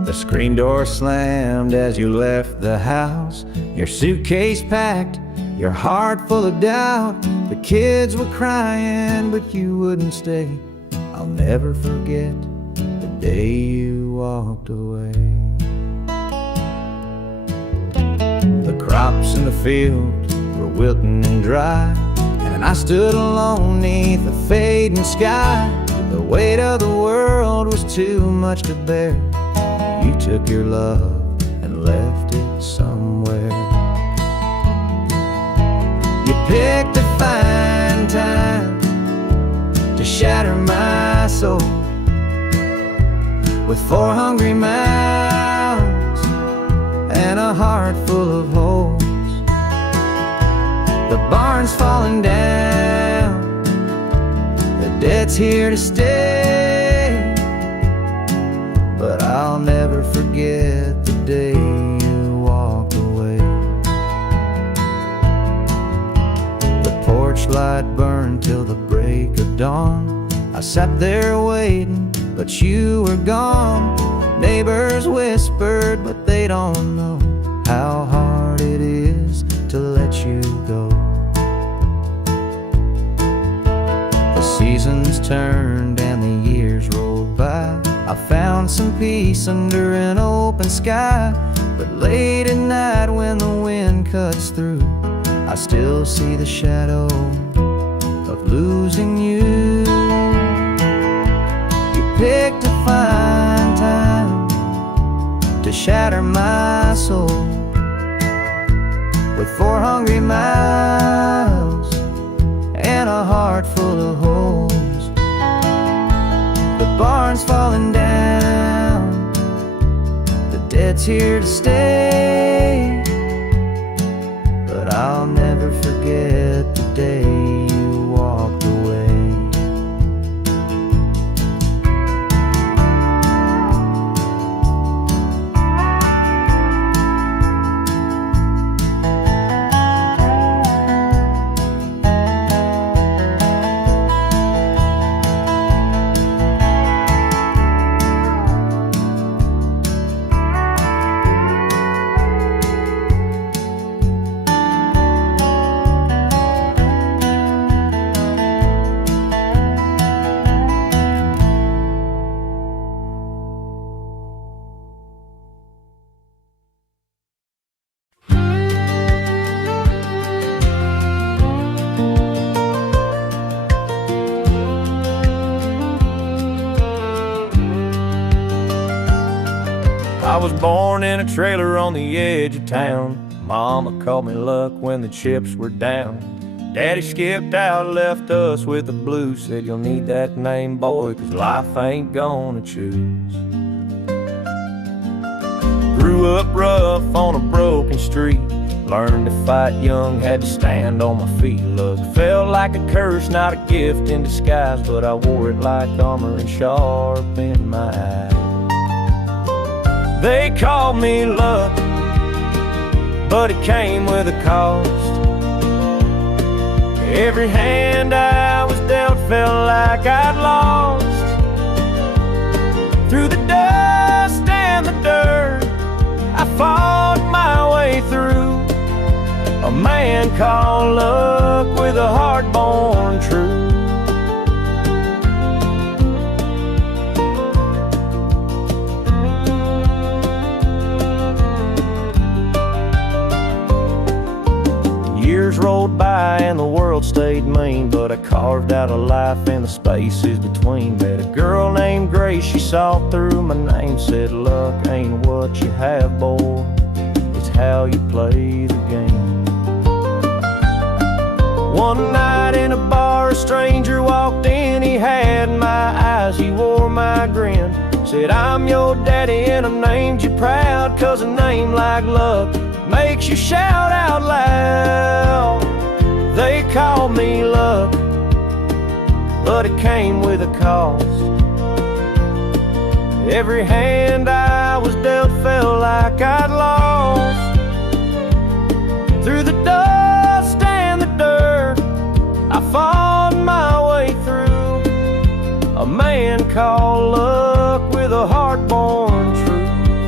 The screen door slammed as you left the house, your suitcase packed, your heart full of doubt. The kids were crying, but you wouldn't stay. I'll never forget the day you walked away. The crops in the field were wilting and dry, and I stood alone neath the fading sky. The weight of the world was too much to bear. You took your love and left it somewhere. You picked a fine time to shatter my soul with 4 hungry mouths and a heart full of holes. The barn's falling down, the debt's here to stay, but I'll never forget the day you walked away. The porch light burned till the break of dawn. I sat there waiting, but you were gone. Neighbors whispered, but they don't know how hard it is to let you go. The seasons turned and the years rolled by. I found some peace under an open sky, but late at night when the wind cuts through, I still see the shadow of losing you. You picked a fine time to shatter my soul with 4 hungry mouths and a heart full of holes. The barn's falling down, the debt's here to stay, but I'll never forget the day you walked away. I was born in a trailer on the edge of town. Mama called me luck when the chips were down. Daddy skipped out, left us with the blues. Said you'll need that name, boy, 'cause life ain't gonna choose. Grew up rough on a broken street. Learned to fight young, had to stand on my feet. Look, felt like a curse, not a gift in disguise, but I wore it like armor and sharp in my eye. They called me luck, but it came with a cost. Every hand I was dealt felt like I'd lost. Through the dust and the dirt, I fought my way through. A man called luck with a heart born true. Years rolled by and the world stayed mean, but I carved out a life in the spaces between. Met a girl named Grace, she saw through my name, said luck ain't what you have, boy, it's how you play the game. One night in a bar, a stranger walked in, he had my eyes, he wore my grin. Said, I'm your daddy and I named you proud, 'cause a name like luck makes you shout out loud. They called me luck, but it came with a cost. Every hand I was dealt felt like I'd lost. Through the dust and the dirt, I fought my way through. A man called luck with a heart born true.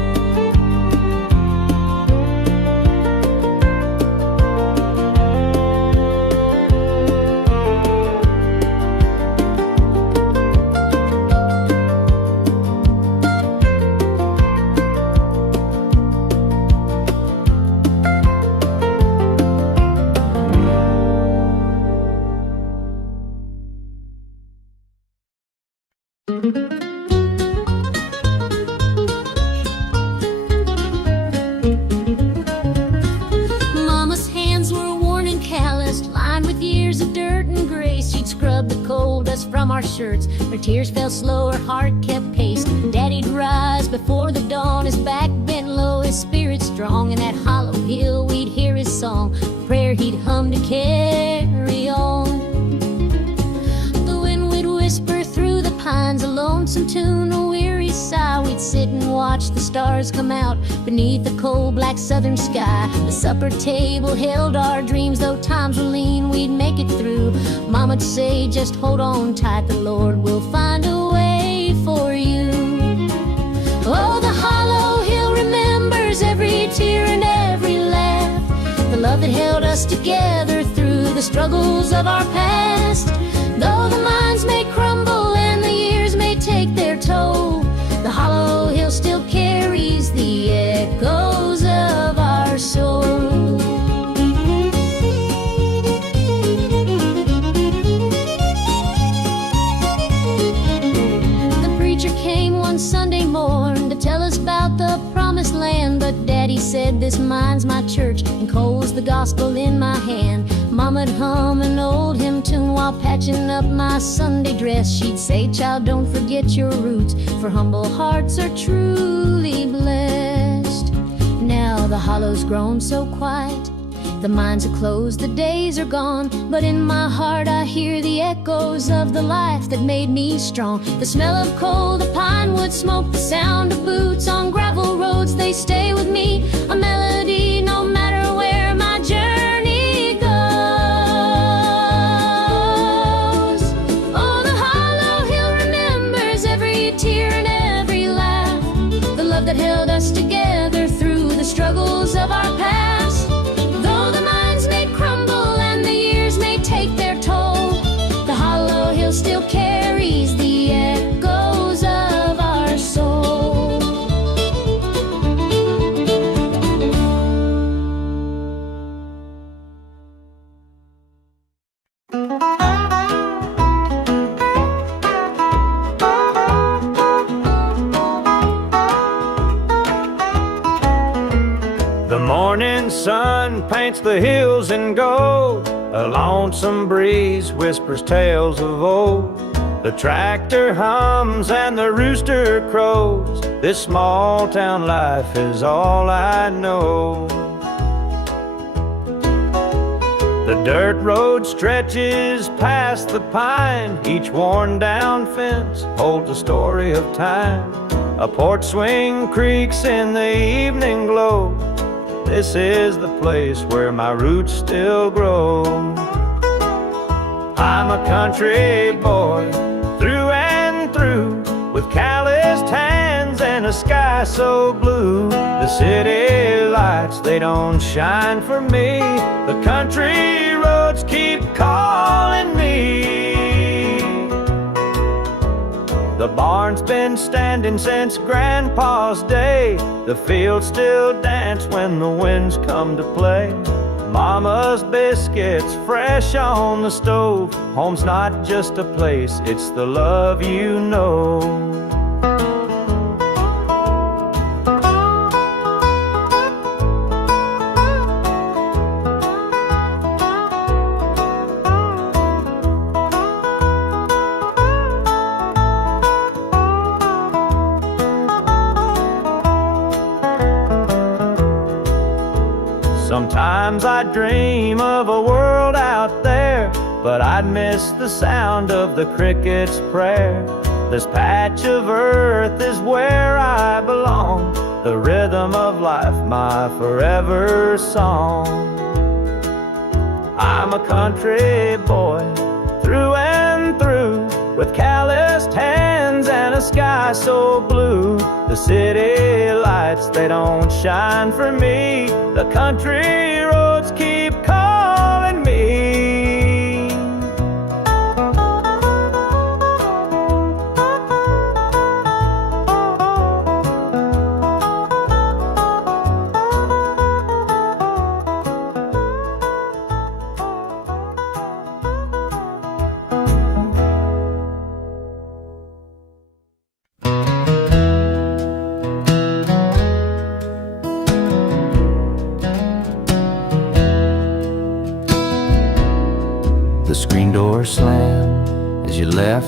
shirts. Her tears fell slow, her heart kept pace. Daddy'd rise before the dawn, his back bent low, his spirit strong. In that hollow hill we'd hear his song, the prayer he'd hum to carry on. The wind would whisper through the pines, a lonesome tune, a weary sigh. We'd sit and watch the stars come out beneath the cold black southern sky. The supper table held our dreams, though times were lean, we'd make it through. Mama'd say, just hold on tight, the Lord will find a way for you. Oh, the hollow hill remembers every tear and every laugh, the love that held us together through the struggles of our past. Though the minds may crumble and the years may take their toll, the hollow hill still carries the echoes of our soul. The preacher came one Sunday morn to tell us about the promised land, but Daddy said, this mine's my church and Cole's the gospel in my hand. Mama'd hum an old hymn tune while patching up my Sunday dress. She'd say, child, don't forget your roots, for humble hearts are truly blessed. Now the hollow's grown so quiet, the mines are closed, the days are gone, but in my heart I hear the echoes of the life that made me strong. The smell of coal, the pine wood smoke, the sound of boots on gravel roads, they stay with me, a melody no matter where my journey goes. Oh, the hollow hill remembers every tear and every laugh, the love that held us together through the struggles of our past. Though the minds may crumble and the years may take their toll, the hollow hill still carries the echoes of our soul. The morning sun paints the hills in gold, a lonesome breeze whispers tales of old. The tractor hums and the rooster crows, this small town life is all I know. The dirt road stretches past the pine, each worn down fence holds a story of time. A porch swing creaks in the evening glow, this is the place where my roots still grow. I'm a country boy, through and through, with calloused hands and a sky so blue. The city lights, they don't shine for me, the country roads keep calling me. The barn's been standing since Grandpa's day, the fields still dance when the winds come to play. Mama's biscuits fresh on the stove, home's not just a place, it's the love you know. Sometimes I dream of a world out there, but I'd miss the sound of the cricket's prayer. This patch of earth is where I belong, the rhythm of life, my forever song. I'm a country boy, through and through, with calloused hands and a sky so blue. The city lights, they don't shine for me, the country roads keep calling me.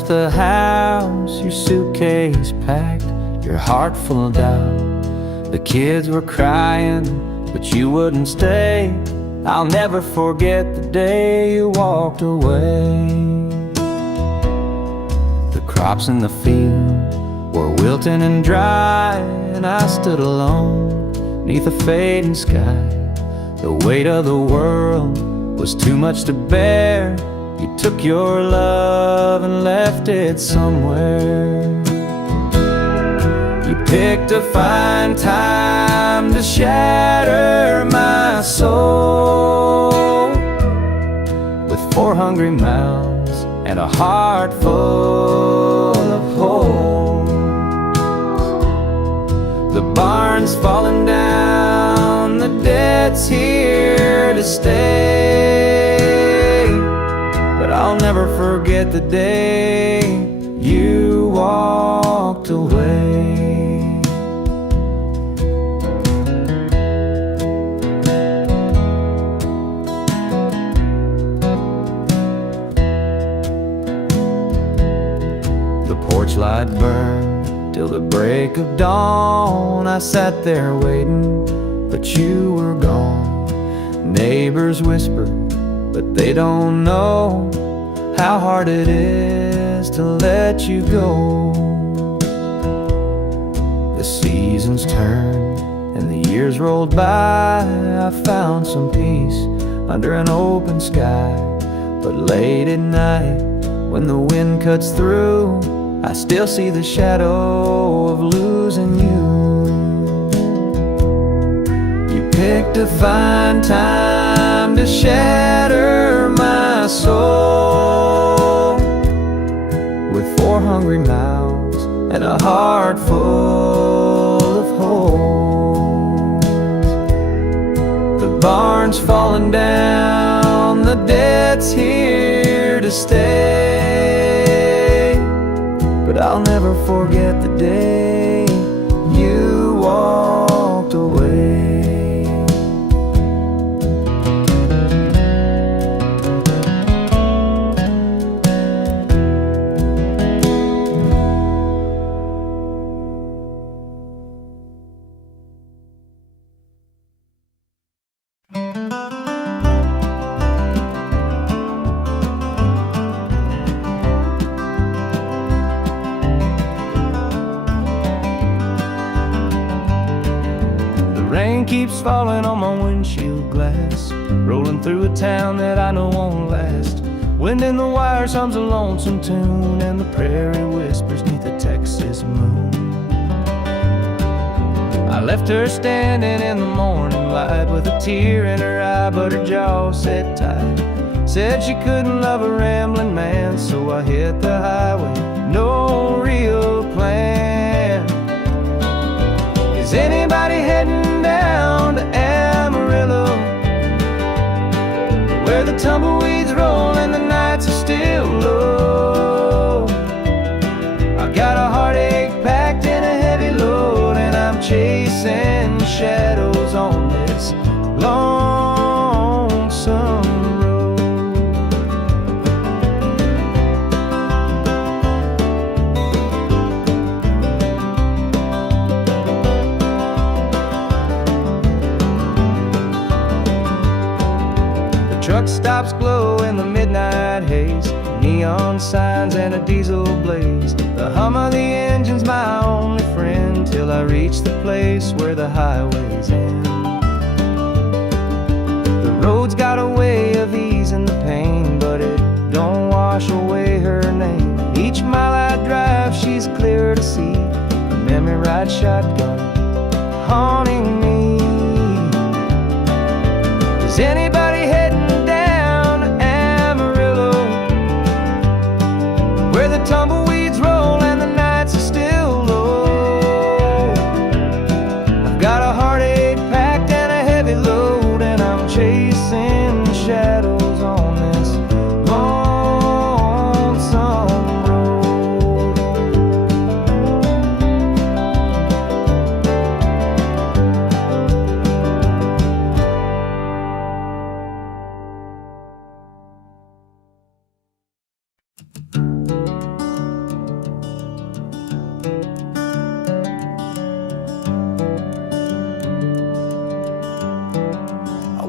left the house, your suitcase packed, your heart full of doubt. The kids were crying, but you wouldn't stay. I'll never forget the day you walked away. The crops in the field were wilting and dry, and I stood alone neath a fading sky. The weight of the world was too much to bear. You took your love and left it somewhere. You picked a fine time to shatter my soul, with 4 hungry mouths and a heart full of holes. The barn's falling down, the debt's here to stay, but I'll never forget the day you walked away. The porch light burned till the break of dawn. I sat there waiting, but you were gone. Neighbors whisper, but they don't know how hard it is to let you go. The seasons turned and the years rolled by. I found some peace under an open sky, but late at night when the wind cuts through, I still see the shadow of losing you. You picked a fine time to shatter my soul, with 4 hungry mouths and a heart full of holes. The barn's falling down, the debt's here to stay, but I'll never forget the day you walked away. Rain keeps falling on my windshield glass, rolling through a town that I know won't last. Wind in the wires hums a lonesome tune, and the prairie whispers neath the Texas moon. I left her standing in the morning light with a tear in her eye, but her jaw set tight. Said she couldn't love a rambling man, so I hit the highway, no real plan. Is anybody heading down to Amarillo, where the tumbleweeds roll and the nights are still low? I got a heartache packed in a heavy load, and I'm chasing shadows on this lonesome road. The truck stops glow in the midnight haze, neon signs and a diesel blaze. The hum of the engine's my only friend, till I reach the place where the highways end. The road's got a way of easing the pain, but it don't wash away her name. Each mile I drive, she's clear to see, a memory ride shotgun haunting me. Is anybody heading down to Amarillo, where the tumbleweeds roll and the nights are still low? I've got a heartache packed and a heavy load, and I'm chasing shadows on this lonesome road.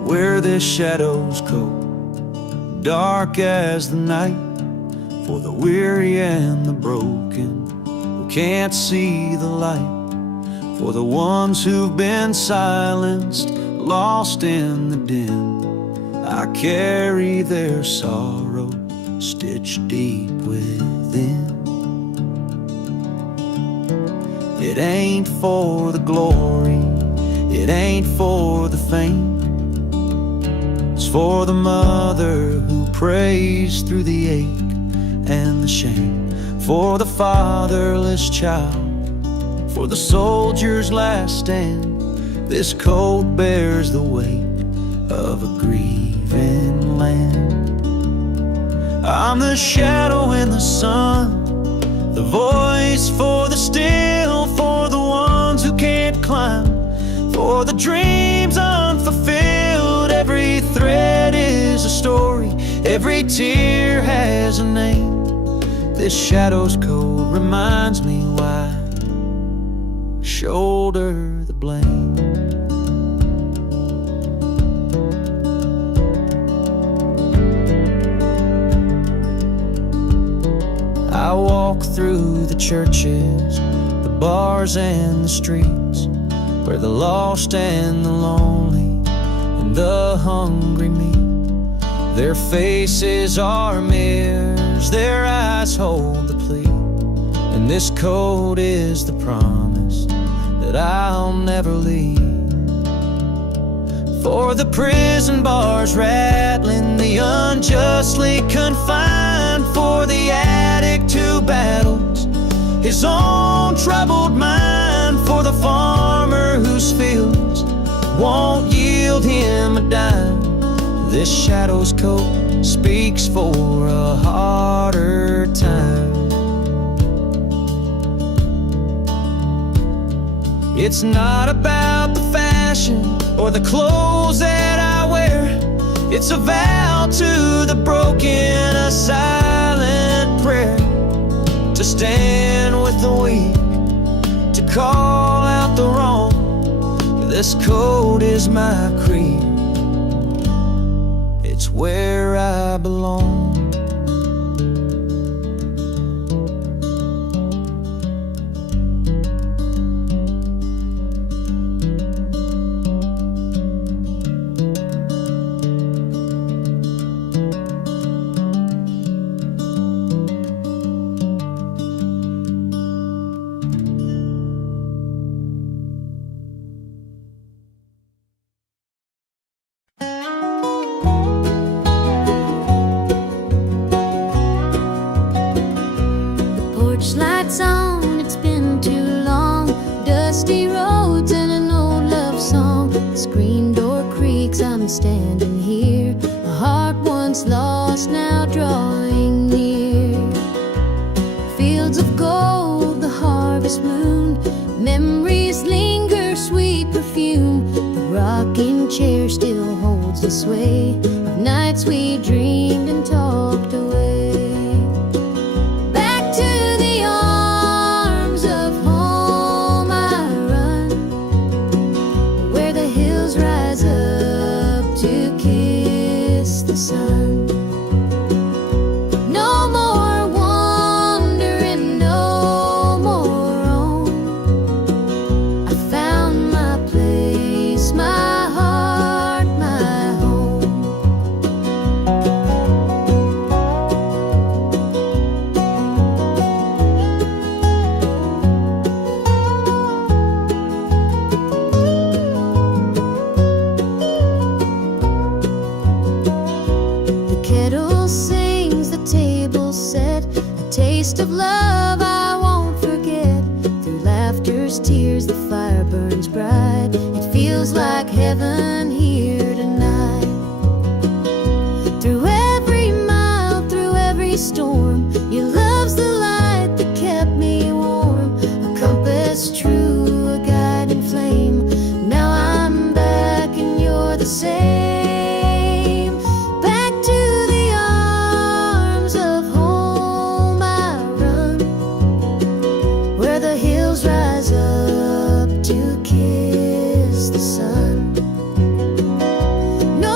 where this shadow's coat, dark as the night, for the weary and the broken who can't see the light, for the ones who've been silenced, lost in the din. I carry their sorrow stitched deep within. It ain't for the glory, it ain't for the fame. It's for the mother who prays through the ache and the shame, for the fatherless child, for the soldier's last stand. This coat bears the weight of a grieving land. I'm the shadow in the sun, the voice for the still, for the ones who can't climb, for the dreams unfulfilled. Every thread is a story, every tear has a name. This shadow's coat reminds me why I shoulder the blame. I walk through the churches, the bars and the streets, where the lost and the lonely and the hungry meet. Their faces are mirrors, their eyes hold the plea, and this coat is the promise that I'll never leave. For the prison bars rattling, the unjustly confined, for the addict who battles his own troubled mind, for the farmer whose fields won't yield him a dime. This shadow's coat speaks for a harder time. It's not about the fashion or the clothes that I wear. It's a vow to the broken, a silent prayer, to stand with the weak, to call out the wrong. This coat is my creed, it's where I belong. Lights on, it's been too long. Dusty roads and an old love song. The screen door creaks, I'm standing here. A heart once lost, now drawing near. Fields of gold, the harvest moon. Memories linger, sweet perfume. The rocking chair still holds the sway of nights we dreamed and talked away. Sun. No more wandering, no more roam. I found my place, my heart, my home. Of love I won't forget. Through laughter's tears the fire burns bright. It feels like heaven here tonight. Through every mile, through every storm, your love's the light that kept me warm. A compass true, a guiding flame. Now I'm back and you're the same. No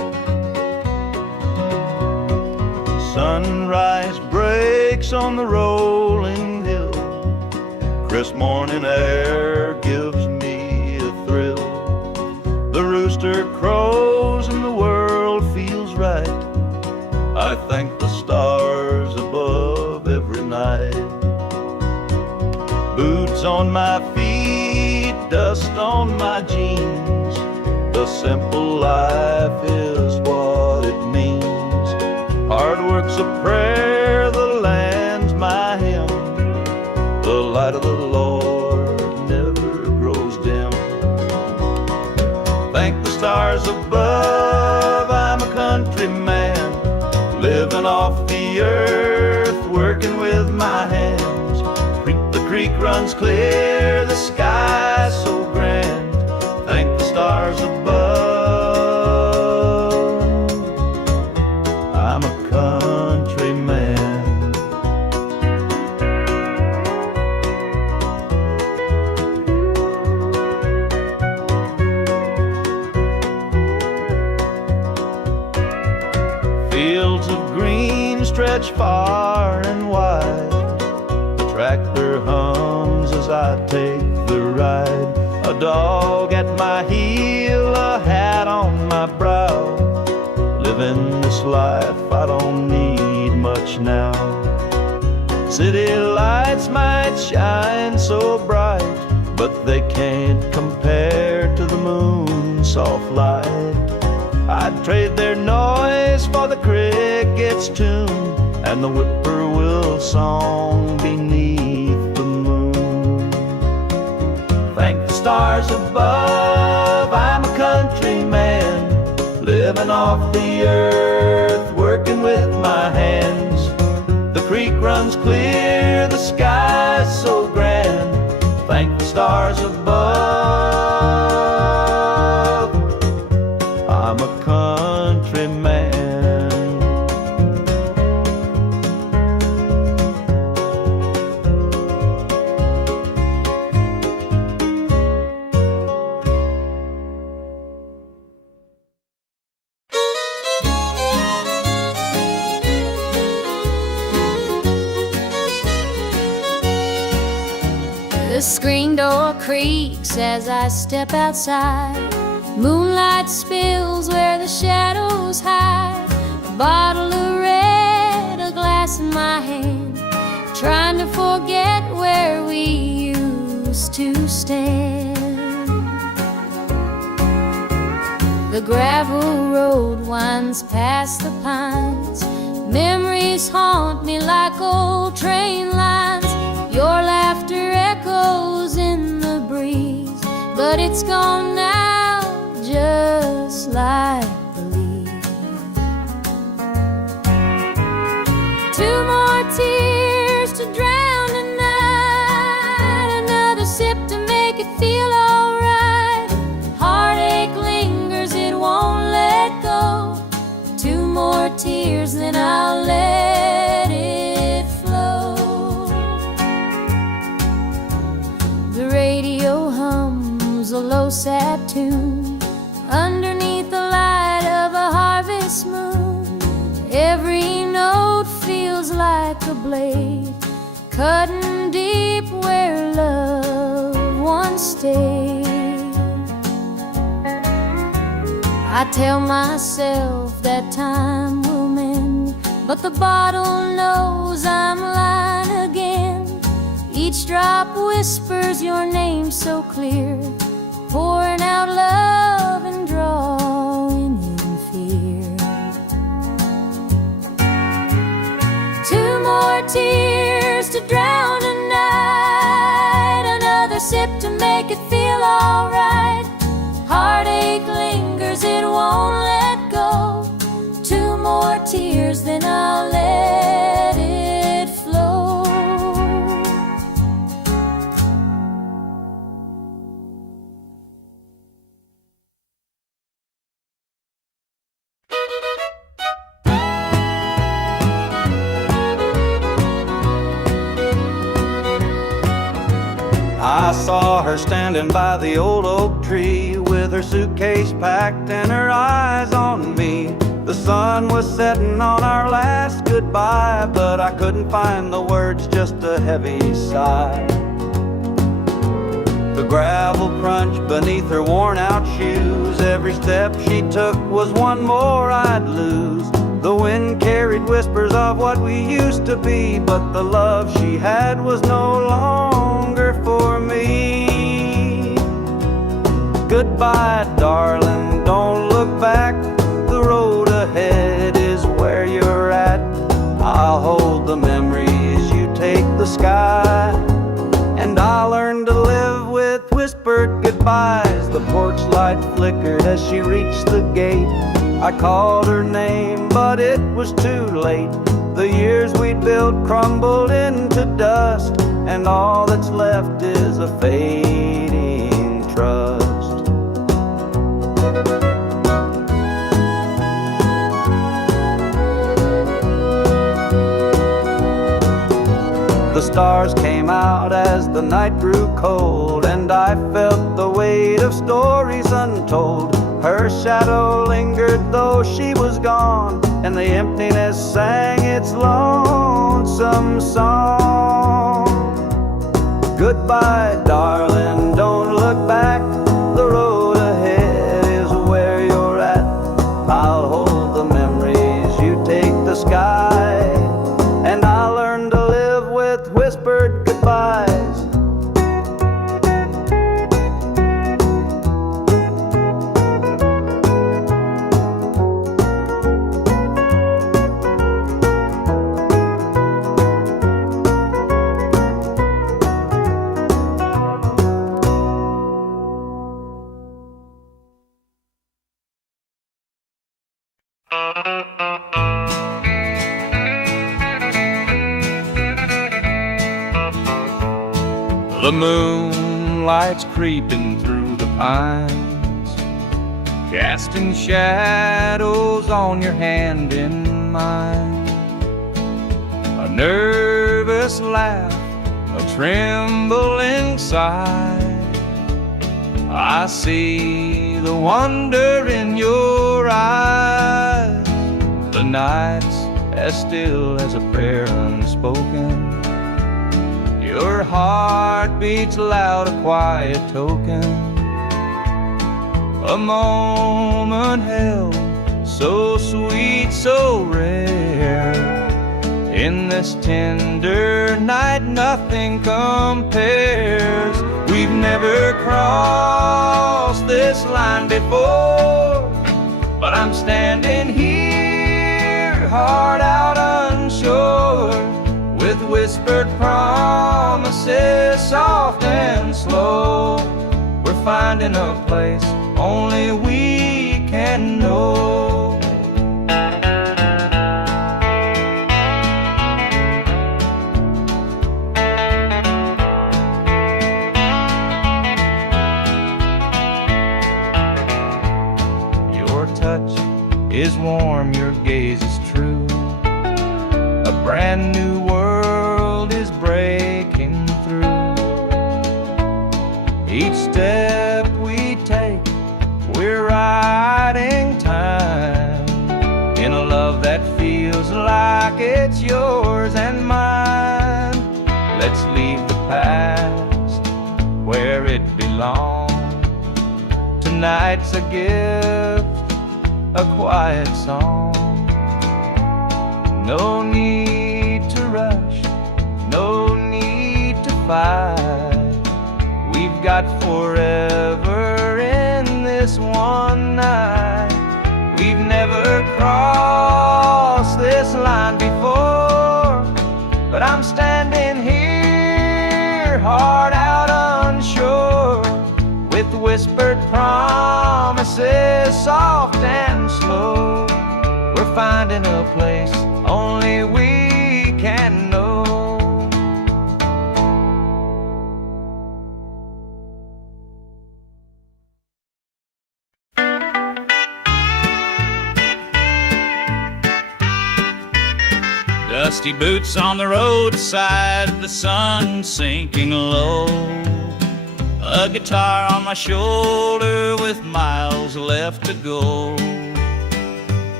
Sunrise breaks on the rolling hill. Crisp morning air gives me a thrill. The rooster crows and the world feels right. I thank the stars above every night. Boots on my feet, dust on my jeans. The simple life is what it means. Hard work's a prayer, the land's my hymn. The light of the Lord never grows dim. Thank the stars above, I'm a country man, living off the earth, working with my hands. The creek runs clear, the sky's so grand. Thank the stars above, I'm a country man. Fields of green stretch far and wide. The tractor hums as I take the ride. A dog at my heel, a hat on my brow. Living this life, I don't need much now. City lights might shine so bright, but they can't compare to the moon's soft light. I'd trade their noise for the cricket's tune and the whippoorwill song beneath the moon. Thank the stars above, I'm a country man, living off the earth, working with my hands. The creek runs clear, the sky's so grand. Thank the stars above, I'm a country man. The screen door creaks as I step outside. Moonlight spills where the shadows hide. A bottle of red, a glass in my hand, trying to forget where we used to stand. The gravel road winds past the pines. Memories haunt me like old train lines. Your laughter echoes in the breeze, but it's gone now, just like the leaves. Two more tears to drown tonight, another sip to make it feel alright. Heartache lingers, it won't let go. Two more tears, then I'll let it flow. The radio hums a low sad tune underneath the light of a harvest moon. Every note feels like a blade, cutting deep where love once stayed. I tell myself that time will mend, but the bottle knows I'm lying again. Each drop whispers your name so clear, pouring out love and drawing in fear. Two more tears to drown a night, another sip to make it feel alright. Heartache lingers, it won't let go. Two more tears, then I'll let it flow. I saw her standing by the old oak tree with her suitcase packed and her eyes on me. The sun was setting on our last goodbye, but I couldn't find the words, just a heavy sigh. The gravel crunched beneath her worn-out shoes. Every step she took was one more I'd lose. The wind carried whispers of what we used to be, but the love she had was no longer for me. Goodbye, darling, don't look back. The road ahead is where you're at. I'll hold the memories, you take the sky. And I'll learn to live with whispered goodbyes. The porch light flickered as she reached the gate. I called her name, but it was too late. The years we'd built crumbled into dust, and all that's left is a fading trust. The stars came out as the night grew cold, and I felt the weight of stories untold. Her shadow lingered though she was gone, and the emptiness sang its lonesome song. Goodbye, darling, don't look back. The road ahead is where you're at. I'll hold the memories, you take the sky. And I'll learn to live with whispered goodbyes. The moonlight's creeping through the pines, casting shadows on your hand in mine. A nervous laugh, a trembling sigh. I see the wonder in your eyes. The night's as still as a prayer unspoken. Your heart beats loud, a quiet token. A moment held, so sweet, so rare. In this tender night, nothing compares. We've never crossed this line before, but I'm standing here, heart out unsure, with whispered promises, soft and slow. We're finding a place only we can know. Your touch is warm, your gaze is true. A brand new world is breaking through. Each step we take, we're riding time in a love that feels like it's yours and mine. Let's leave the past where it belongs. Tonight's a gift, a quiet song. No need to rush, no need to fight. We've got forever in this one night. We've never crossed this line before, but I'm standing here, heart out unsure, with whispered promises, soft and slow. We're finding a place only we can know. Dusty boots on the roadside, the sun sinking low. A guitar on my shoulder with miles left to go.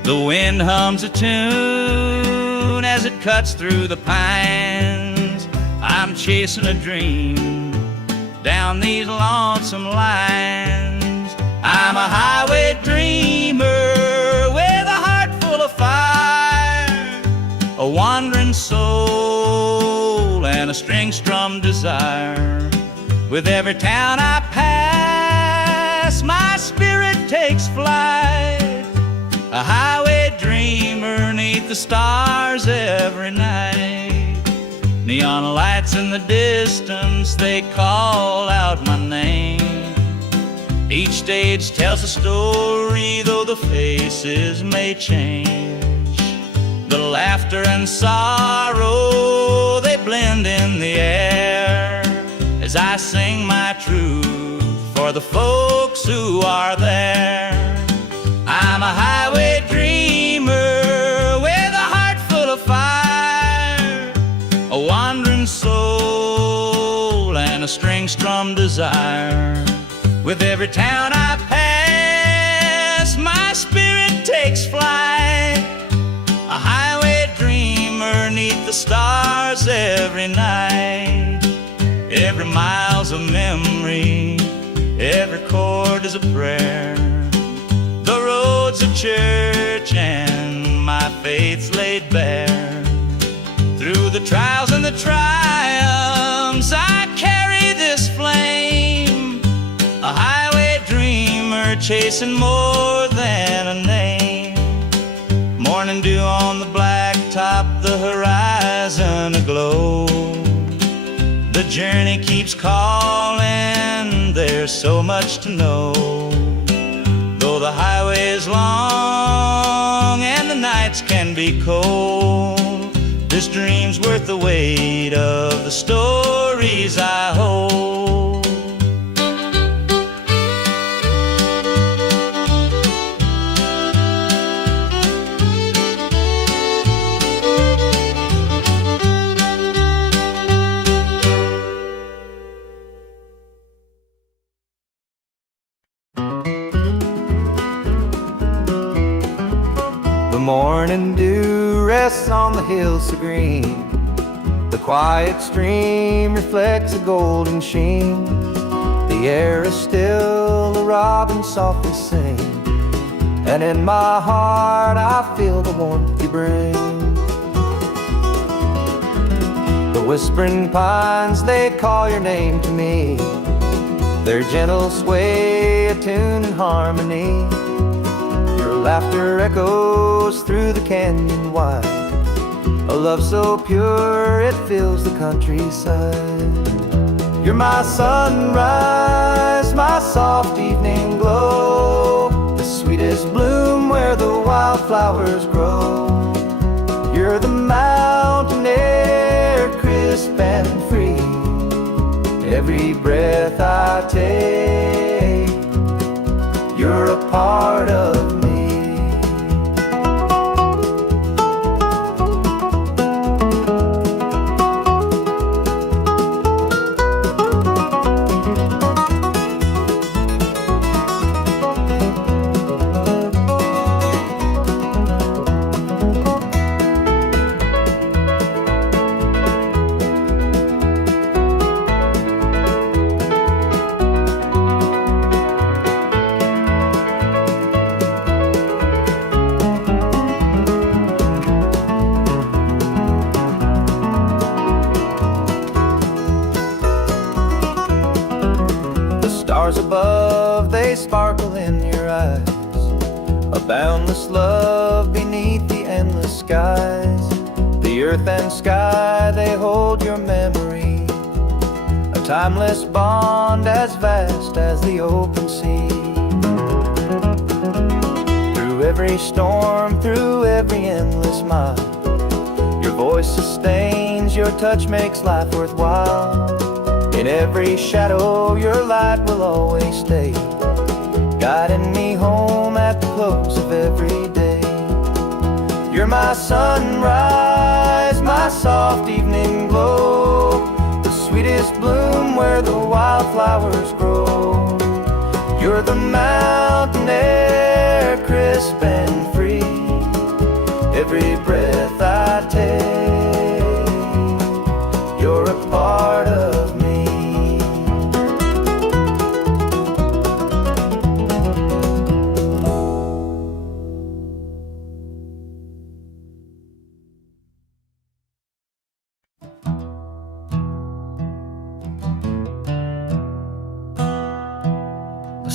The wind hums a tune as it cuts through the pines. I'm chasing a dream down these lonesome lines. I'm a highway dreamer with a heart full of fire, a wandering soul and a string-strummed desire. With every town I pass, my spirit takes flight, a highway dreamer 'neath the stars every night. Neon lights in the distance, they call out my name. Each stage tells a story, though the faces may change. The laughter and sorrow, they blend in the air as I sing my truth for the folks who are there. I'm a highway dreamer with a heart full of fire, a wandering soul and a string-strummed desire. With every town I pass, my spirit takes flight, a highway dreamer 'neath the stars every night. Every mile's a memory, every chord is a prayer. The road's a church and my faith's laid bare. Through the trials and the triumphs, I carry this flame, a highway dreamer chasing more than a name. Morning dew on the blacktop, the horizon aglow. The journey keeps calling, there's so much to know. Though the highway is long and the nights can be cold, this dream's worth the weight of the stories I hold. The morning dew rests on the hills so green. The quiet stream reflects a golden sheen. The air is still, the robins softly sing, and in my heart I feel the warmth you bring. The whispering pines, they call your name to me. Their gentle sway, a tune in harmony. Your laughter echoes through the canyon wide, a love so pure it fills the countryside. You're my sunrise, my soft evening glow, the sweetest bloom where the wildflowers grow. You're the mountain air, crisp and free. Every breath I take, you're a part of me. Above, they sparkle in your eyes, a boundless love beneath the endless skies. The earth and sky, they hold your memory, a timeless bond as vast as the open sea. Through every storm, through every endless mile, your voice sustains, your touch makes life worthwhile. In every shadow, your light will always stay, guiding me home at the close of every day. You're my sunrise, my soft evening glow, the sweetest bloom where the wildflowers grow. You're the mountain air, crisp and free.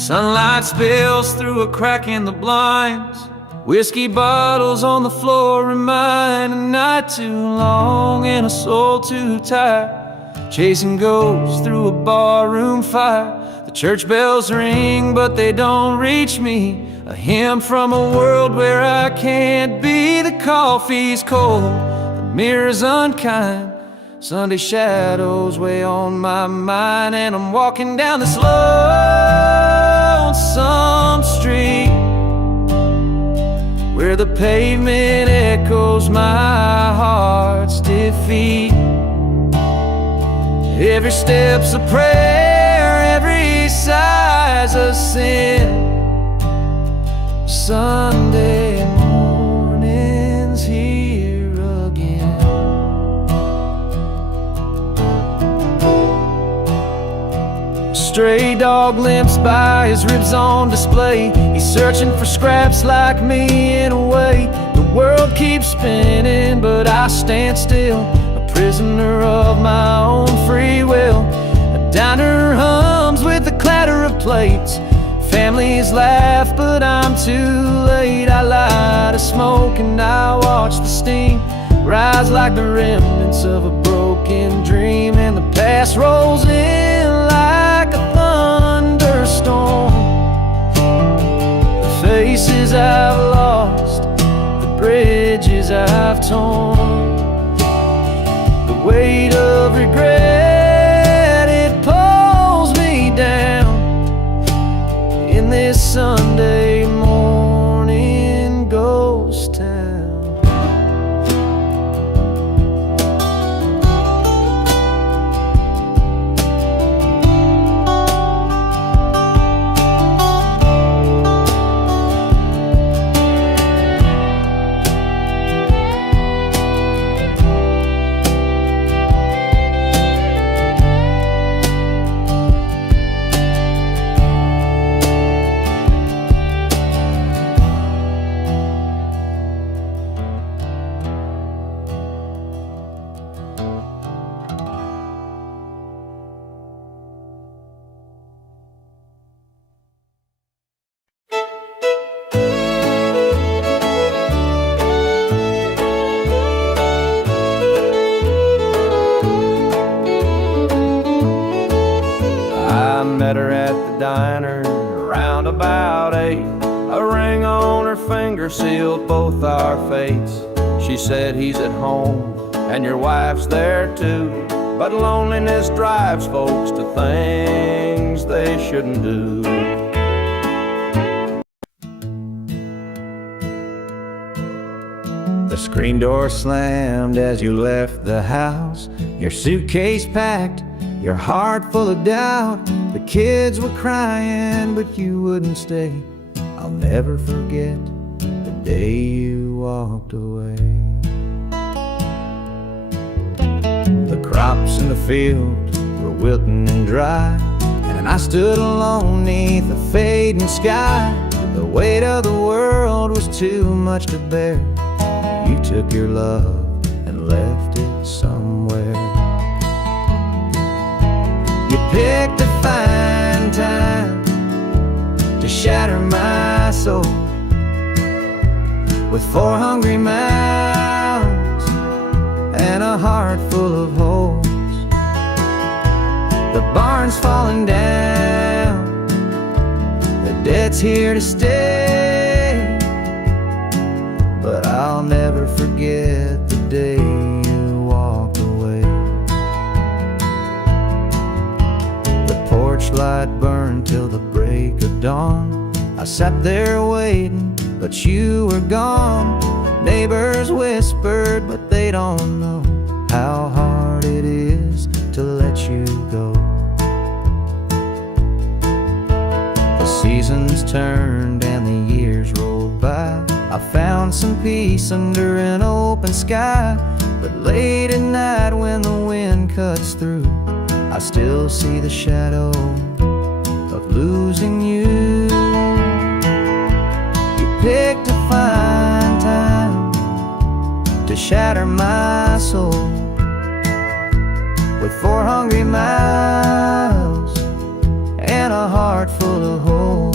Sunlight spills through a crack in the blinds. Whiskey bottles on the floor remind a night too long and a soul too tired, chasing ghosts through a barroom fire. The church bells ring, but they don't reach me. A hymn from a world where I can't be. The coffee's cold, the mirror's unkind. Sunday shadows weigh on my mind, and I'm walking down this lonesome street where the pavement echoes my heart's defeat. Every step's a prayer, every sigh's a sin. Sunday morning's here again. A stray dog limps by, his ribs on display. He's searching for scraps like me in a way. The world keeps spinning, but I stand still, a prisoner of my own free will. A diner hums with the clatter of plates. Families laugh, but I'm too late. I light a smoke and I watch the steam rise like the remnants of a broken dream. And the past rolls in like a thunderstorm. The faces I've lost, the bridges I've torn, the weight of regret, it pulls me down in this Sunday morning ghost town. Met her at the diner around about 8. A ring on her finger sealed both our fates. She said, he's at home and your wife's there too, but loneliness drives folks to things they shouldn't do. The screen door slammed as you left the house, your suitcase packed, your heart full of doubt. The kids were crying, but you wouldn't stay. I'll never forget the day you walked away. The crops in the field were wilting and dry, and I stood alone neath the fading sky. The weight of the world was too much to bear. You took your love and left it somewhere. You picked a fine time to shatter my soul with 4 hungry mouths and a heart full of holes. The barn's falling down, the debt's here to stay, but I'll never forget the day you walked away. The porch light burned till the break of dawn. I sat there waiting, but you were gone. Neighbors whispered, but they don't know how hard it is to let you go. The seasons turned and the years rolled by. I found some peace under an open sky, but late at night when the wind cuts through, I still see the shadow of losing you. You picked a fine time to shatter my soul with 4 hungry mouths and a heart full of hope.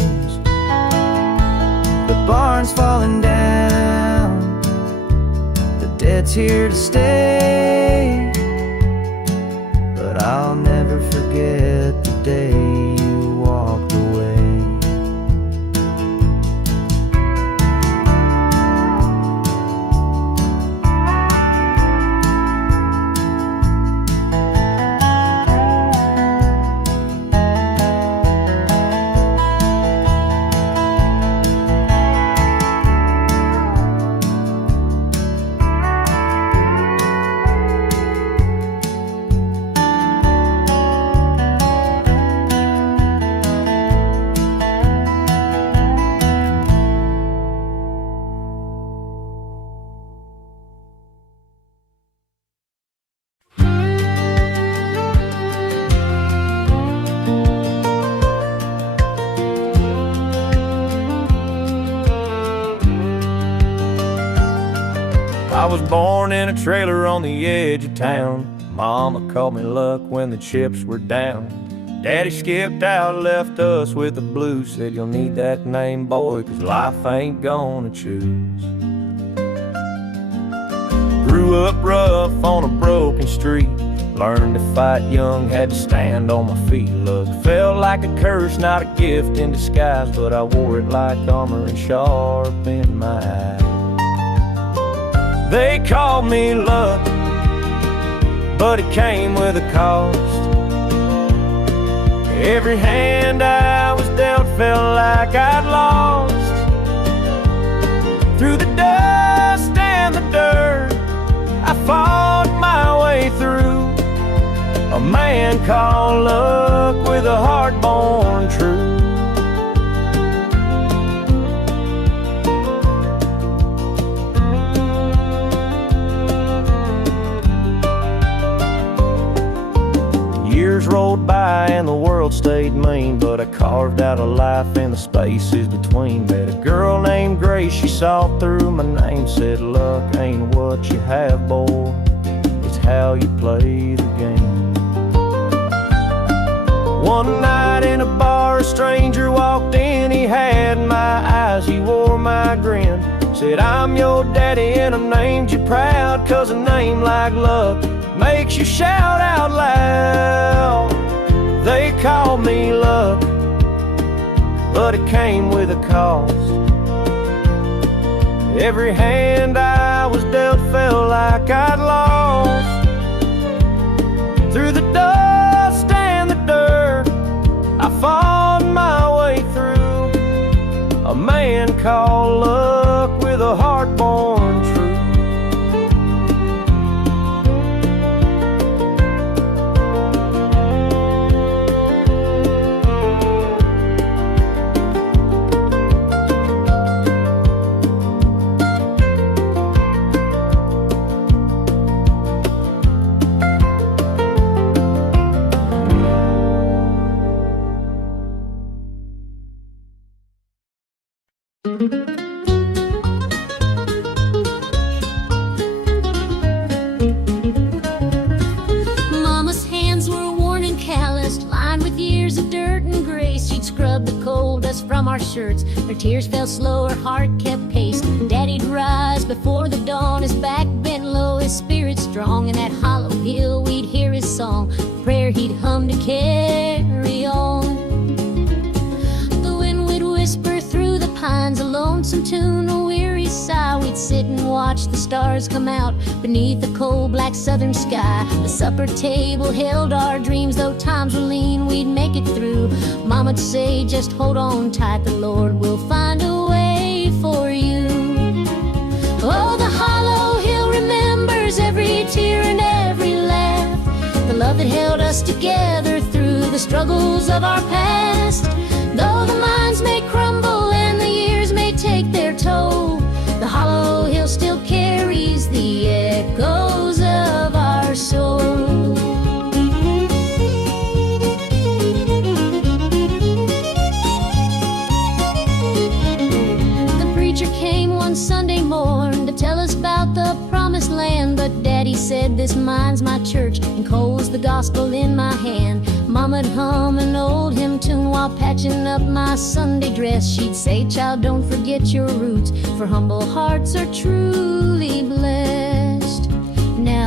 it's here to stay. But I'll never forget the day you walked away. I was born in a trailer on the edge of town. Mama called me luck when the chips were down. Daddy skipped out, left us with the blues. Said you'll need that name, boy, 'cause life ain't gonna choose. Grew up rough on a broken street. Learned to fight young, had to stand on my feet. Look, felt like a curse, not a gift in disguise, but I wore it like armor and sharp in my eye. They called me luck, but it came with a cost. Every hand I was dealt felt like I'd lost. Through the dust and the dirt, I fought my way through. A man called luck with a heart born true. Years rolled by and the world stayed mean, but I carved out a life in the spaces between. Met a girl named Grace, she saw through my name, said luck ain't what you have, boy, it's how you play the game. One night in a bar, a stranger walked in, he had my eyes, he wore my grin. Said I'm your daddy and I named you proud, 'cause a name like luck makes you shout out loud. They called me luck, but it came with a cost. Every hand I was dealt felt like I'd lost. Through the dust and the dirt, I fought my way through. A man called luck with a heart born true. Mama's hands were worn and calloused, lined with years of dirt and grace. She'd scrub the coal dust from our shirts. Her tears fell slow, her heart kept pace. Daddy'd rise before the dawn, his back bent low, his spirit strong. In that hollow hill we'd hear his song, prayer he'd hum to carry on. The wind would whisper through the pines, a lonesome tune, a weary sigh. We'd sit and watch the stars come out beneath the cold black southern sky. The supper table held our dreams, though times were lean, we'd make it through. Mama'd say, just hold on tight, the Lord will find a way for you. Oh, the hollow hill remembers every tear and every laugh, the love that held us together through the struggles of our past. Though the minds may crumble and the years may take their toll, the hollow hill still carries the echoes of our soul. The preacher came one Sunday morn to tell us about the promised land, but Daddy said, this mine's my church and coal's the gospel in my hand. Mama'd hum an old hymn tune while patching up my Sunday dress. She'd say, child, don't forget your roots, for humble hearts are truly blessed.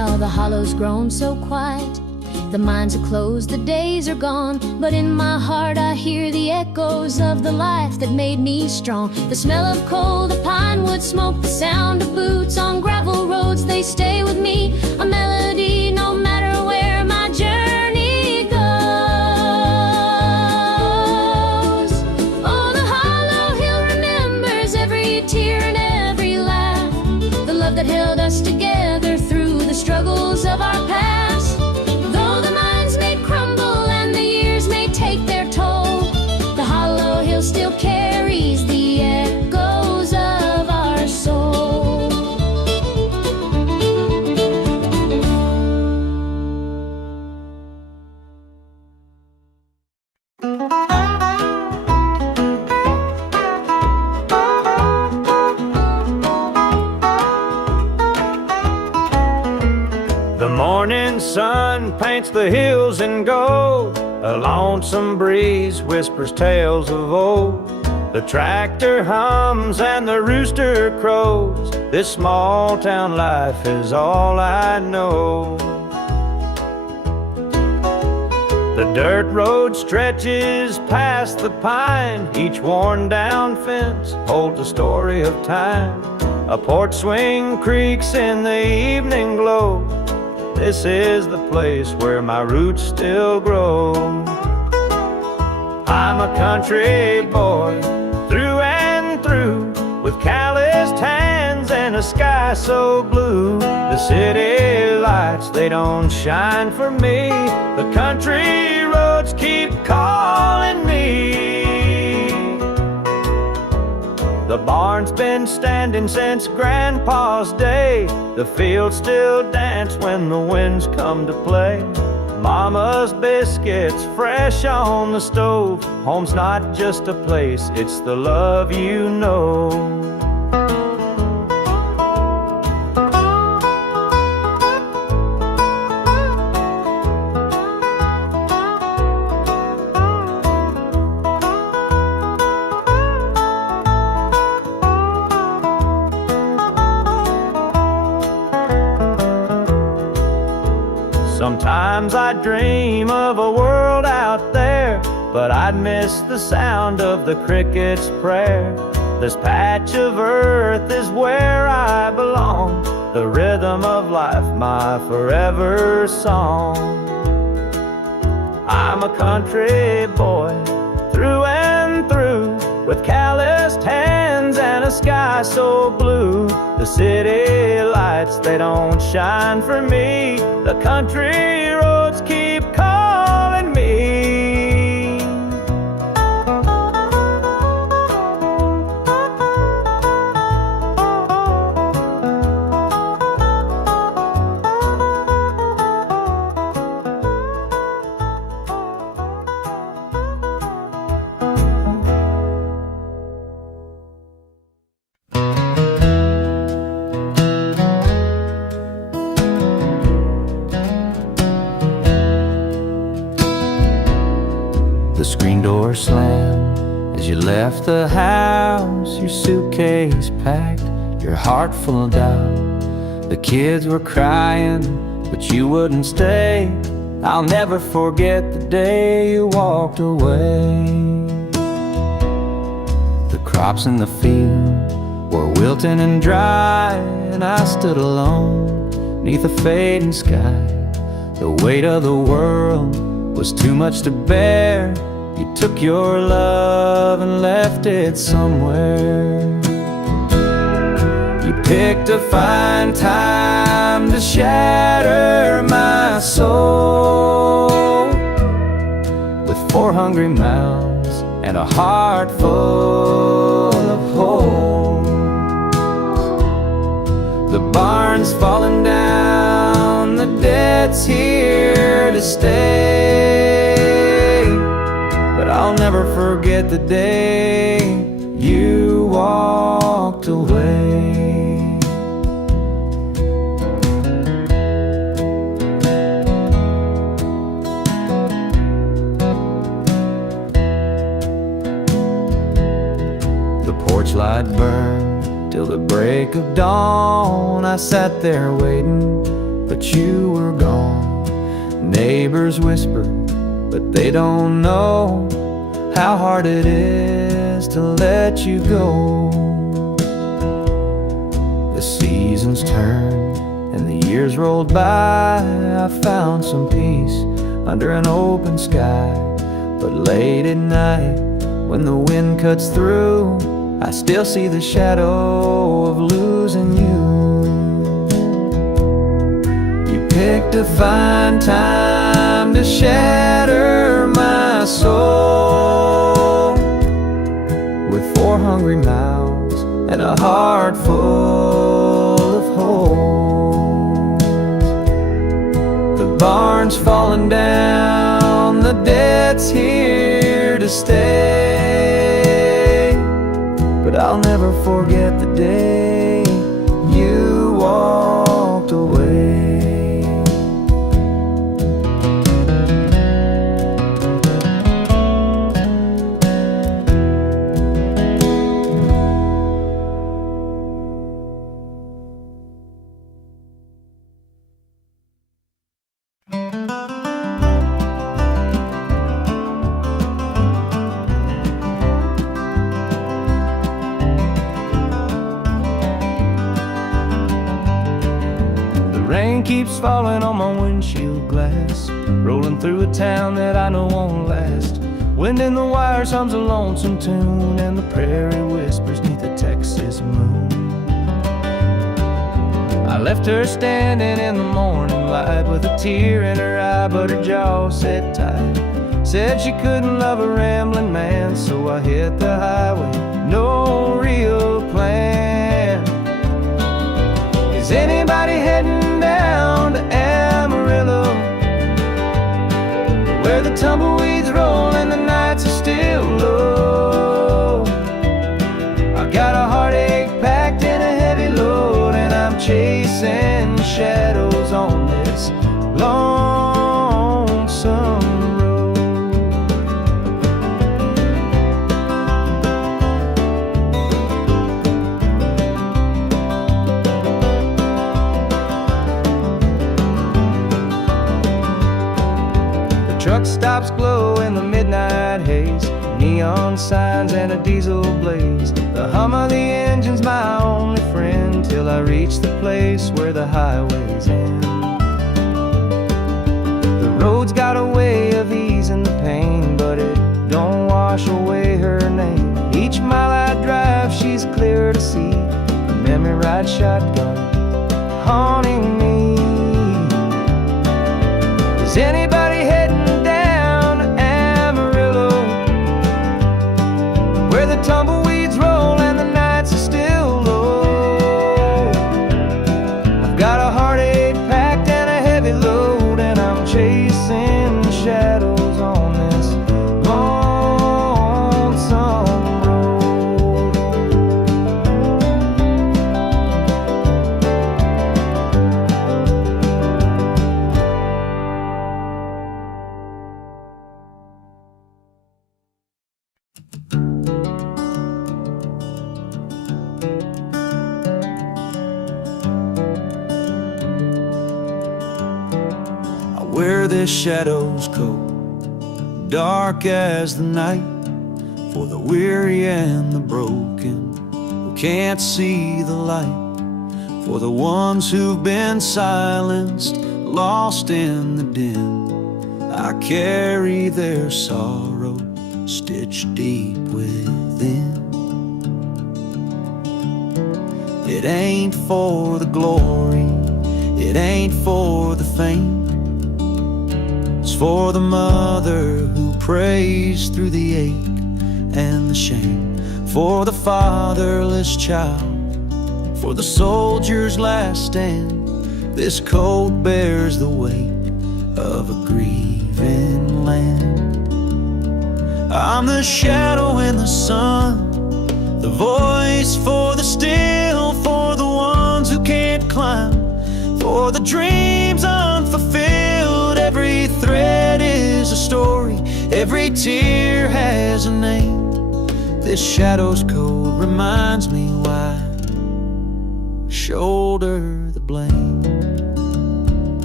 Now the hollow's grown so quiet, the mines are closed, the days are gone, but in my heart I hear the echoes of the life that made me strong. The smell of coal, the pine wood smoke, the sound of boots on gravel roads, they stay with me, a melody no matter where my journey goes. Oh, the hollow hill remembers every tear and every laugh, the love that held us together through the struggles of our past. Though the mines may crumble and the years may take their toll, the hollow hill still carries the echoes of our soul. The morning sun paints the hills in gold, a lonesome breeze whispers tales of old. The tractor hums and the rooster crows, this small town life is all I know. The dirt road stretches past the pine, each worn down fence holds a story of time. A porch swing creaks in the evening glow, this is the place where my roots still grow. I'm a country boy, through and through, with calloused hands and a sky so blue. The city lights, they don't shine for me, the country roads keep calling me. The barn's been standing since Grandpa's day, the fields still dance when the winds come to play. Mama's biscuits fresh on the stove, home's not just a place, it's the love you know. Sometimes I dream of a world out there, but I'd miss the sound of the cricket's prayer. This patch of earth is where I belong, the rhythm of life, my forever song. I'm a country boy, through and through, with calloused hands and a sky so blue. The city lights, they don't shine for me, the country roads keep calling me. The screen door slammed as you left the house, your suitcase packed, your heart full of doubt. The kids were crying, but you wouldn't stay. I'll never forget the day you walked away. The crops in the field were wilting and dry, and I stood alone neath a fading sky. The weight of the world was too much to bear. You took your love and left it somewhere. You picked a fine time to shatter my soul, with 4 hungry mouths and a heart full of hope. The barn's falling down, the debt's here to stay, but I'll never forget the day you walked away. The porch light burned till the break of dawn. I sat there waiting, but you were gone. Neighbors whisper, but they don't know how hard it is to let you go. The seasons turned and the years rolled by. I found some peace under an open sky. But late at night, when the wind cuts through, I still see the shadow of losing you. You picked a fine time to shatter my soul, with 4 hungry mouths and a heart full of holes. The barn's falling down, the debt's here to stay, but I'll never forget the day you walked away. Rain keeps falling on my windshield glass, rolling through a town that I know won't last. Wind in the wires hums a lonesome tune, and the prairie whispers neath the Texas moon. I left her standing in the morning light with a tear in her eye, but her jaw said tight. Said she couldn't love a rambling man, so I hit the highway, no real plan. Is anybody heading down to Amarillo, where the tumbleweeds roll and the nights are still low? I got a heartache packed in a heavy load, and I'm chasing shadows on this lonesome road. Truck stops glow in the midnight haze, neon signs and a diesel blaze. The hum of the engine's my only friend, till I reach the place where the highways end. The road's got a way of easing the pain, but it don't wash away her name. Each mile I drive, she's clear to see, a memory ride shotgun haunting me. Is anybody heading where the tumbleweeds roll and the nights are still low? I've got a heartache packed and a heavy load, and I'm chasing shadows on this lonesome road. Wear this shadow's coat, dark as the night, for the weary and the broken who can't see the light, for the ones who've been silenced, lost in the din. I carry their sorrow stitched deep within. It ain't for the glory, it ain't for the fame. It's for the mother who prays through the ache and the shame, for the fatherless child, for the soldier's last stand. This coat bears the weight of a grieving land. I'm the shadow in the sun, the voice for the still, for the ones who can't climb, for the dreams unfulfilled. Every thread is a story, every tear has a name. This shadow's code reminds me why I shoulder the blame.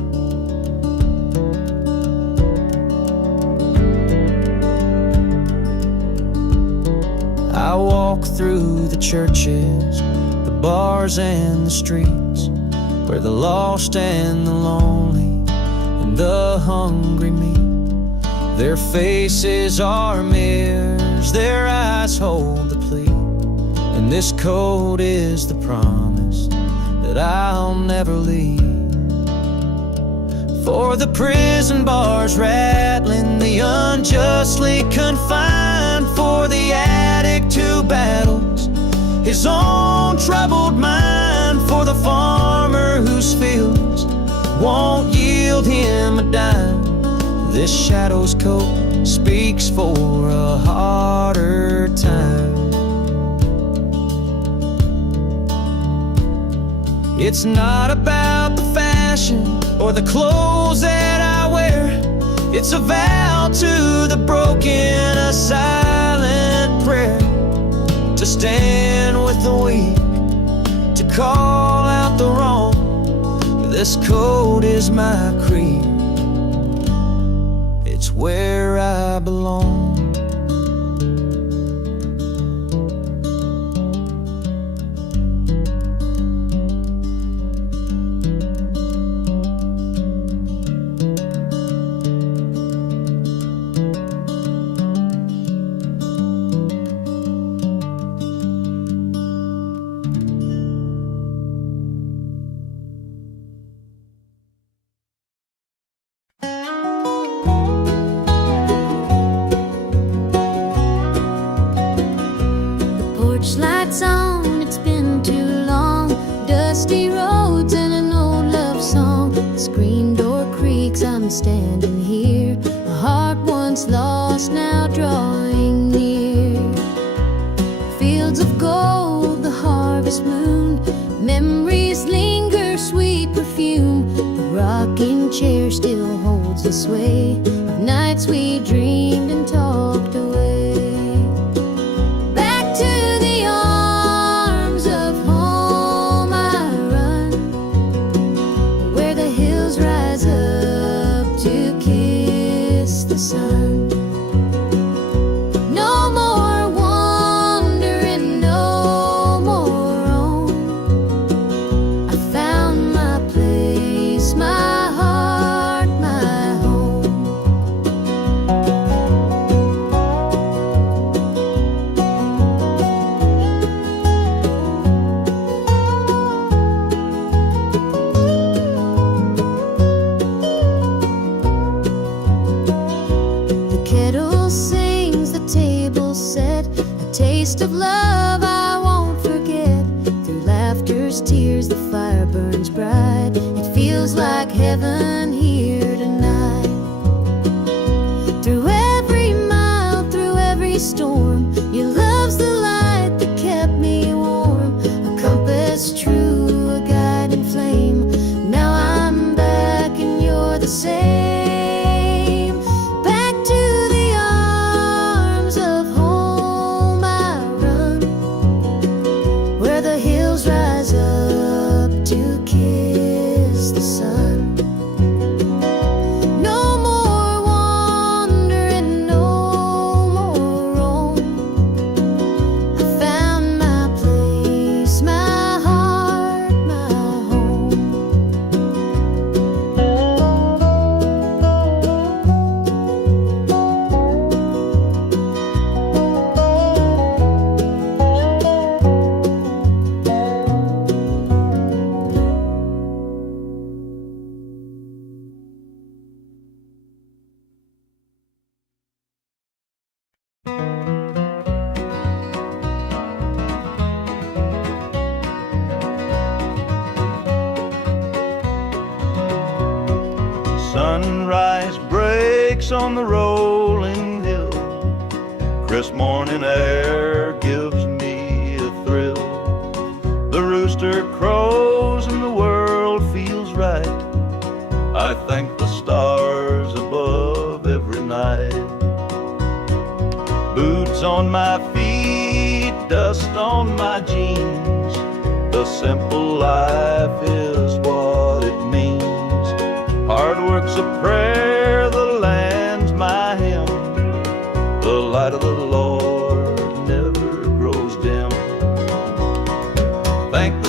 I walk through the churches, the bars and the streets, where the lost and the lonely and the hungry meet. Their faces are mirrors, their eyes hold the plea, and this code is the promise that I'll never leave. For the prison bars rattling, the unjustly confined, for the addict who battles his own troubled mind, for the farmer whose fields won't yield him a dime. This shadow's coat speaks for a harder time. It's not about the fashion or the clothes that I wear. It's a vow to the broken, a silent prayer, to stand with the weak, to call out the wrong. This code is my creed. It's where I belong. Lights on, it's been too long. Dusty roads and an old love song. The screen door creaks, I'm standing here. A heart once lost, now drawing near. Fields of gold, the harvest moon. Memories linger, sweet perfume. The rocking chair still holds the sway of nights we dreamed and talked away. Sun. No more wandering, no more roam. I found my place, my heart, my home. Of love I won't forget. Through laughter's tears the fire burns bright. It feels like heaven here tonight. Through every mile, through every storm, your love's the light that kept me warm. A compass true, a guiding flame. Now I'm back and you're the same. Sunrise breaks on the rolling hill. Crisp morning air gives me a thrill. The rooster crows and the world feels right. I thank the stars above every night. Boots on my feet, dust on my jeans. The simple life is what it means. Hard work's a prayer, the land's my hymn. The light of the Lord never grows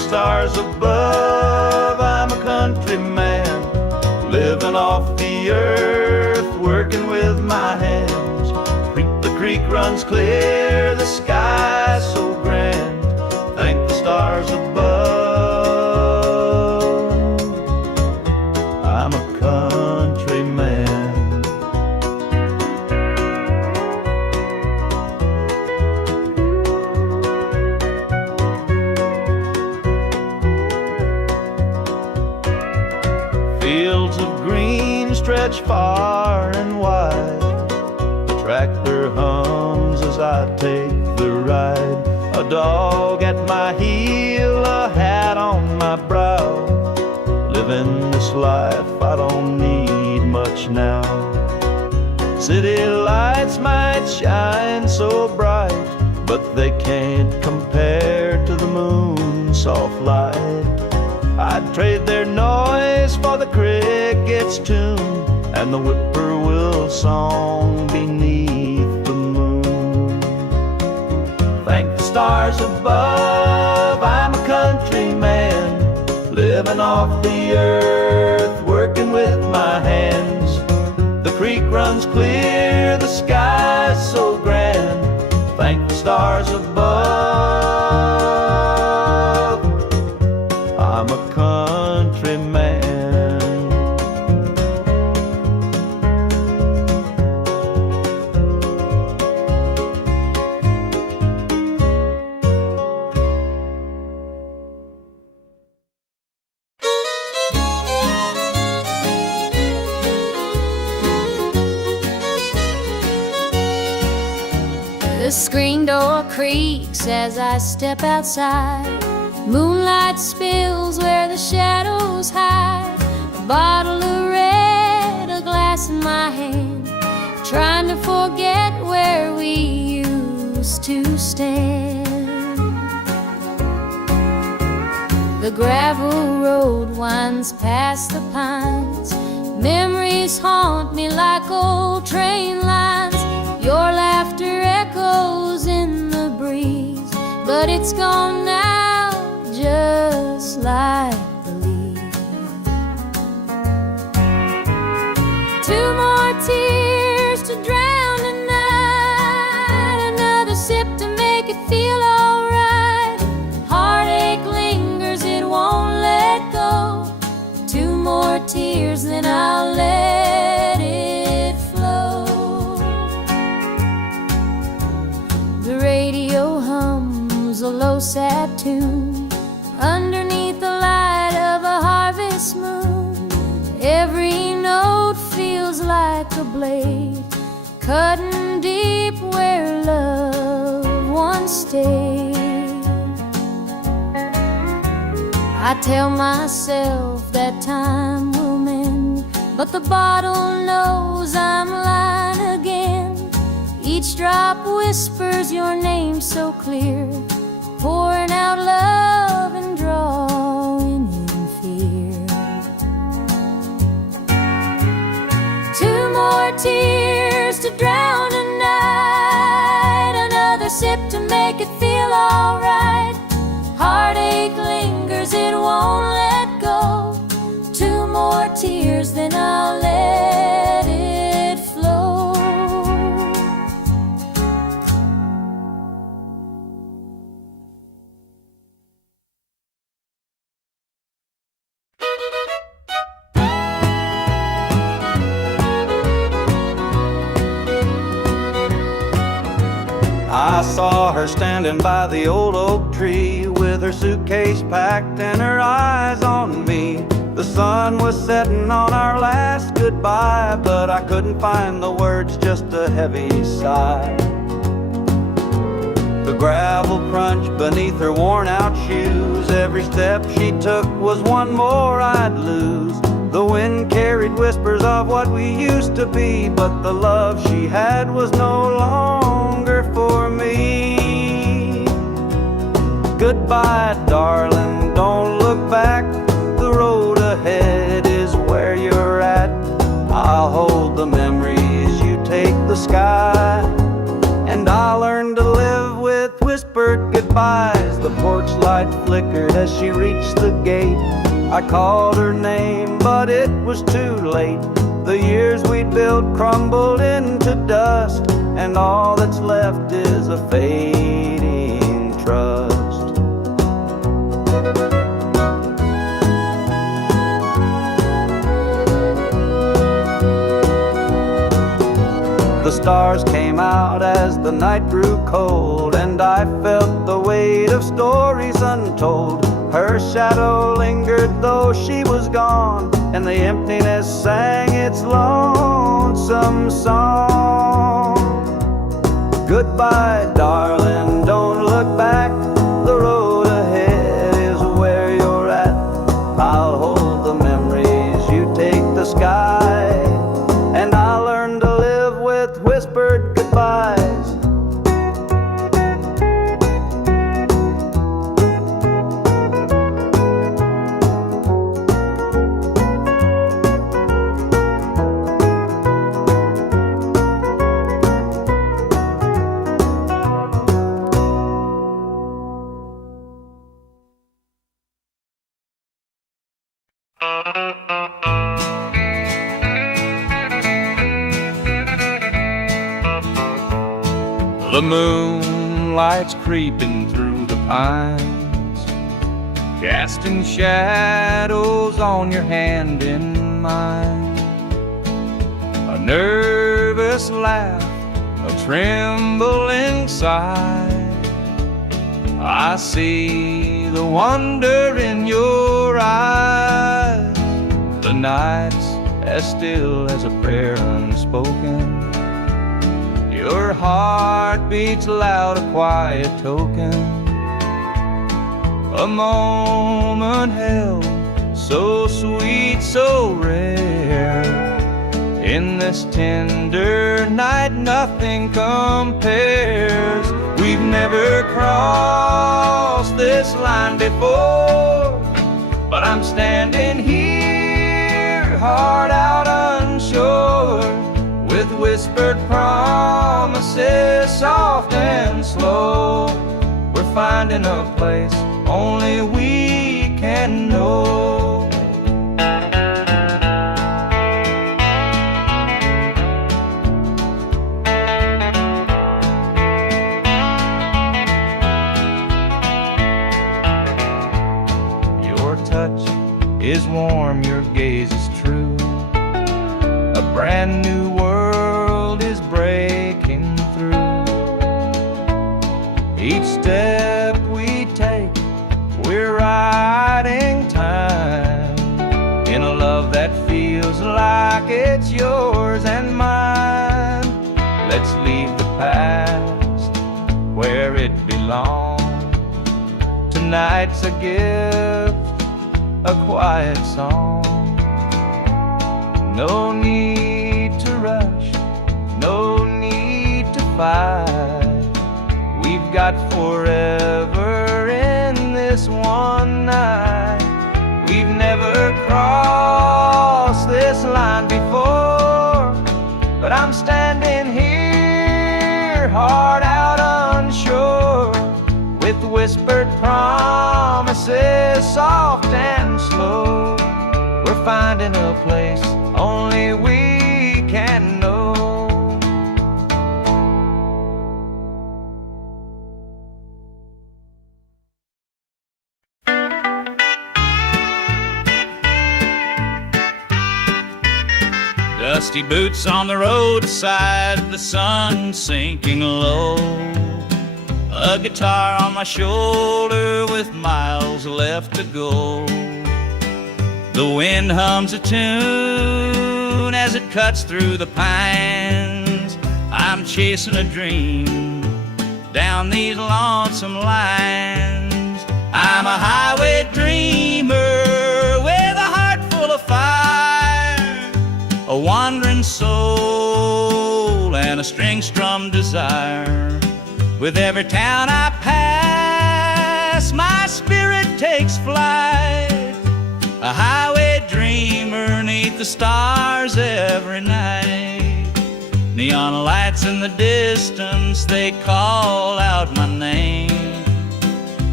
stars above. I'm a country man, living off the earth, working with my hands. The creek runs clear, the sky so grand. Thank the stars above. I'm a country man. Fields of green stretch far and wide. The tractor hums as I take the ride. A dog at my heel, a hat on my brow. Living this life, I don't need much now. City lights might shine so bright, but they can't compare to the moon's soft light. I'd trade their noise for the cricket's tune and the whippoorwill song beneath the moon. Thank the stars above, I'm a country man, living off the earth, working with my hands. The creek runs clear, the sky's so grand. Thank the stars above, I'm a country man. The screen door creaks as I step outside. Moonlight spills where the shadows hide. A bottle of red, a glass in my hand, trying to forget where we used to stand. The gravel road winds past the pines. Memories haunt me like old train lines. Your laughter echoes in the breeze, but it's gone now, just like the leaves. Two more tears to drown the night, another sip to make it feel alright. Heartache lingers, it won't let go. Two more tears, then I'll let it flow. The radio hums a low sad tune underneath the light of a harvest moon. Every note feels like a blade cutting deep where love once stayed. I tell myself that time will mend, but the bottle knows I'm lying again. Each drop whispers your name so clear, pouring out love and drawing in fear. Two more tears to drown a night, another sip to make it feel alright. Heartache lingers, it won't let go. Two more tears, then I'll let it flow. I saw her standing by the old oak tree with her suitcase packed and her eyes on me. The sun was setting on our last goodbye, but I couldn't find the words, just a heavy sigh. The gravel crunched beneath her worn out shoes. Every step she took was one more I'd lose. The wind carried whispers of what we used to be, but the love she had was no longer for me. Goodbye, darling, don't look back. The road ahead is where you're at. I'll hold the memories, you take the sky, and I'll learn to live with whispered goodbyes. as the porch light flickered as she reached the gate. I called her name, but it was too late. The years we'd built crumbled into dust, and all that's left is a fading trust. The stars came out as the night grew cold, and I felt the weight of stories untold. Her shadow lingered though she was gone, and the emptiness sang its lonesome song. Goodbye, darling, don't look back. The road ahead is where you're at. I'll hold the memories, you take the sky, and I'll learn to live with whispered goodbyes. The moonlight's creeping through the pines, casting shadows on your hand in mine. A nervous laugh, a trembling sigh. I see the wonder in your eyes. The night's as still as a prayer unspoken. Your heart beats loud, a quiet token. A moment held, so sweet, so rare. In this tender night, nothing compares. We've never crossed this line before, but I'm standing here, heart out unsure, with whispered promises, soft and slow. We're finding a place only we can know. Your touch is warm, your gaze is true. A brand new world is breaking through. Each step we take, we're riding time in a love that feels like it's yours and mine. Let's leave the past where it belongs. Tonight's a gift, a quiet song. No need to rush, no need to fight. We've got forever in this one night. We've never crossed this line before, but I'm standing here, heart out unsure, with whispered promises, soft and slow. We're finding a place only we can know. Dusty boots on the roadside, the sun sinking low. A guitar on my shoulder with miles left to go. The wind hums a tune as it cuts through the pines. I'm chasing a dream down these lonesome lines. I'm a highway dreamer with a heart full of fire, a wandering soul and a string-strummed desire. With every town I pass, my spirit takes flight. A highway dreamer 'neath the stars every night. Neon lights in the distance, they call out my name.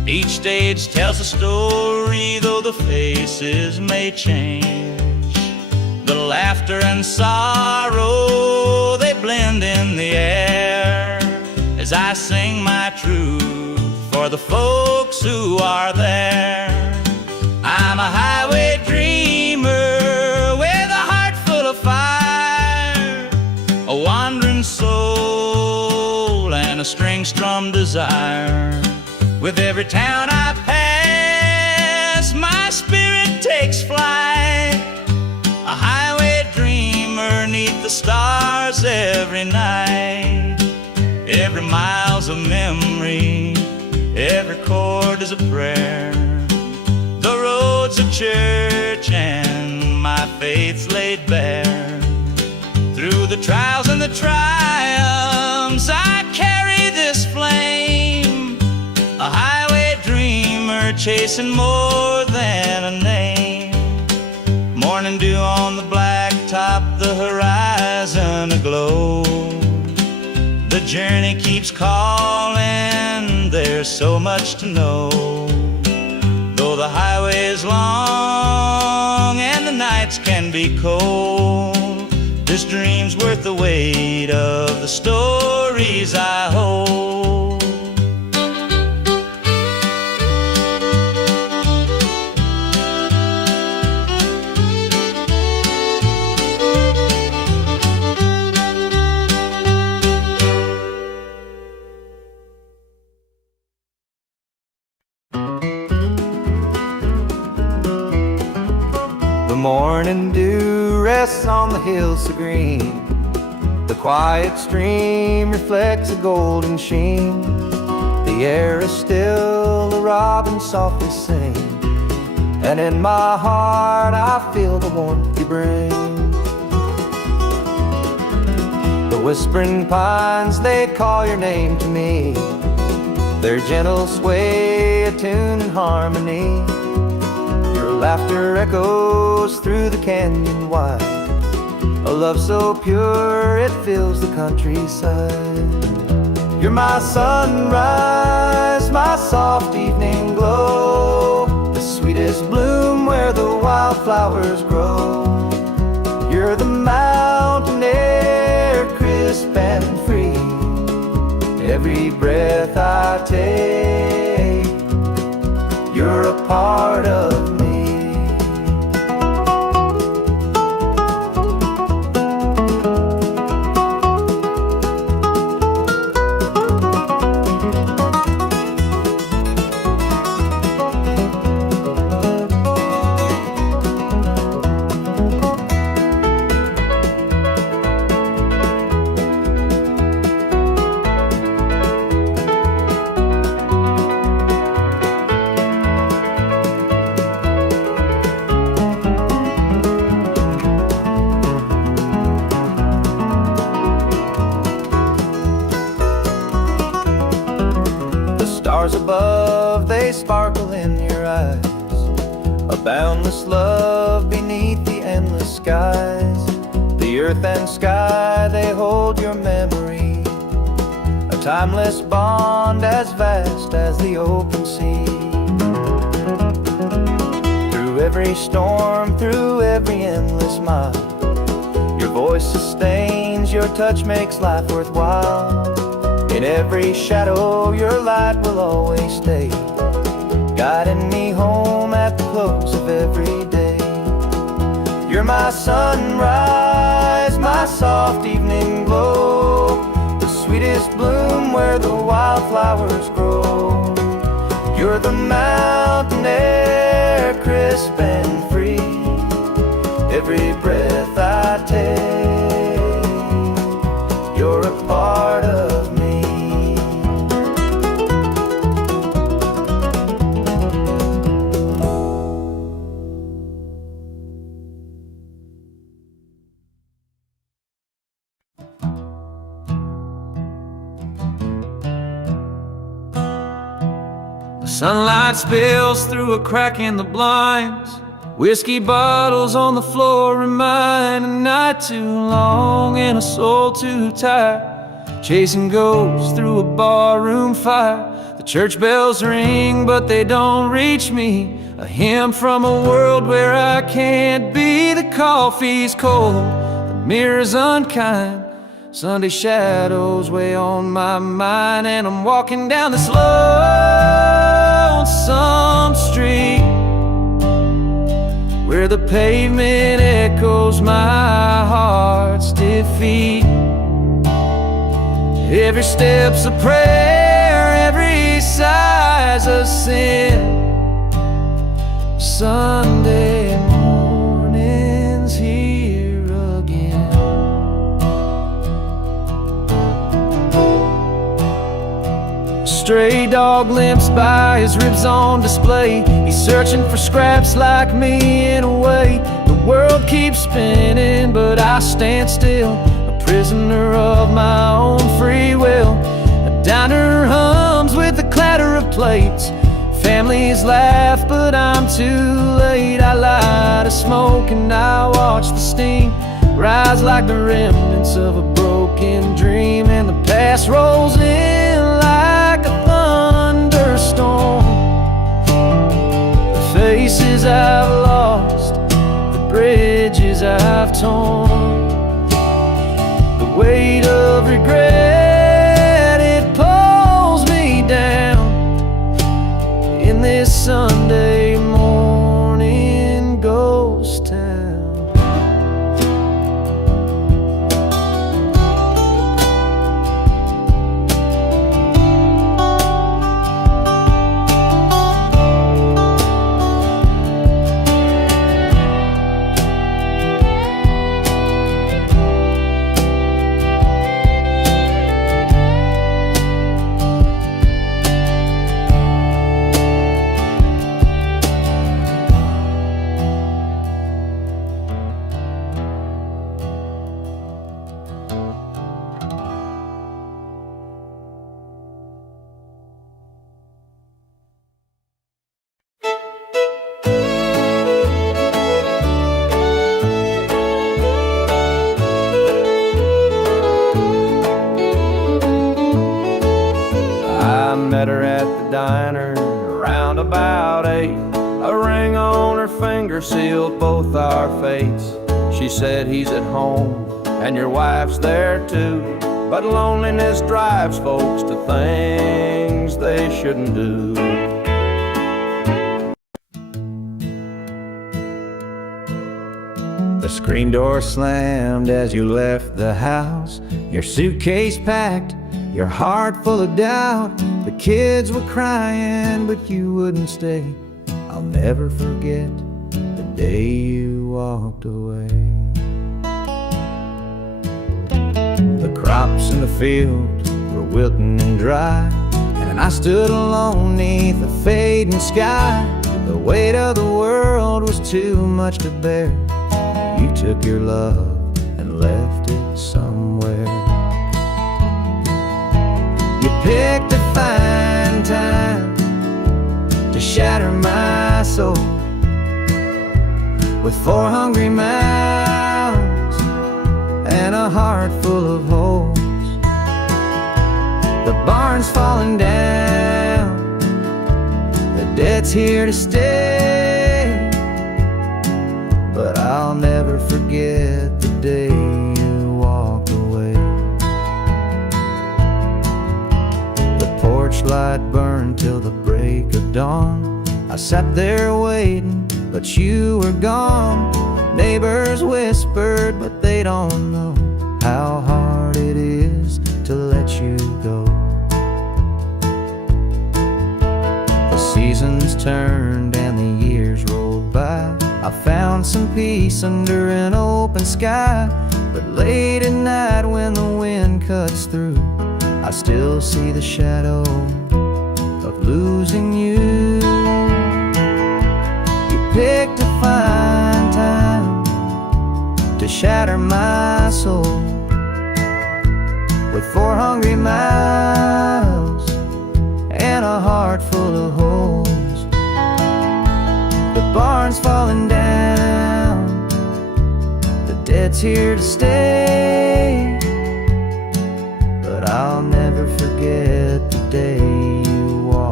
Each stage tells a story, though the faces may change. The laughter and sorrow, they blend in the air, as I sing my truth for the folks who are there. I'm a highway dreamer with a heart full of fire, a wandering soul and a string-strummed desire. With every town I pass, my spirit takes flight, a highway dreamer 'neath the stars every night. Every mile's a memory, every chord is a prayer. The road's a church and my faith's laid bare. Through the trials and the triumphs I carry this flame, a highway dreamer chasing more than a name. Morning dew on the blacktop, the horizon aglow. The journey keeps calling, there's so much to know. Though the highway is long and the nights can be cold, this dream's worth the weight of the stories I hold. The morning dew rests on the hills so green. The quiet stream reflects a golden sheen. The air is still, the robins softly sing, and in my heart I feel the warmth you bring. The whispering pines, they call your name to me. Their gentle sway, a tune in harmony. Your laughter echoes through the canyon wide, a love so pure it fills the countryside. You're my sunrise, my soft evening glow, the sweetest bloom where the wildflowers grow. You're the mountain air, crisp and free. Every breath I take, you're a part of me. Above, they sparkle in your eyes, a boundless love beneath the endless skies. The earth and sky, they hold your memory, a timeless bond as vast as the open sea. Through every storm, through every endless mile, your voice sustains, your touch makes life worthwhile. In every shadow, your light will always stay, guiding me home at the close of every day. You're my sunrise, my soft evening glow, the sweetest bloom where the wildflowers grow. You're the mountain air, crisp and free. Every breath I take, you're a part of me. Sunlight spills through a crack in the blinds. Whiskey bottles on the floor remind a night too long and a soul too tired, chasing ghosts through a barroom fire. The Church bells ring, but they don't reach me. A hymn from a world where I can't be. The coffee's cold, the mirror's unkind. Sunday shadows weigh on my mind, and I'm walking down this lonesome street where the pavement echoes my heart's defeat. Every step's a prayer, every sigh's a sin. Sunday morning's here again. Stray dog limps by, his ribs on display. He's searching for scraps like me in a way. The world keeps spinning, but I stand still, a prisoner of my own free will. A diner hums with the clatter of plates. Families laugh, but I'm too late. I light a smoke and I watch the steam rise like the remnants of a broken dream. And the past rolls in like a thunderstorm. The faces I've lost, the bridges I've torn, the weight of regret, it pulls me down in this Sunday morning ghost town. Met her at the diner around about 8. A ring on her finger sealed both our fates. She said, he's at home and your wife's there too, but loneliness drives folks to things they shouldn't do. The screen door slammed as you left the house, your suitcase packed, your heart full of doubt. The kids were crying, but you wouldn't stay. I'll never forget the day you walked away. The crops in the field were wilting and dry, and I stood alone neath the fading sky. The weight of the world was too much to bear. You took your love and left it somewhere. You picked a fine time to shatter my soul with 4 hungry mouths and a heart full of holes. The barn's falling down, the debt's here to stay, but I'll never forget the day you walked away. The porch light burned till the break of dawn. I sat there waiting, but you were gone. Neighbors whispered, but they don't know how hard it is to let you go. The seasons turned and the years rolled by. I found some peace under an open sky, but late at night when the wind cuts through, I still see the shadow of losing you. You picked a fine time to shatter my soul with 4 hungry mouths and a heart full of holes. The barn's falling down, the debt's here to stay, but I'll never forget the day you walked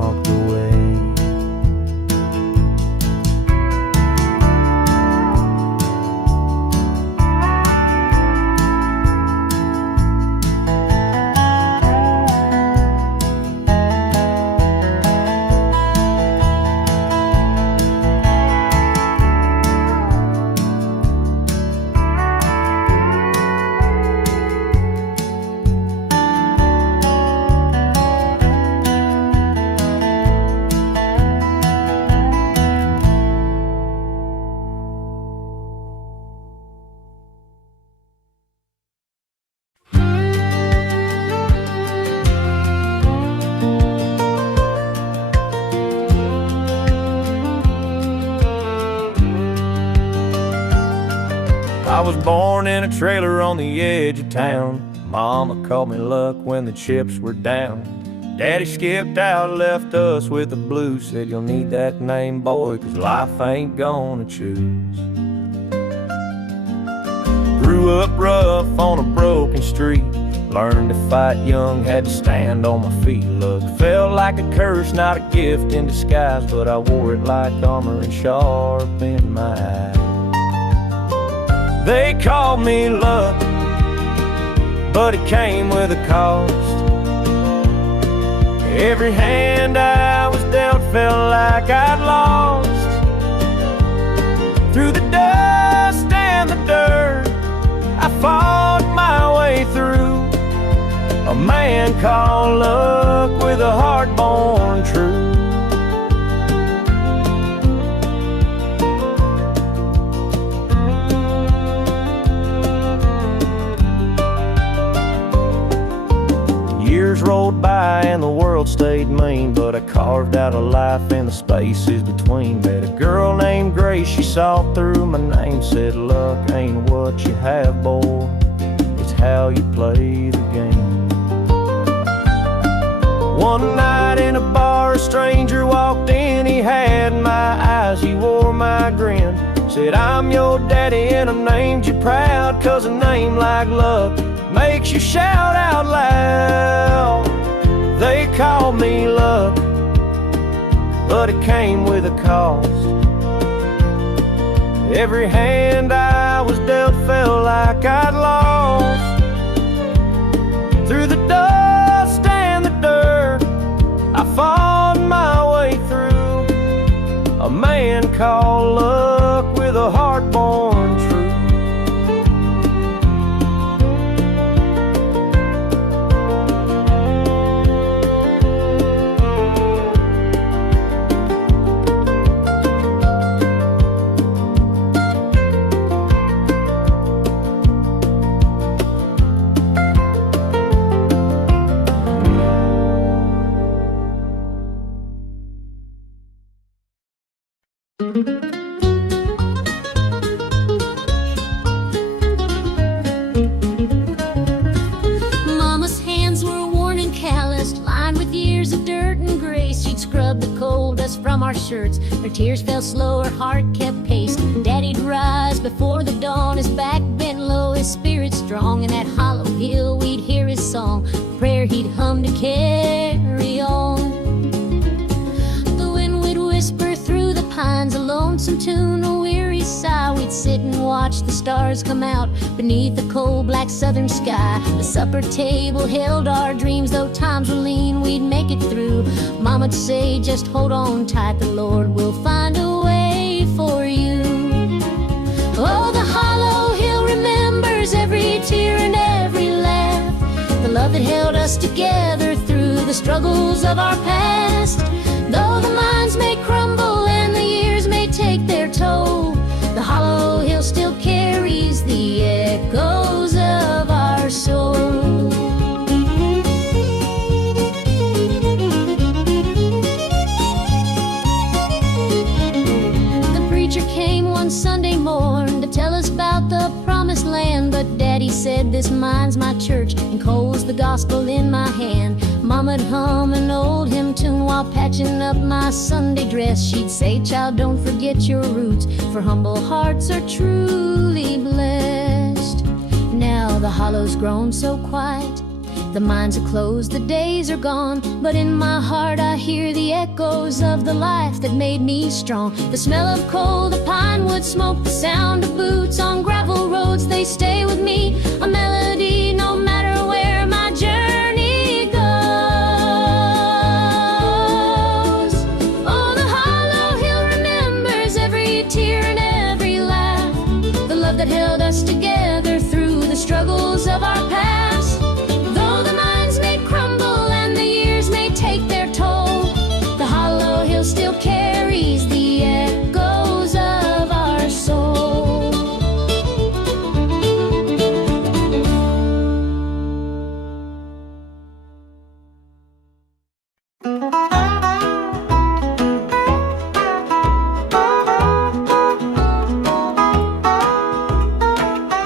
I was born in a trailer on the edge of town. Mama called me luck when the chips were down. Daddy skipped out, left us with the blues. Said you'll need that name, boy, 'cause life ain't gonna choose. Grew up rough on a broken street. Learned to fight young, had to stand on my feet. Look, felt like a curse, not a gift in disguise, but I wore it like armor and sharp in my eye. They called me luck, but it came with a cost. Every hand I was dealt felt like I'd lost. Through the dust and the dirt, I fought my way through. A man called luck with a heart born true. Years rolled by and the world stayed mean, but I carved out a life in the spaces between. Met a girl named Grace, she saw through my name, said luck ain't what you have, boy, it's how you play the game. One night in a bar, a stranger walked in. He had my eyes, he wore my grin. Said, I'm your daddy and I named you proud, 'cause a name like luck makes you shout out loud. They called me luck, but it came with a cost. Every hand I was dealt felt like I'd lost. Through the dust and the dirt, I fought my way through. A man called luck with a heart born true. Mama's hands were worn and calloused, lined with years of dirt and grace. She'd scrub the coal dust from our shirts. Her tears fell slow, her heart kept pace. Daddy'd rise before the dawn, his back bent low, his spirit strong. In that hollow hill we'd hear his song, a prayer he'd hum to carry on. The wind would whisper through the pines, a lonesome tune, a weary sigh. We'd sit and watch the stars come out beneath the cold black southern sky. The supper table held our dreams, though times were lean, we'd make it through. Mama'd say, just hold on tight, the Lord will find a way for you. Oh, the hollow hill remembers every tear and every laugh, the love that held us together through the struggles of our past. Though the minds may crumble and the years may take their toll, the hollow hill still carries the echoes of our soul. The preacher came one Sunday morn to tell us about the promised land, but Daddy said, this mine's my church and coal's the gospel in my hand. Mama'd hum an old hymn tune while patching up my Sunday dress. She'd say, child, don't forget your roots, for humble hearts are truly blessed. Now the hollow's grown so quiet, the mines are closed, the days are gone, but in my heart I hear the echoes of the life that made me strong. The smell of coal, the pine wood smoke, the sound of boots on gravel roads, they stay with me, a melody no matter where my journey goes. Oh, the hollow hill remembers every tear and every laugh, the love that held us together through the struggles of our past. Though the minds may crumble and the years may take their toll, the hollow hill still carries the echoes of our soul.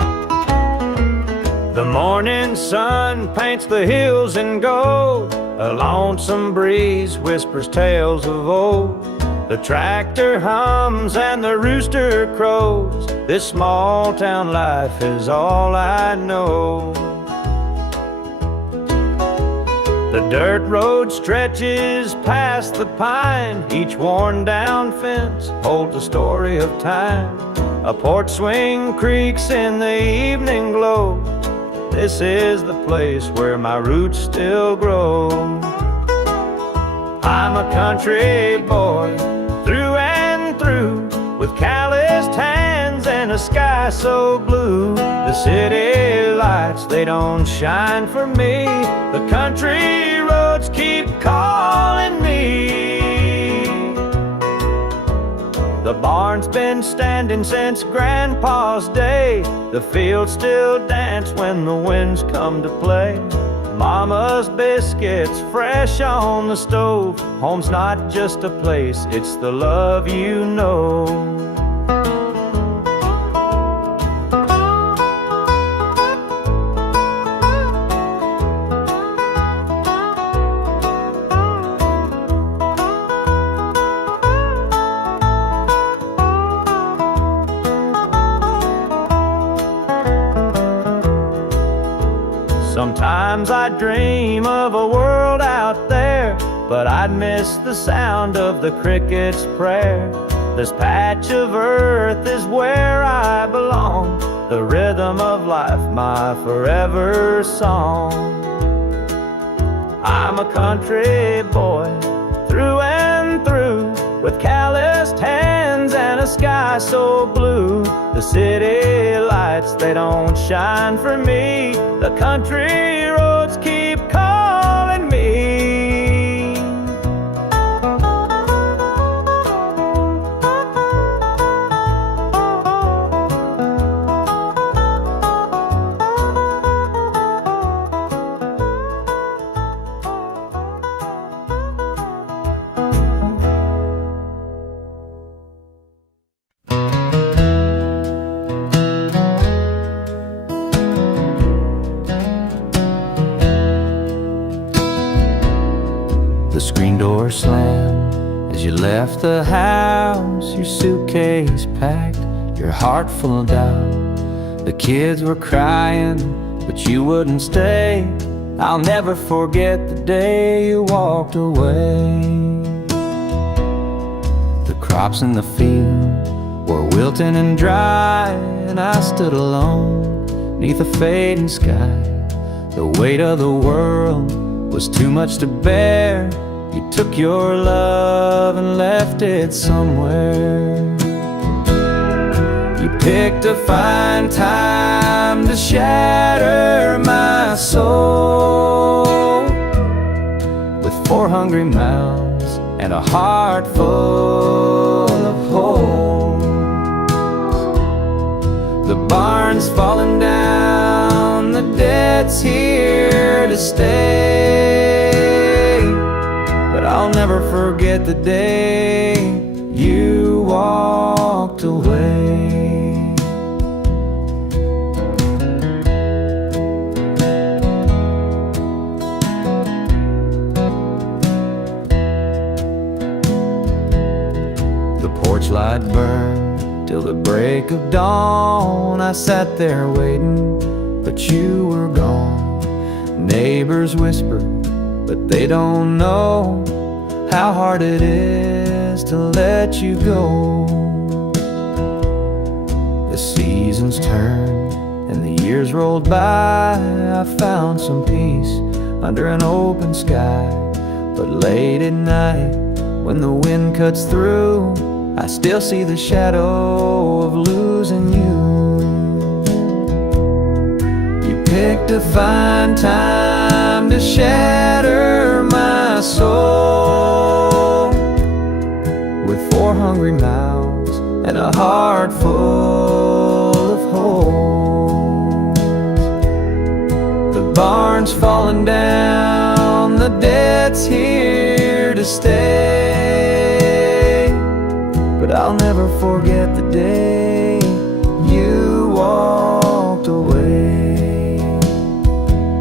sun paints the hills in gold. A lonesome breeze whispers tales of old. The tractor hums and the rooster crows. This small town life is all I know. The dirt road stretches past the pine. Each worn down fence holds a story of time. A porch swing creaks in the evening glow. This is the place where my roots still grow. I'm a country boy through and through, with calloused hands and a sky so blue. The city lights, they don't shine for me. The country roads keep calling me. The barn's been standing since Grandpa's day. The fields still dance when the winds come to play. Mama's biscuits fresh on the stove. Home's not just a place, it's the love you know. Sometimes I dream of a world out there, but I'd miss the sound of the cricket's prayer. This patch of earth is where I belong, the rhythm of life, my forever song. I'm a country boy through and through, with calloused hands and a sky so blue. The city lights, they don't shine for me. The country roads keep calling me. The screen door slammed as you left the house, your suitcase packed, your heart full of doubt. The kids were crying, but you wouldn't stay. I'll never forget the day you walked away. The crops in the field were wilting and dry, and I stood alone neath a fading sky. The weight of the world was too much to bear. You took your love and left it somewhere. You picked a fine time to shatter my soul, with 4 hungry mouths and a heart full of holes. The barn's falling down, the debt's here to stay, but I'll never forget the day you walked away. The porch light burned till the break of dawn. I sat there waiting, but you were gone. Neighbors whispered, but they don't know how hard it is to let you go. The seasons turned and the years rolled by. I found some peace under an open sky, but late at night when the wind cuts through, I still see the shadow of losing you. You picked a fine time to shatter my soul, with 4 hungry mouths and a heart full of holes. The barn's falling down, the debt's here to stay, but I'll never forget the day you walked away.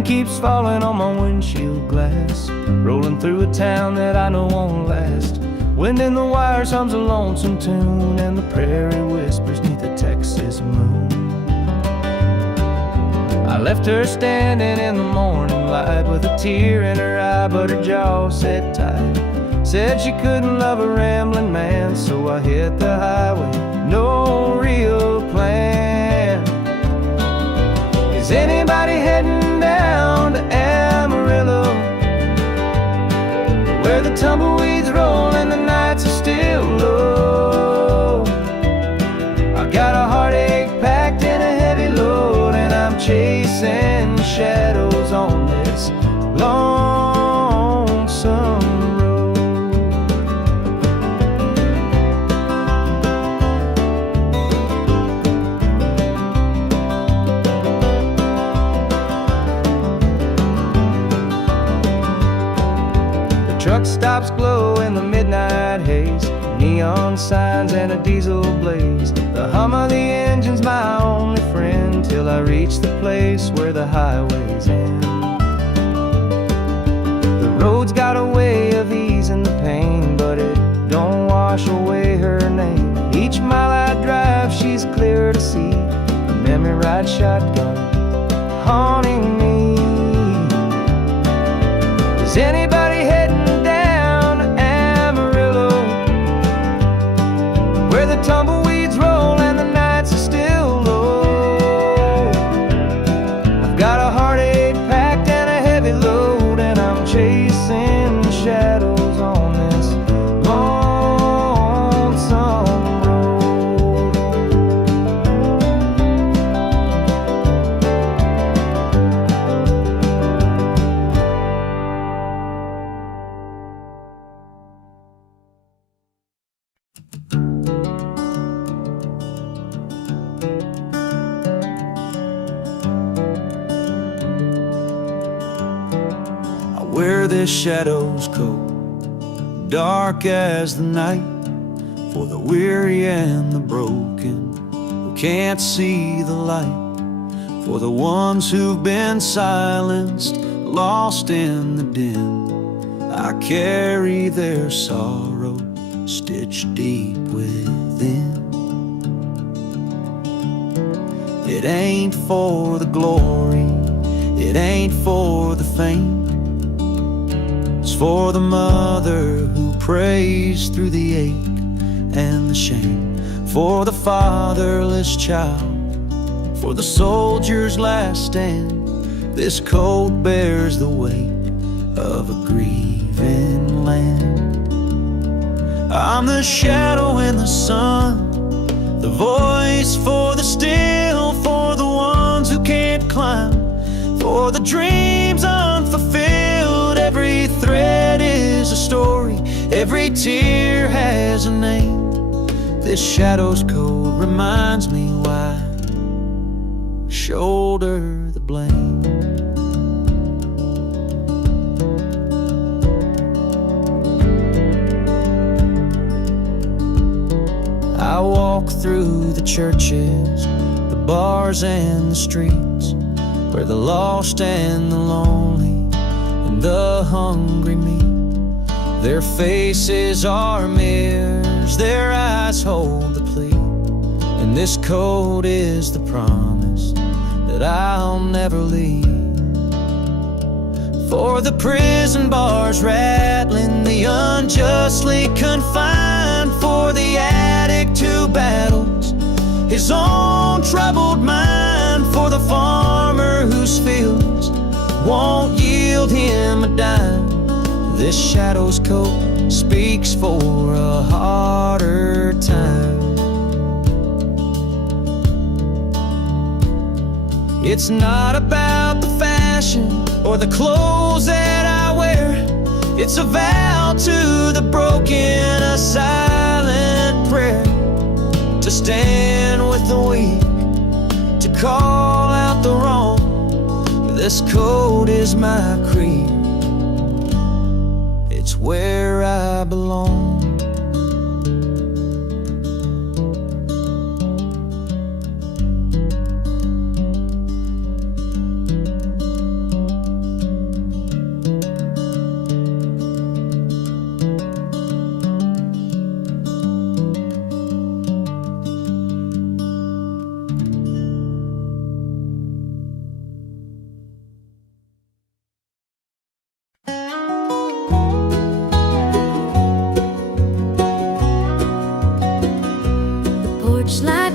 Rain keeps falling on my windshield glass, rolling through a town that I know won't last. Wind in the wires hums a lonesome tune, and the prairie whispers neath the Texas moon. I left her standing in the morning light with a tear in her eye, but her jaw said tight. Said she couldn't love a rambling man, so I hit the highway, no real plan. Is anybody heading down to Amarillo, where the tumbleweeds roll and the nights are still low? I got a heartache packed in a heavy load, and I'm chasing shadows on this lonesome road. The truck stops glow in the midnight haze, neon signs and a diesel blaze. The hum of the engine's my only friend, till I reach the place where the highways end. The road's got a way of easing the pain, but it don't wash away her name. Each mile I drive, she's clear to see, a memory ride shotgun haunting me. Is anybody heading down to Amarillo, where the tumbleweeds roll and the nights are still low? I've got a heartache packed and a heavy load, and I'm chasing shadows on this lonesome road. I wear this shadow's coat, dark as the night, for the weary and the broken who can't see the light, for the ones who've been silenced, lost in the din. I carry their sorrow stitched deep within. It ain't for the glory, it ain't for the fame. It's for the mother who prays through the ache and the shame, for the fatherless child, for the soldier's last stand. This coat bears the weight of a grieving land. I'm the shadow in the sun, the voice for the still, for the ones who can't climb, for the dreams unfulfilled. Every thread is a story, every tear has a name. This shadow's code reminds me why I shoulder the blame. I walk through the churches, the bars and the streets, where the lost and the lonely and the hungry meet. Their faces are mirrors, their eyes hold the plea, and this code is the promise that I'll never leave. For the prison bars rattling, the unjustly confined, for the addict who battles his own troubled mind, for the farmer whose fields won't yield him a dime. This shadow's coat speaks for a harder time. It's not about the fashion or the clothes that I wear. It's a vow to the broken, a silent prayer, to stand with the weak, to call out the wrong. This code is my creed, it's where I belong.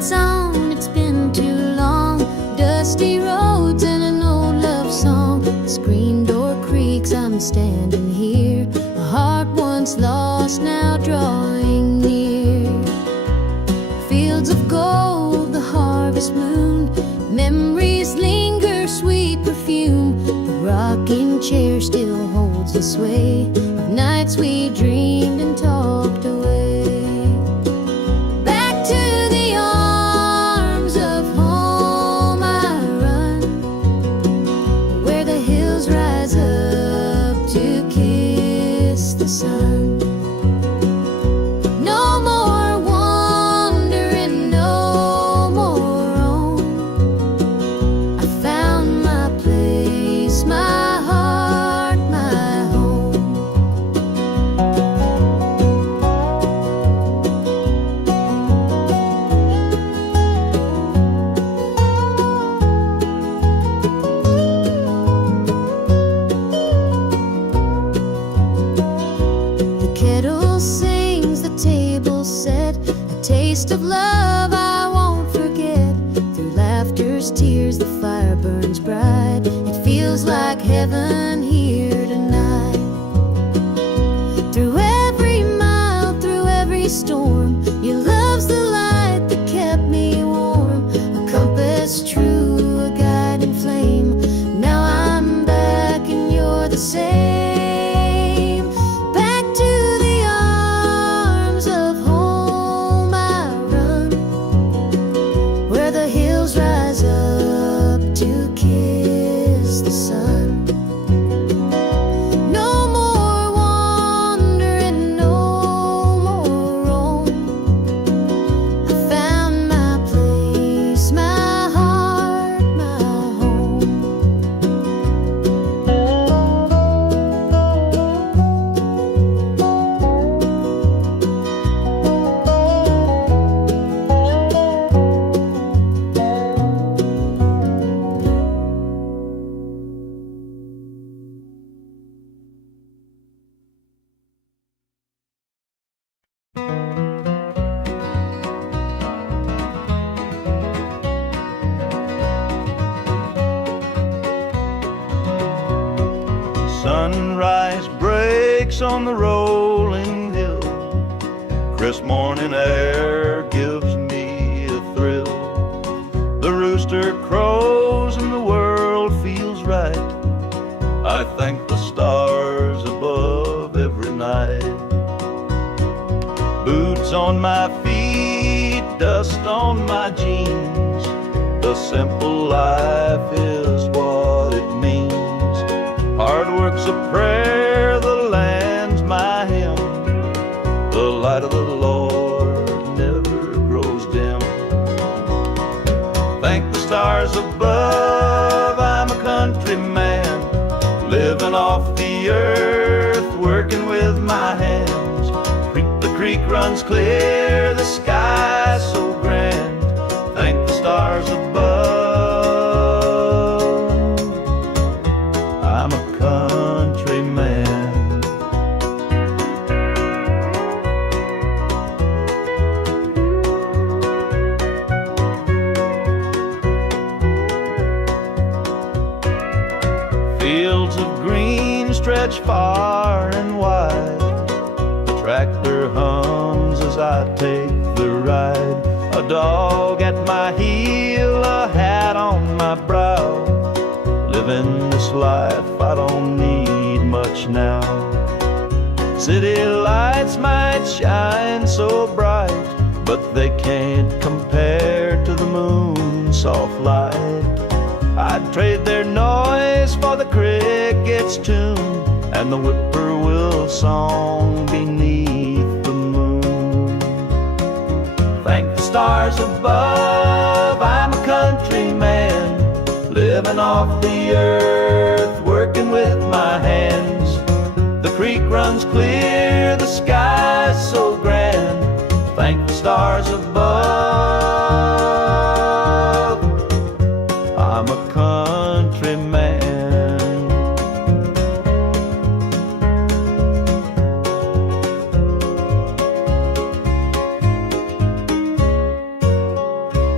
lights on, it's been too long. Dusty roads and an old love song. The screen door creaks, I'm standing here. A heart once lost, now drawing near. Fields of gold, the harvest moon. Memories linger, sweet perfume. The rocking chair still holds the sway of nights we dreamed and talked away. Back to the arms of home I run, where the hills rise up to kiss the sun. No more wandering, no more roam. I found my place, my heart, my home. The kettle sings, the table set, a taste of love I won't forget. Through laughter's tears, the fire burns bright. It feels like heaven here tonight. Through every mile, through every storm, your love's the light that kept me warm. A compass true, a guiding flame. Now I'm back and you're the same. Back to the arms of home I run, where the hills rise up to kiss the sun. No more wandering, no more roam. I found my place, my heart, my home. Sunrise breaks on the rolling hill. Crisp morning air gives me a thrill. The rooster crows and the world feels right. I thank the stars above every night. Boots on my feet, dust on my jeans. The simple life is what it means. Hard work's a prayer, the land's my hymn. The light of the Lord never grows dim. Thank the stars above, I'm a country man, living off the earth, working with my hands. The creek runs clear, the sky so grand. Thank the stars above, I'm a country man. Fields of green stretch far and wide. The tractor hums as I take the ride. A dog at my heel, a hat on my brow. Living this life, I don't need much now. City lights might shine so bright, but they can't compare to the moon's soft light. I'd trade their noise for the cricket's tune and the whippoorwill song beneath the moon. Thank the stars above, I'm a country man, living off the earth, working with my hands. The creek runs clear, the sky's so grand. Thank the stars above, I'm a country man.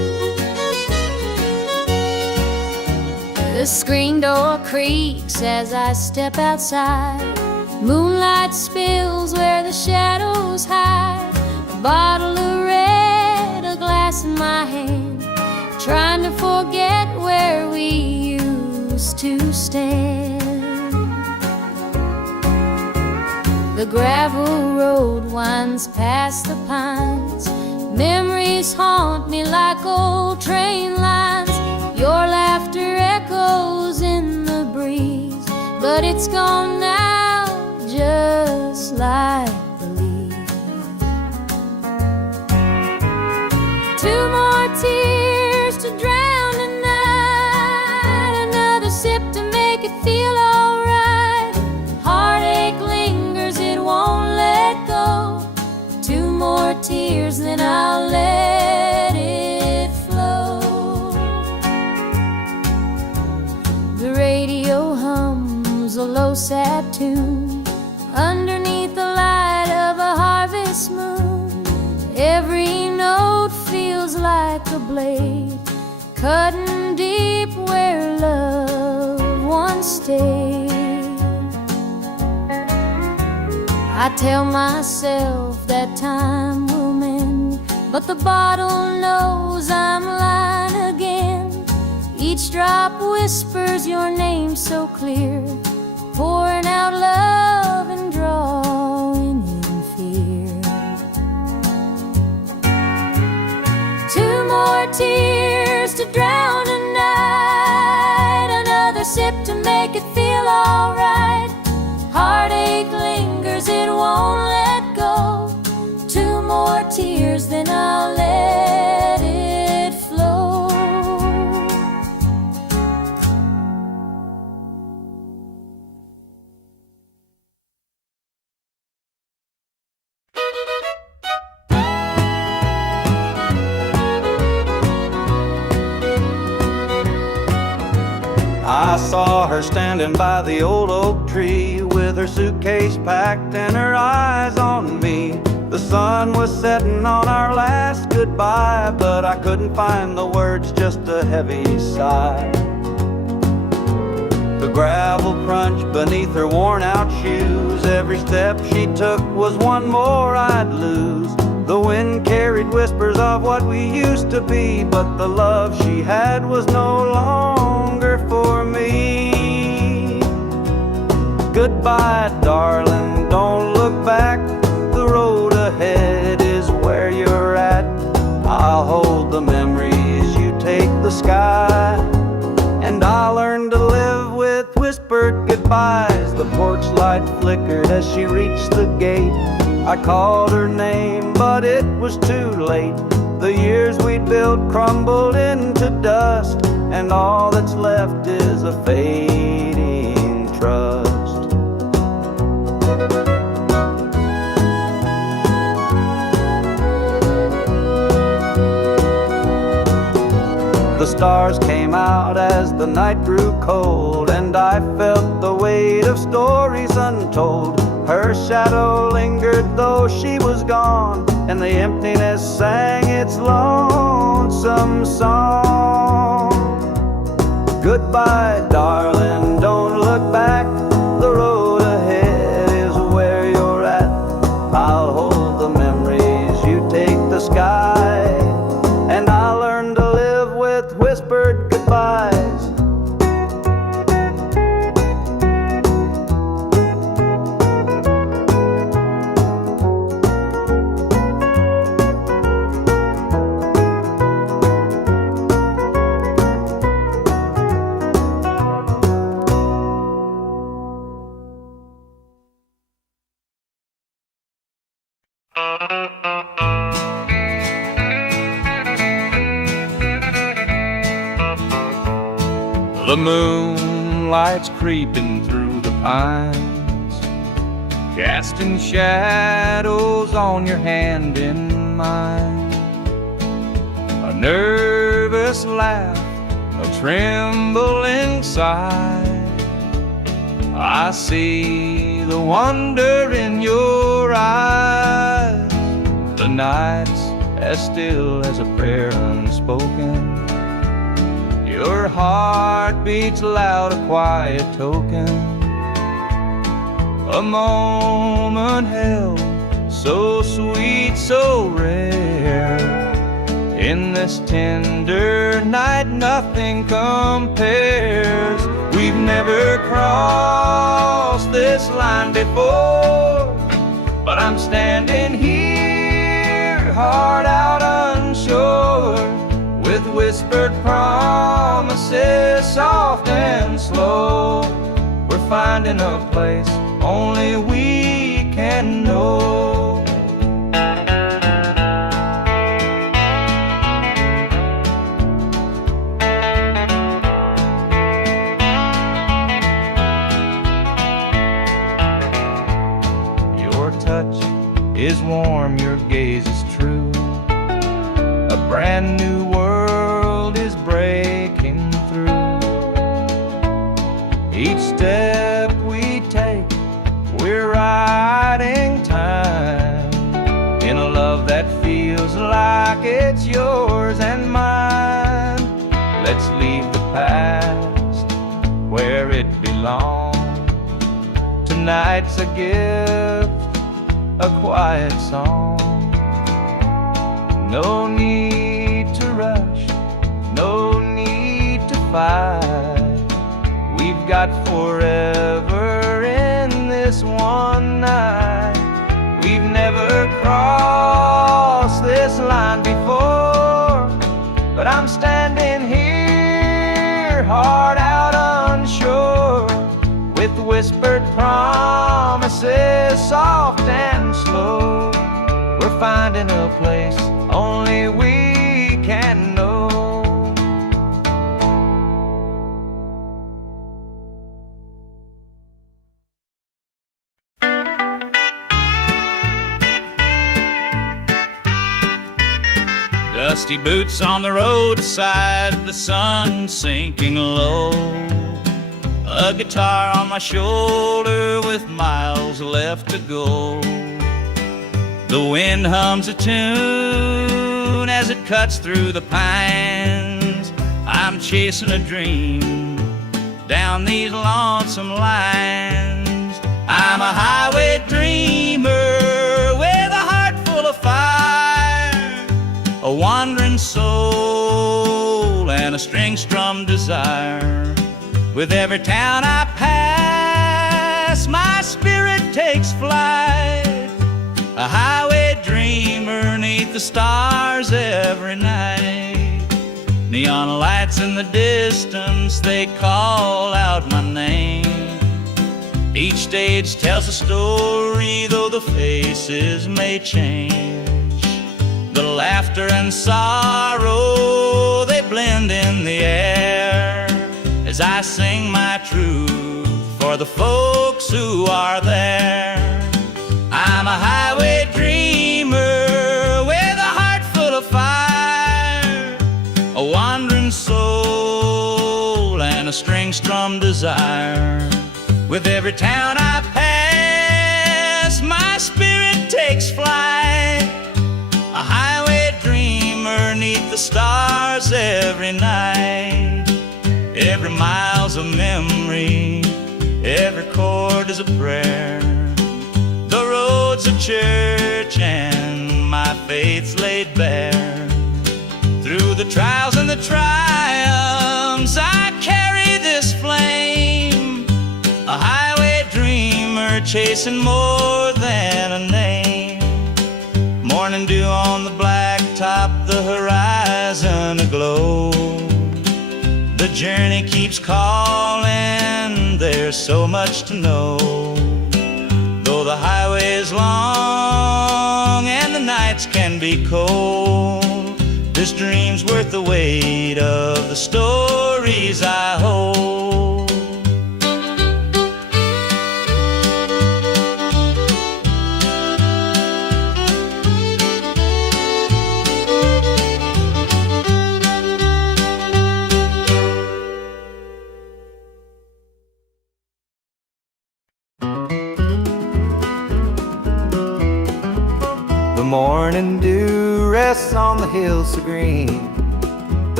door creaks as I step outside. Moonlight spills where the shadows hide. A bottle of red, a glass in my hand, trying to forget where we used to stand. The gravel road winds past the pines. Memories haunt me like old train lines. Your laughter echoes in the breeze, but it's gone now, just like the leaves. 2 more tears to drown the night. Another sip to make it feel alright. Heartache lingers, it won't let go. 2 more tears, then I'll let it flow. The radio hums a low sad tune underneath the light of a harvest moon. Every note feels like a blade cutting deep where love once stayed. I tell myself that time will mend, but the bottle knows I'm lying again. Each drop whispers your name so clear, pouring out love and drawing in fear. 2 more tears to drown a night. Another sip to make it feel alright. Heartache lingers, it won't let go. 2 more tears, then I'll let it flow. I saw her standing by the old oak tree with her suitcase packed and her eyes on me. The sun was setting on our last goodbye, but I couldn't find the words, just a heavy sigh. The gravel crunched beneath her worn out shoes. Every step she took was one more I'd lose. The wind carried whispers of what we used to be, but the love she had was no longer for me. Goodbye, darling, don't look back. The road ahead is where you're at. I'll hold the memories, you take the sky. And I'll learn to live with whispered goodbyes. The porch light flickered as she reached the gate. I called her name, but it was too late. The years we'd built crumbled into dust, and all that's left is a fading trust. The stars came out as the night grew cold, and I felt the weight of stories untold. Her shadow lingered though she was gone, and the emptiness sang its lonesome song. Goodbye, darling, don't look back. The road ahead is where you're at. I'll hold the memories, you take the sky. And I'll learn to live with whispered goodbyes. The moonlight's creeping through the pines, casting shadows on your hand in mine. A nervous laugh, a trembling sigh. I see the wonder in your eyes. The night's as still as a prayer unspoken. Your heart beats loud, a quiet token, a moment held, so sweet, so rare. In this tender night, nothing compares. We've never crossed this line before, but I'm standing here, heart out unsure, with whispered promises, soft and slow. We're finding a place only we can know. Your touch is warm, your gaze is true. A brand new world is breaking through. Each step we take, we're riding time in a love that feels like it's yours and mine. Let's leave the past where it belongs. Tonight's a gift, a quiet song. No need to rush, no need to fight. We've got forever in this one night. We've never crossed this line before, but I'm standing here, heart out unsure, with whispered promises, soft and slow. We're finding a place only we can know. Dusty boots on the roadside, the sun sinking low. A guitar on my shoulder with miles left to go. The wind hums a tune as it cuts through the pines. I'm chasing a dream down these lonesome lines. I'm a highway dreamer with a heart full of fire, a wandering soul and a string-strummed desire. With every town I pass, my spirit takes flight. A highway dreamer 'neath the stars every night. Neon lights in the distance, they call out my name. Each stage tells a story, though the faces may change. The laughter and sorrow, they blend in the air, as I sing my truth for the folks who are there. I'm a highway dreamer with a heart full of fire, a wandering soul and a string-strummed desire. With every town I pass, my spirit takes flight. A highway dreamer 'neath the stars every night. Every mile's a memory, every chord is a prayer. The road's a church and my faith's laid bare. Through the trials and the triumphs, I carry this flame. A highway dreamer chasing more than a name. Morning dew on the blacktop, the horizon aglow. The journey keeps calling, there's so much to know. Though the highway is long and the nights can be cold, this dream's worth the weight of the stories I hold. The morning dew rests on the hills so green. The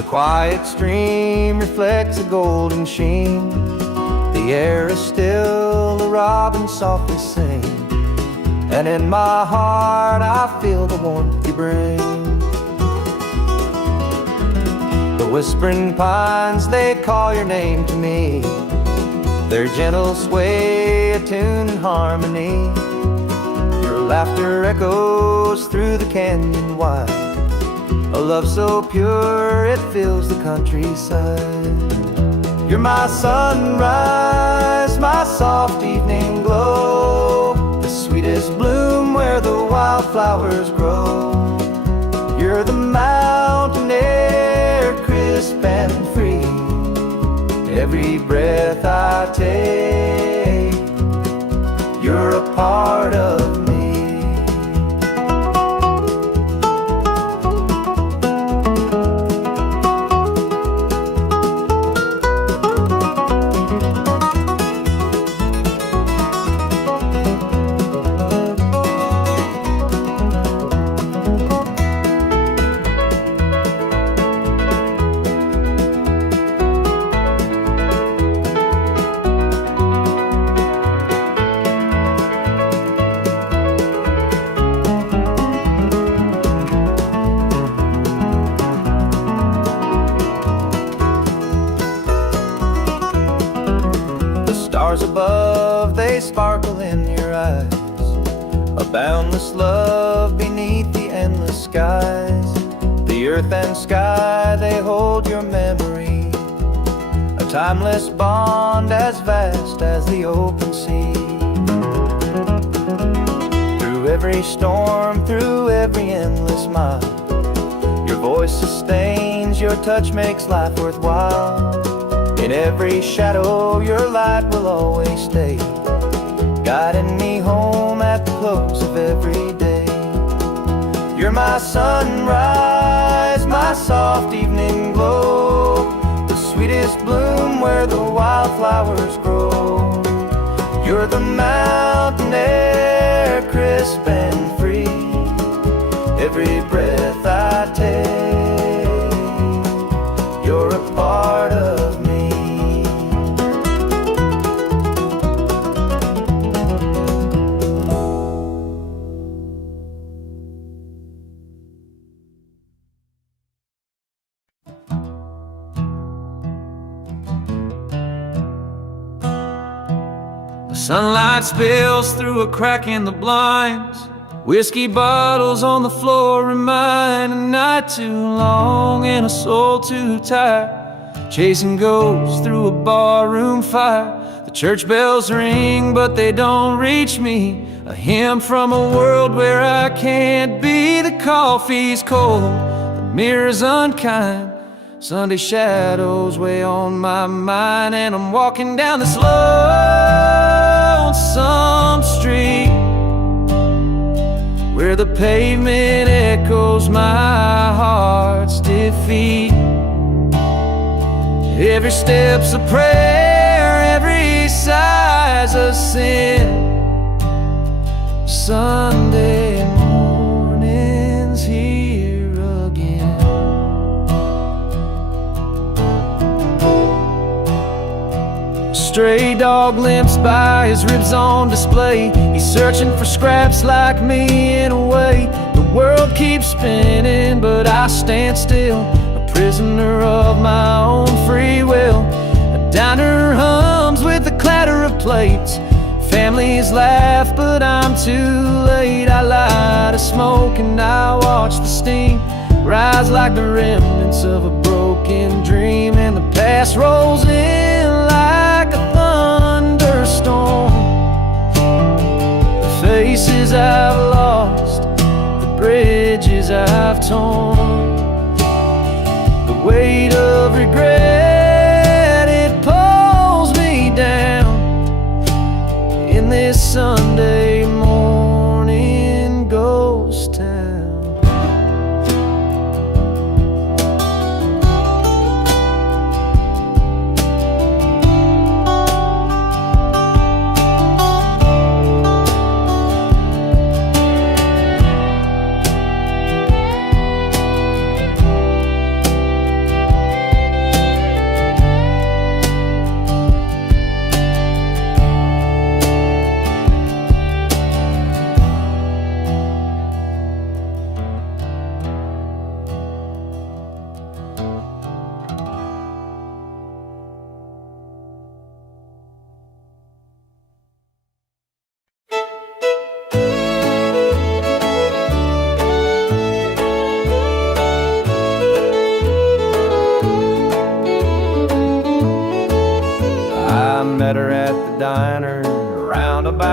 The quiet stream reflects a golden sheen. The air is still, the robins softly sing, and in my heart I feel the warmth you bring. The whispering pines, they call your name to me. Their gentle sway attuned in harmony. Your laughter echoes through the canyon wide, a love so pure it fills the countryside. You're my sunrise, my soft evening glow, the sweetest bloom where the wildflowers grow. You're the mountain air, crisp and free. Every breath I take, you're a part of me. Above, they sparkle in your eyes, a boundless love beneath the endless skies. The earth and sky, they hold your memory, a timeless bond as vast as the open sea. Through every storm, through every endless mile, your voice sustains, your touch makes life worthwhile. In every shadow, your light will always stay, guiding me home at the close of every day. You're my sunrise, my soft evening glow, the sweetest bloom where the wildflowers grow. You're the mountain air, crisp and free. Every breath I take, you're a part of me. Sunlight spills through a crack in the blinds. Whiskey bottles on the floor remind a night too long and a soul too tired, chasing ghosts through a barroom fire. The church bells ring but they don't reach me, a hymn from a world where I can't be. The coffee's cold, the mirror's unkind, Sunday shadows weigh on my mind, and I'm walking down this lonesome street where the pavement echoes my heart's defeat. Every step's a prayer, every sigh's a sin. Sunday morning's here again. A stray dog limps by, his ribs on display. He's searching for scraps like me in a way. The world keeps spinning, but I stand still, a prisoner of my own free will. A diner hums with the clatter of plates. Families laugh, but I'm too late. I light a smoke and I watch the steam rise like the remnants of a broken dream. And the past rolls in like a thunderstorm. The faces I've lost, the bridges I've torn, the weight of regret, it pulls me down in this Sunday morning ghost town.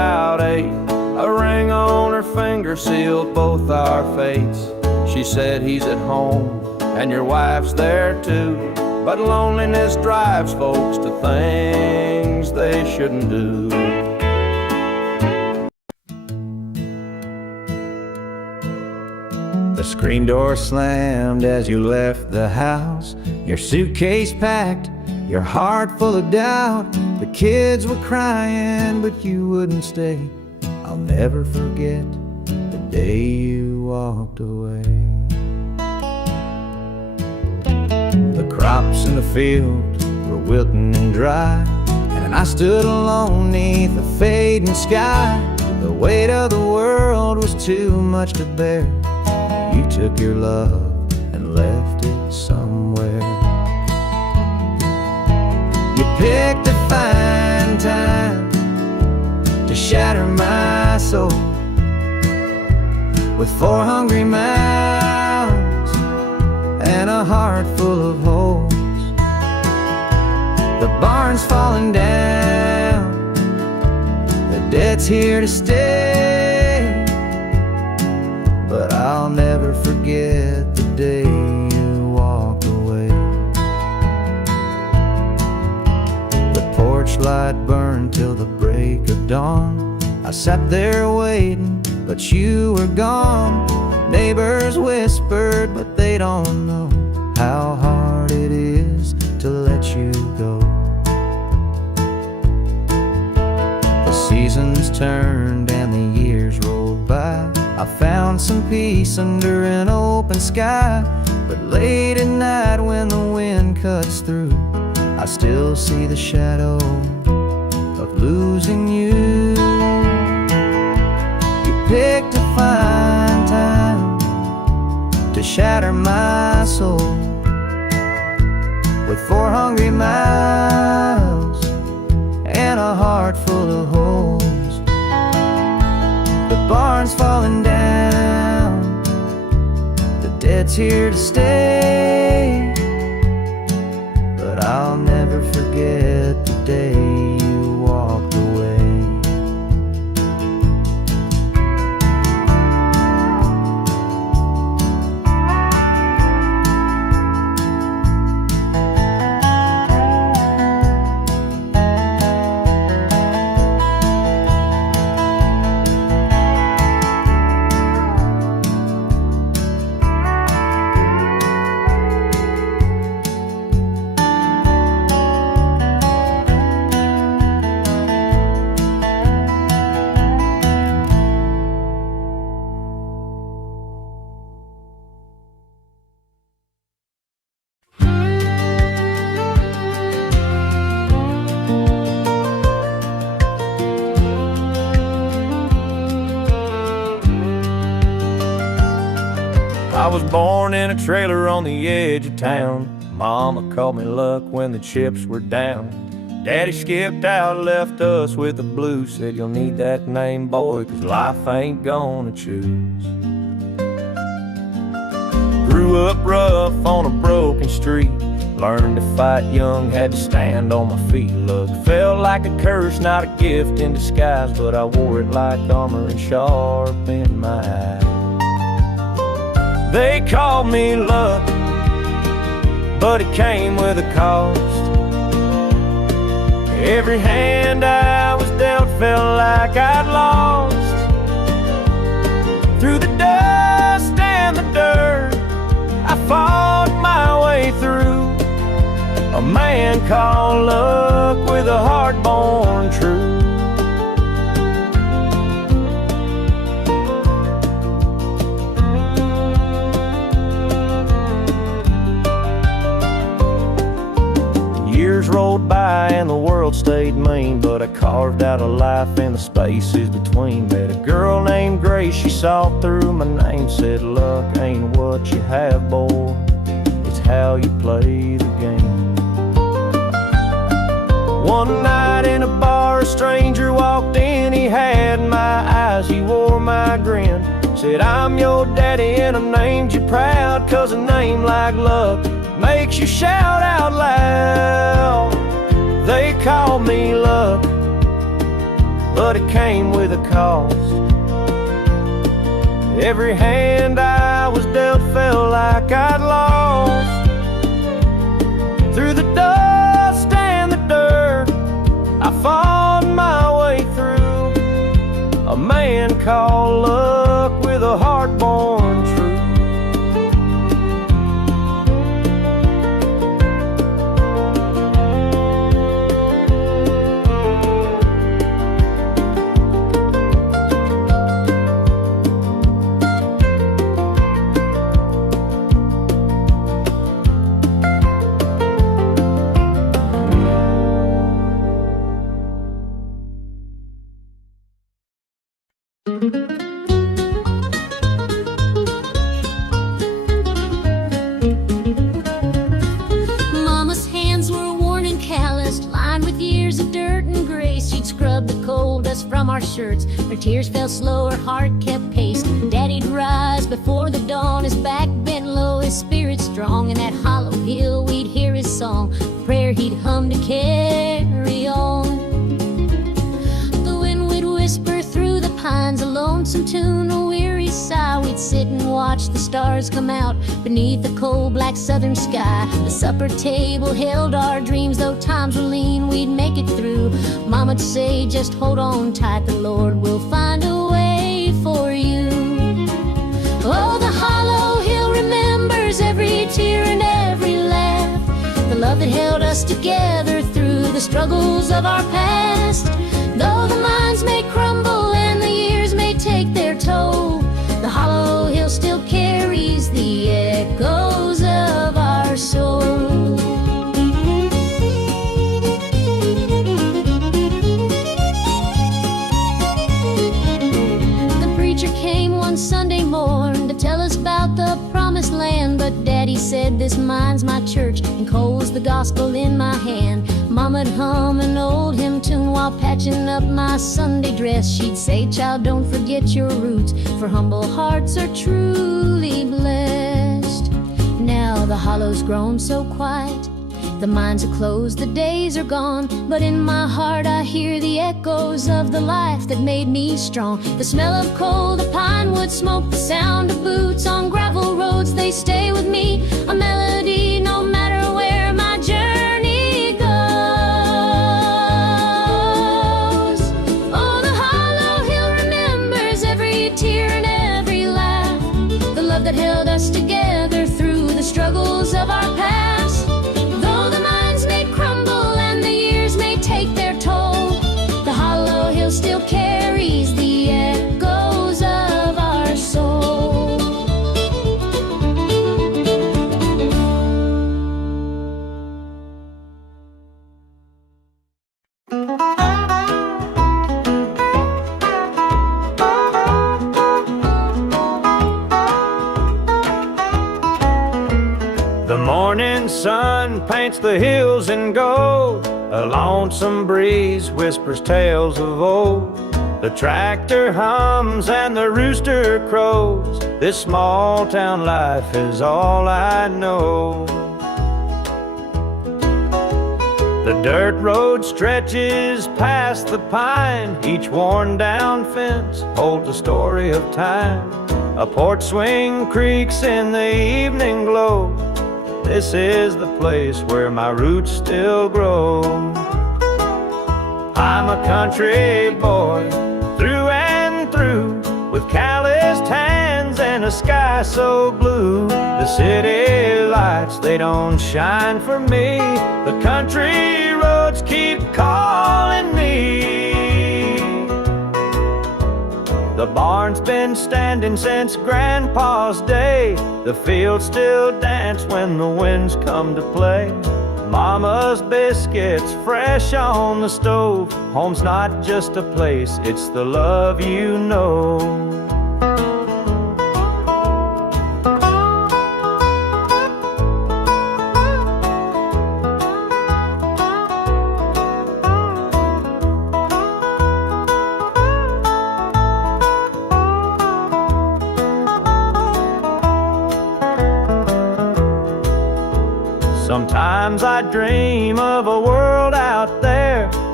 about 8. A ring on her finger sealed both our fates. She said he's at home and your wife's there too, but loneliness drives folks to things they shouldn't do. The screen door slammed as you left the house, your suitcase packed, your heart full of doubt. The kids were crying, but you wouldn't stay. I'll never forget the day you walked away. The crops in the field were wilting and dry, and I stood alone neath the fading sky. The weight of the world was too much to bear. You took your love and left it somewhere. You picked a fine time to shatter my soul with 4 hungry mouths and a heart full of holes. The barn's falling down, the debt's here to stay, but I'll never forget the day you walked away. The porch light burned till the break of dawn. I sat there waiting, but you were gone. Neighbors whispered, but they don't know how hard it is to let you go. The seasons turned and the years rolled by. I found some peace under an open sky, but late at night when the wind cuts through, I still see the shadow of losing you. You picked a fine time to shatter my soul with 4 hungry mouths and a heart full of holes. The barn's falling down, the debt's here to stay, but I'll never forget the day you walked away. I was born in a trailer on the edge of town. Mama called me luck when the chips were down. Daddy skipped out, left us with the blues. Said you'll need that name, boy, 'cause life ain't gonna choose. Grew up rough on a broken street. Learned to fight young, had to stand on my feet. Look, felt like a curse, not a gift in disguise, but I wore it like armor and sharp in my eye. They called me luck, but it came with a cost. Every hand I was dealt felt like I'd lost. Through the dust and the dirt, I fought my way through. A man called luck with a heart born true. Years rolled by and the world stayed mean, but I carved out a life in the spaces between. Met a girl named Grace, she saw through my name, said luck ain't what you have, boy, it's how you play the game. One night in a bar, a stranger walked in, he had my eyes, he wore my grin. Said I'm your daddy and I named you proud, 'cause a name like luck makes you shout out loud. They call me luck, but it came with a cost. Every hand I was dealt felt like I'd lost. Through the dust and the dirt, I fought my way through. A man called luck with a heart born true. Mama's hands were worn and calloused, lined with years of dirt and grace. She'd scrub the coal dust from our shirts. Her tears fell slow, her heart kept pace. Daddy'd rise before the dawn, his back bent low, his spirit strong. In that hollow hill we'd hear his song, a prayer he'd hum to carry on. The wind would whisper through the pines, a lonesome tune, a weary sigh. We'd sit and watch the stars come out beneath the cold black southern sky. The supper table held our dreams, though times were lean, we'd make it through. Mama'd say, just hold on tight, the Lord will find a way for you. Oh, the hollow hill remembers every tear and every laugh, the love that held us together through the struggles of our past. Though the minds may crumble and the years may take their toll, the hollow hill still carries the echoes of our soul. The preacher came one Sunday morn to tell us about the promised land, but Daddy said, this mine's my church and coal's the gospel in my hand. Mama'd hum an old hymn tune while patching up my Sunday dress. She'd say, child, don't forget your roots, for humble hearts are truly blessed. Now the hollow's grown so quiet, the mines are closed, the days are gone, but in my heart I hear the echoes of the life that made me strong. The smell of coal, the pine wood smoke, the sound of boots on gravel roads, they stay with me, a melody no matter where my journey goes. Oh, the hollow hill remembers every tear and every laugh, the love that held us together through the struggles of our past. Though the minds may crumble and the years may take their toll, the hollow hill still carries the echoes of our soul. The morning sun paints the hills in gold, a lonesome breeze whispers tales of old. The tractor hums and the rooster crows, this small town life is all I know. The dirt road stretches past the pine, each worn down fence holds a story of time. A porch swing creaks in the evening glow, this is the place where my roots still grow. I'm a country boy, through and through, with calloused hands and a sky so blue. The city lights, they don't shine for me, the country roads keep calling me. The barn's been standing since Grandpa's day, the fields still dance when the winds come to play. Mama's biscuits fresh on the stove, home's not just a place, it's the love you know. Sometimes I dream of a world out there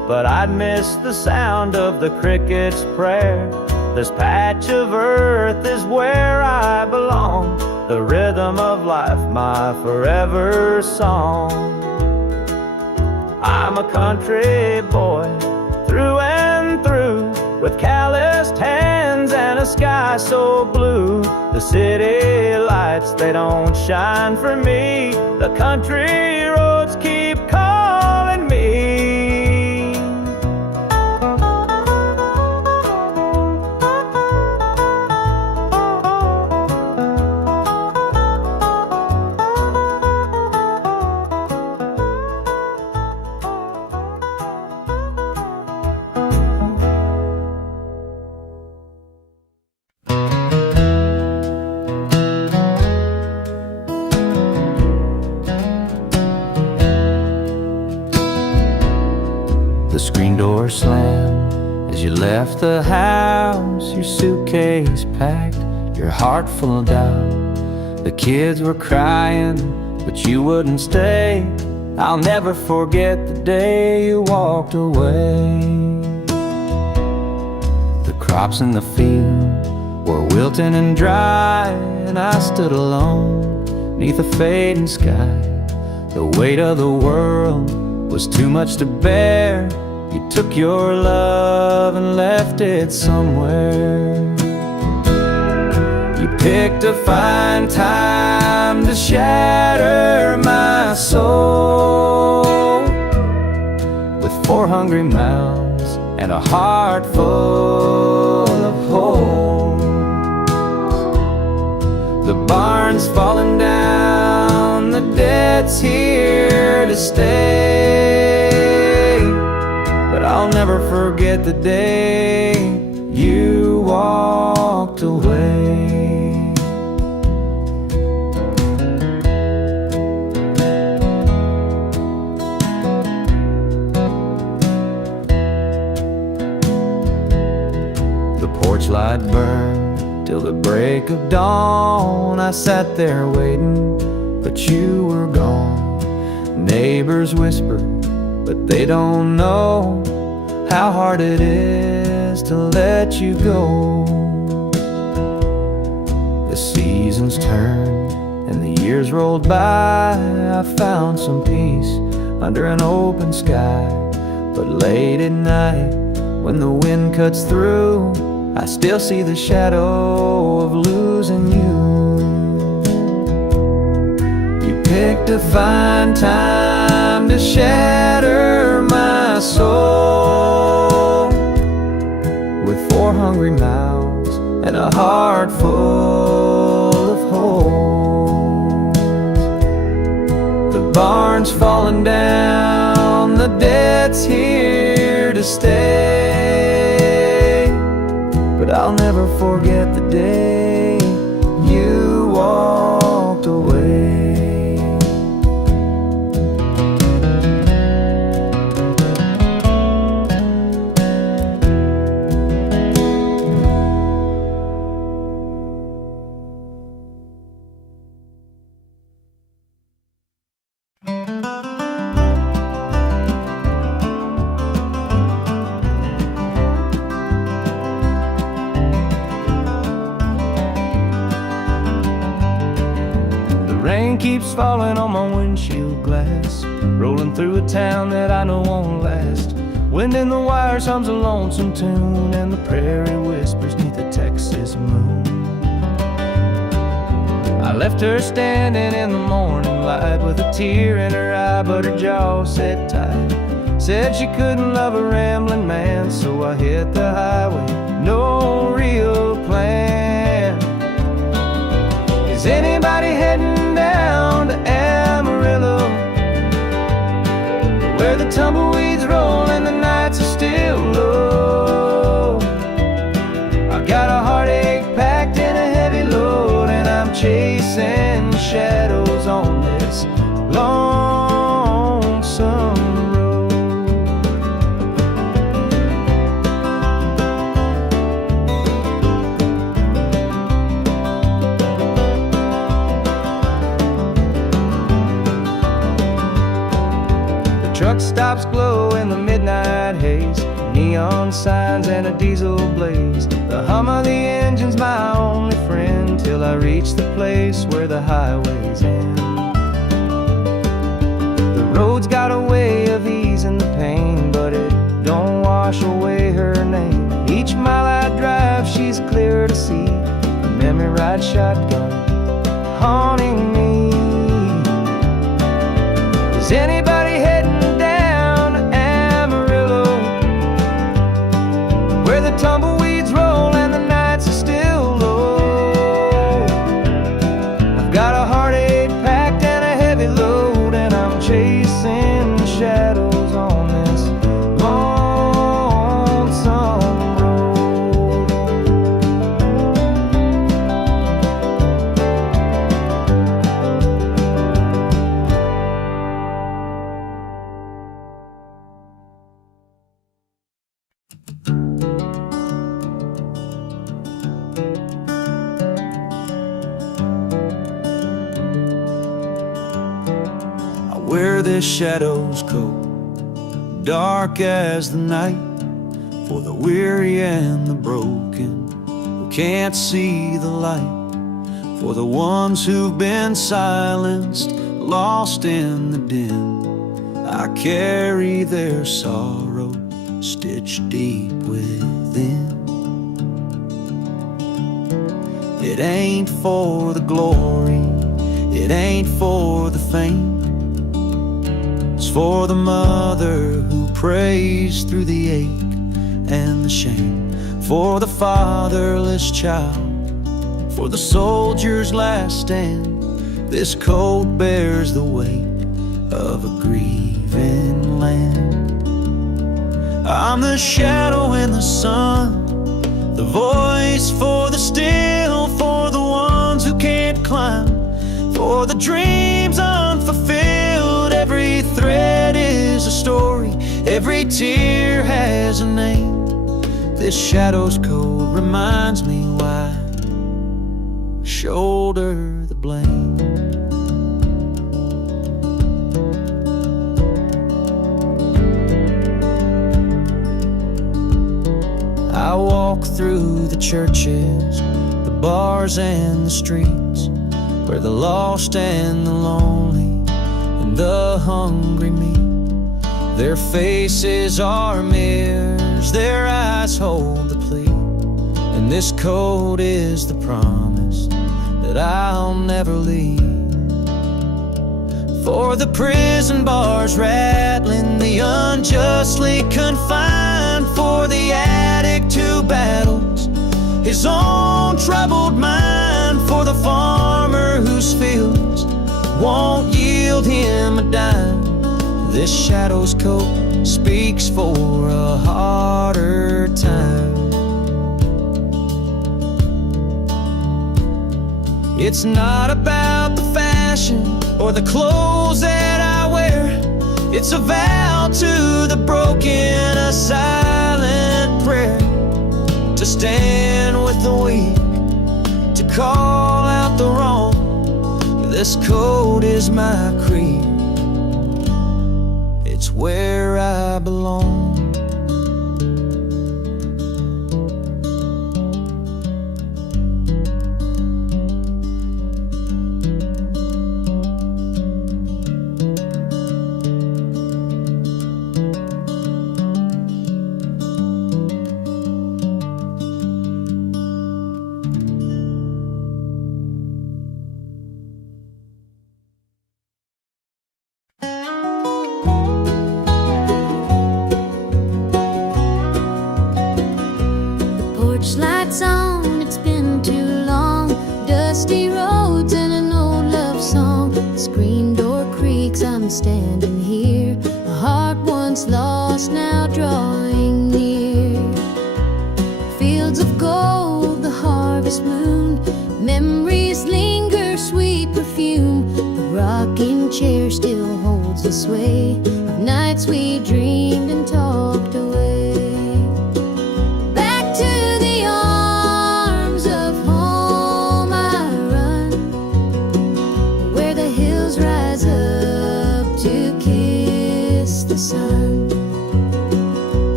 but I'd miss the sound of the cricket's prayer. This patch of earth is where I belong, the rhythm of life, my forever song. I'm a country boy, through and through, with calloused hands and a sky so blue. The city lights, they don't shine for me. The country roads keep calling me. The screen door slammed as you left the house, your suitcase packed, your heart full of doubt. The kids were crying, but you wouldn't stay. I'll never forget the day you walked away. The crops in the field were wilting and dry, and I stood alone neath a fading sky. The weight of the world was too much to bear. You took your love and left it somewhere. You picked a fine time to shatter my soul, with 4 hungry mouths and a heart full of holes. The barn's falling down, the debt's here to stay, but I'll never forget the day you walked away. The porch light burned till the break of dawn. I sat there waiting, but you were gone. Neighbors whispered, but they don't know how hard it is to let you go. The seasons turned and the years rolled by. I found some peace under an open sky, but late at night when the wind cuts through, I still see the shadow of losing you. You picked a fine time to shatter my soul, with 4 hungry mouths and a heart full of holes. The barn's falling down, the debt's here to stay, but I'll never forget the day you walked away. Rain keeps falling on my windshield glass, rolling through a town that I know won't last. Wind in the wires hums a lonesome tune, and the prairie whispers neath the Texas moon. I left her standing in the morning light with a tear in her eye, but her jaw set tight. Said she couldn't love a rambling man, so I hit the highway, no real plan. Is anybody heading down to Amarillo, where the tumbleweeds roll and the nights are still low? I got a heartache packed in a heavy load, and I'm chasing shadows on this lonesome road. The truck stops glow in the midnight white haze, neon signs and a diesel blaze. The hum of the engine's my only friend till I reach the place where the highways end. The road's got a way of easing the pain, but it don't wash away her name. Each mile I drive, she's clear to see, a memory ride shotgun haunting me. Is anybody heading down to Amarillo, where the tumbleweeds roll and the nights are still low? I've got a heartache packed and a heavy load, and I'm chasing the shadows on this lonesome road. I wear this shadow's coat, dark as the night, for the weary and the broken who can't see the light, for the ones who've been silenced, lost in the din. I carry their sorrow stitched deep within. It ain't for the glory, it ain't for the fame. It's for the mother who prays through the ache and the shame, for the fatherless child, for the soldier's last stand. This coat bears the weight of a grieving land. I'm the shadow in the sun, the voice for the still, for the ones who can't climb, for the dreams unfulfilled. Every thread is a story, every tear has a name. This shadow's code reminds me why I shoulder the blame. I walk through the churches, the bars and the streets, where the lost and the lonely and the hungry meet. Their faces are mirrors, their eyes hold the plea, and this code is the promise that I'll never leave. For the prison bars rattling, the unjustly confined, for the addict who battles his own troubled mind, for the farmer whose fields won't yield him a dime. This shadow's coat speaks for a harder time. It's not about the fashion or the clothes that I wear. It's a vow to the broken, a silent prayer, to stand with the weak, to call out the wrong. This code is my creed, it's where I belong. Lights on, it's been too long. Dusty roads and an old love song. The screen door creaks, I'm standing here. A heart once lost, now drawing near. Fields of gold, the harvest moon. Memories linger, sweet perfume. The rocking chair still holds the sway of nights we dreamed and talked away. Sun.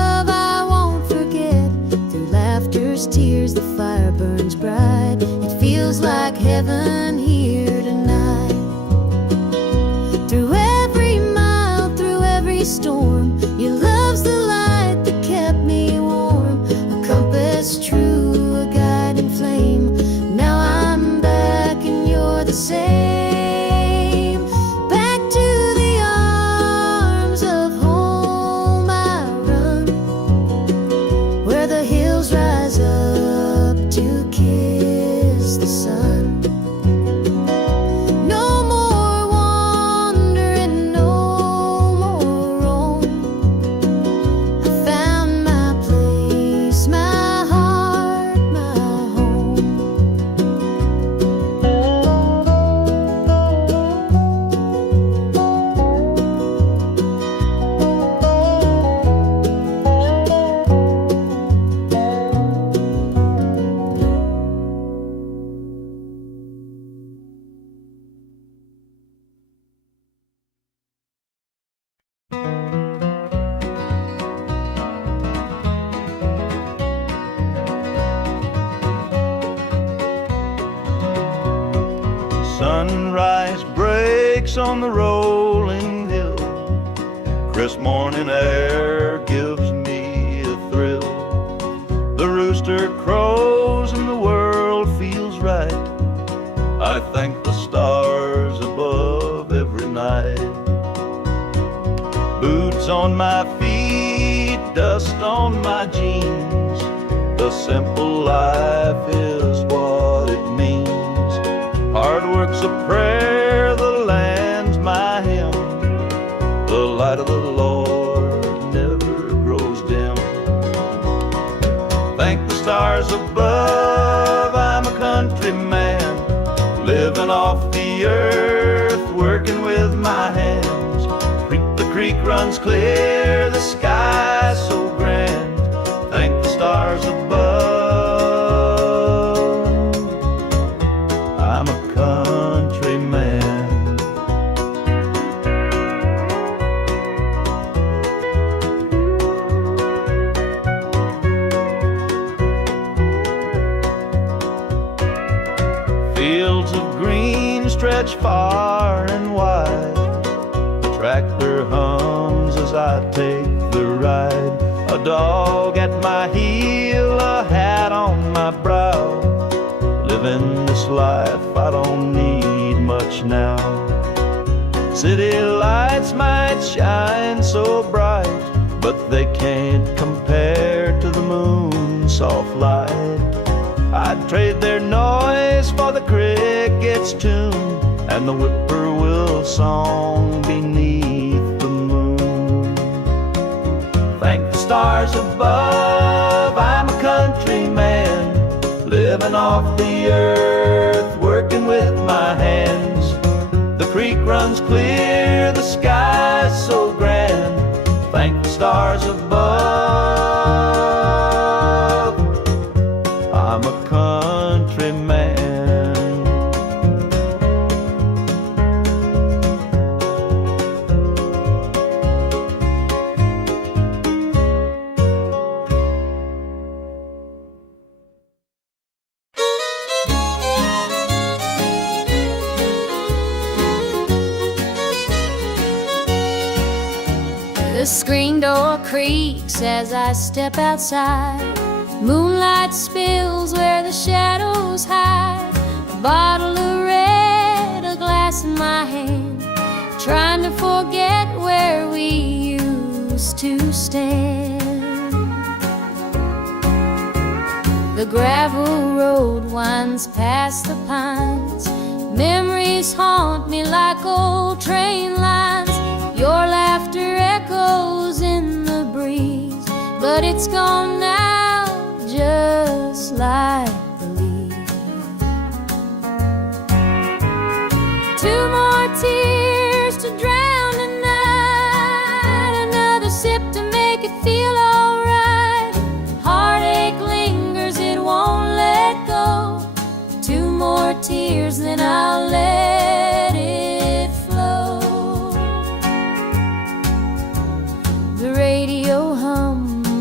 love I won't forget. Through laughter's tears the fire burns bright. It feels like heaven here tonight. Through every mile, through every storm, your love's the light that kept me warm. A compass true, a guiding flame. Now I'm back and you're the same. Back to the arms of home I run, where the hills rise up to kiss the sun. No more wandering, no more roam. I found my place, my heart, my home. Sunrise breaks on the rolling hill. Crisp morning air gives me a thrill. The rooster crows and the world feels right. I thank the stars above every night. Boots on my feet, dust on my jeans. The simple life is what it means. Hard work's a prayer, the land's my hymn. The light of the Lord never grows dim. Thank the stars above, I'm a country man, living off the earth, working with my hands. The creek runs clear, the sky's so grand. Thank the stars above, I'm a country man. Fields of green stretch far and wide. The tractor hums as I take the ride. A dog at my heel, a hat on my brow. Living this life, I don't need much now. City lights might shine so bright, but they can't compare to the moon's soft light. I'd trade their noise for the cricket's tune and the whippoorwill song beneath the moon. Thank the stars above, I'm a country man, living off the earth, working with my hands. The creek runs clear, the sky's so grand. Thank the stars above, I'm a country man. The screen door creaks as I step outside. Moonlight spills where the shadows hide. A bottle of red, a glass in my hand, trying to forget where we used to stand. The gravel road winds past the pines. Memories haunt me like old train lines. Your laughter echoes in the breeze, but it's gone now, just like the leaves. 2 more tears to drown the night, another sip to make it feel alright. Heartache lingers, it won't let go. 2 more tears, then I'll let it flow. The radio hums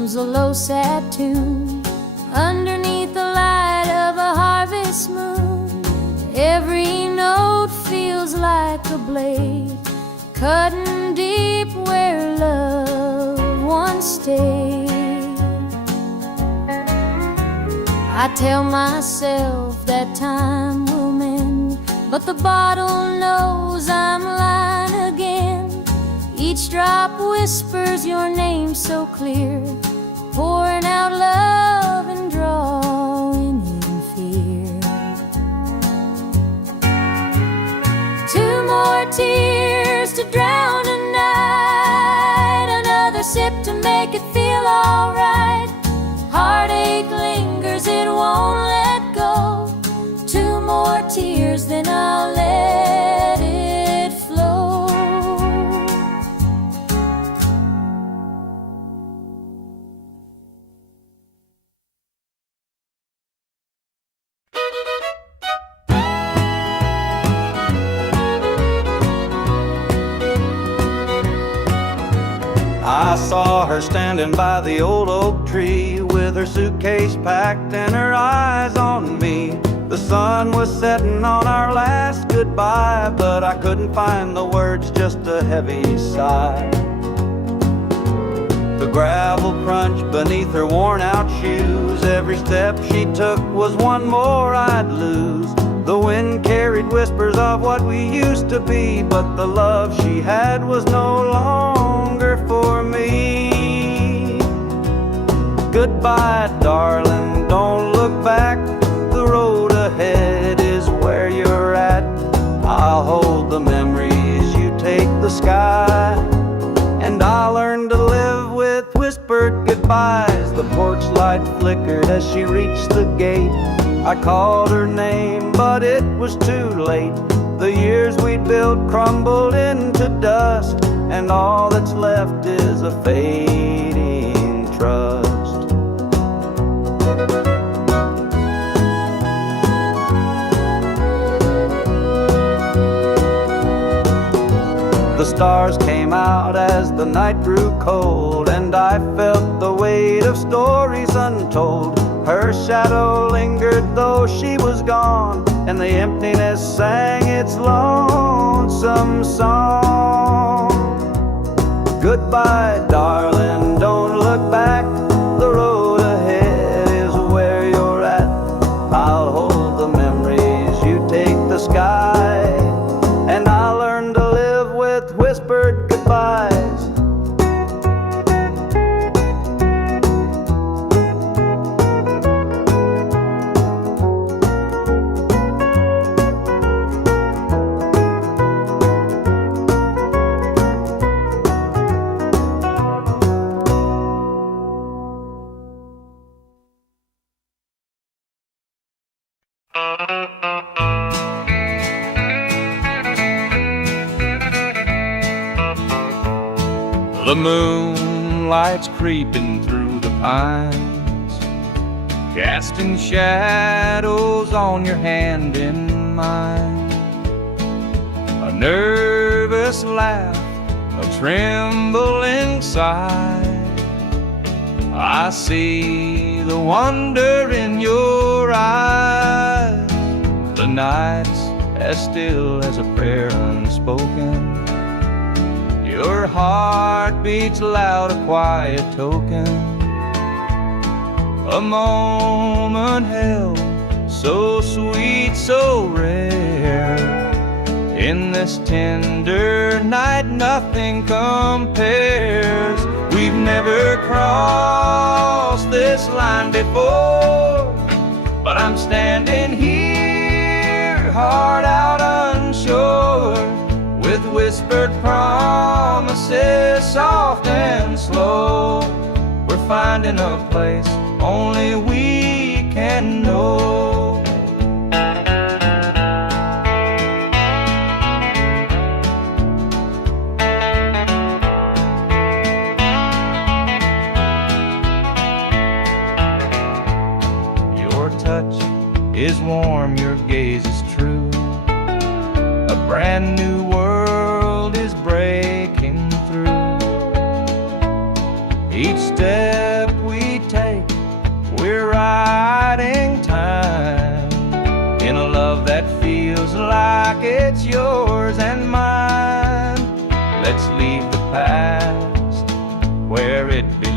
hums a low sad tune underneath the light of a harvest moon. Every note feels like a blade cutting deep where love once stayed. I tell myself that time will mend, but the bottle knows I'm lying again. Each drop whispers your name so clear, pouring out love and drawing in fear. Two more tears to drown a night, another sip to make it feel alright. Heartache lingers, it won't let go. Two more tears, then I'll let it flow. I saw her standing by the old oak tree with her suitcase packed and her eyes on me. The sun was setting on our last goodbye, but I couldn't find the words, just a heavy sigh. The gravel crunched beneath her worn out shoes. Every step she took was one more I'd lose. The wind carried whispers of what we used to be, but the love she had was no longer for me. Goodbye, darling, don't look back. The road ahead is where you're at. I'll hold the memories, you take the sky. And I'll learn to live with whispered goodbyes. The porch light flickered as she reached the gate. I called her name, but it was too late. The years we'd built crumbled into dust, and all that's left is a fading trust. The stars came out as the night grew cold, and I felt the weight of stories untold. Her shadow lingered though she was gone, and the emptiness sang its lonesome song. Goodbye, darling, don't look back. The road ahead is where you're at. I'll hold the memories, you take the sky. And I'll learn to live with whispered goodbyes. The moonlight's creeping through the pines, casting shadows on your hand in mine. A nervous laugh, a trembling sigh. I see the wonder in your eyes. The night's as still as a prayer unspoken. Your heart beats loud, a quiet token. A moment held, so sweet, so rare. In this tender night, nothing compares. We've never crossed this line before, but I'm standing here, heart out unsure, with whispered promises, soft and slow. We're finding a place only we can know. Your touch is warm, your gaze is true. A brand new world is breaking through. Each step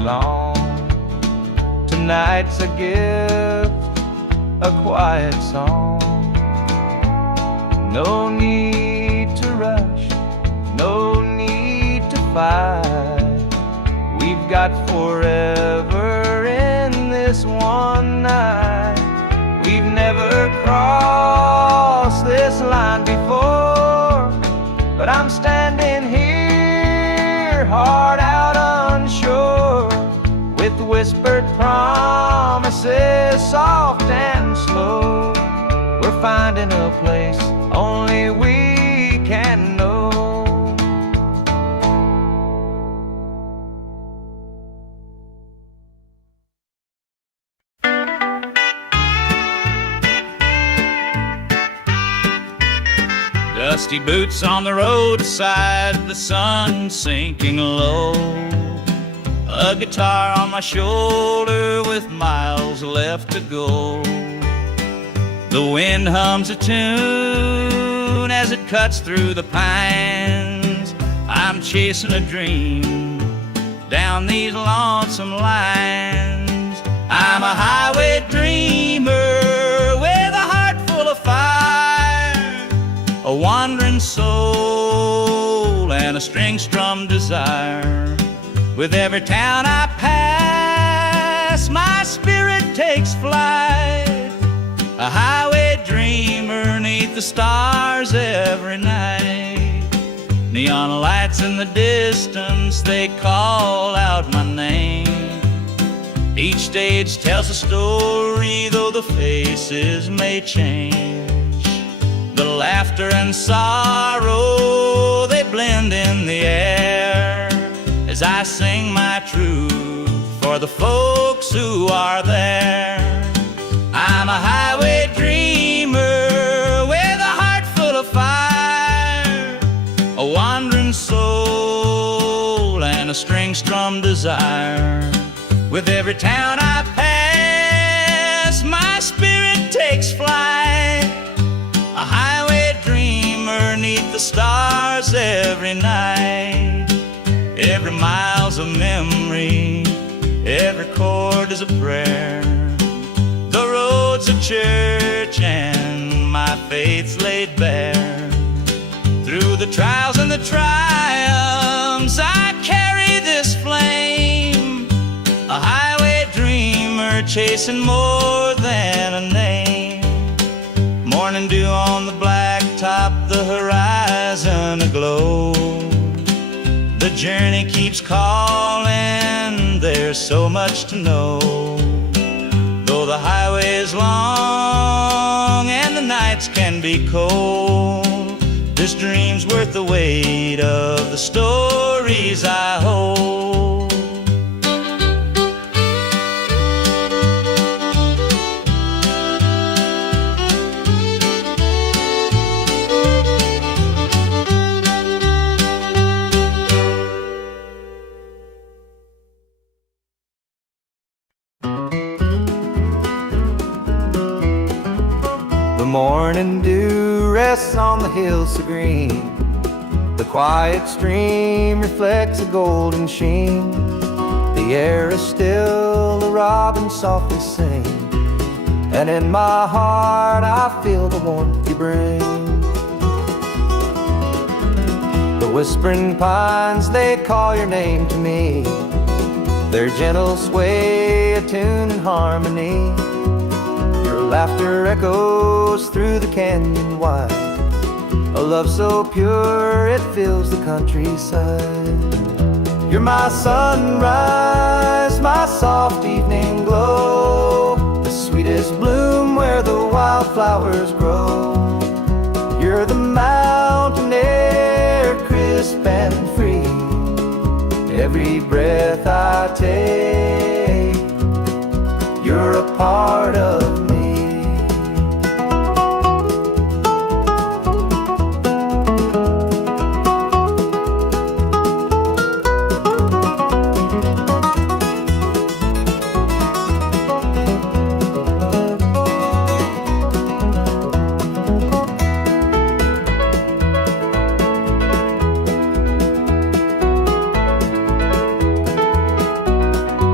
long. Tonight's a gift, a quiet song. No need to rush, no need to fight. We've got forever in this one night. We've never crossed this line before, but I'm standing here, heart out unsure, with whispered promises, soft and slow. We're finding a place only we can know. Dusty boots on the roadside, the sun sinking low. A guitar on my shoulder with miles left to go. The wind hums a tune as it cuts through the pines. I'm chasing a dream down these lonesome lines. I'm a highway dreamer with a heart full of fire, a wandering soul and a string-strummed desire. With every town I pass, my spirit takes flight. A highway dreamer 'neath the stars every night. Neon lights in the distance, they call out my name. Each stage tells a story, though the faces may change. The laughter and sorrow, they blend in the air, as I sing my truth for the folks who are there. I'm a highway dreamer with a heart full of fire, a wandering soul and a string-strummed desire. With every town I pass, my spirit takes flight. A highway dreamer 'neath the stars every night. Every mile's a memory, every chord is a prayer. The road's a church and my faith's laid bare. Through the trials and the triumphs, I carry this flame. A highway dreamer chasing more than a name. Morning dew on the blacktop, the horizon aglow. The journey keeps calling, there's so much to know. Though the highway is long and the nights can be cold, this dream's worth the weight of the stories I hold. Morning dew rests on the hills so green. The quiet stream reflects a golden sheen. The air is still, the robins softly sing, and in my heart I feel the warmth you bring. The whispering pines, they call your name to me. Their gentle sway, a tune in harmony. Laughter echoes through the canyon wide, a love so pure it fills the countryside. You're my sunrise, my soft evening glow, the sweetest bloom where the wildflowers grow. You're the mountain air, crisp and free. Every breath I take, you're a part of me.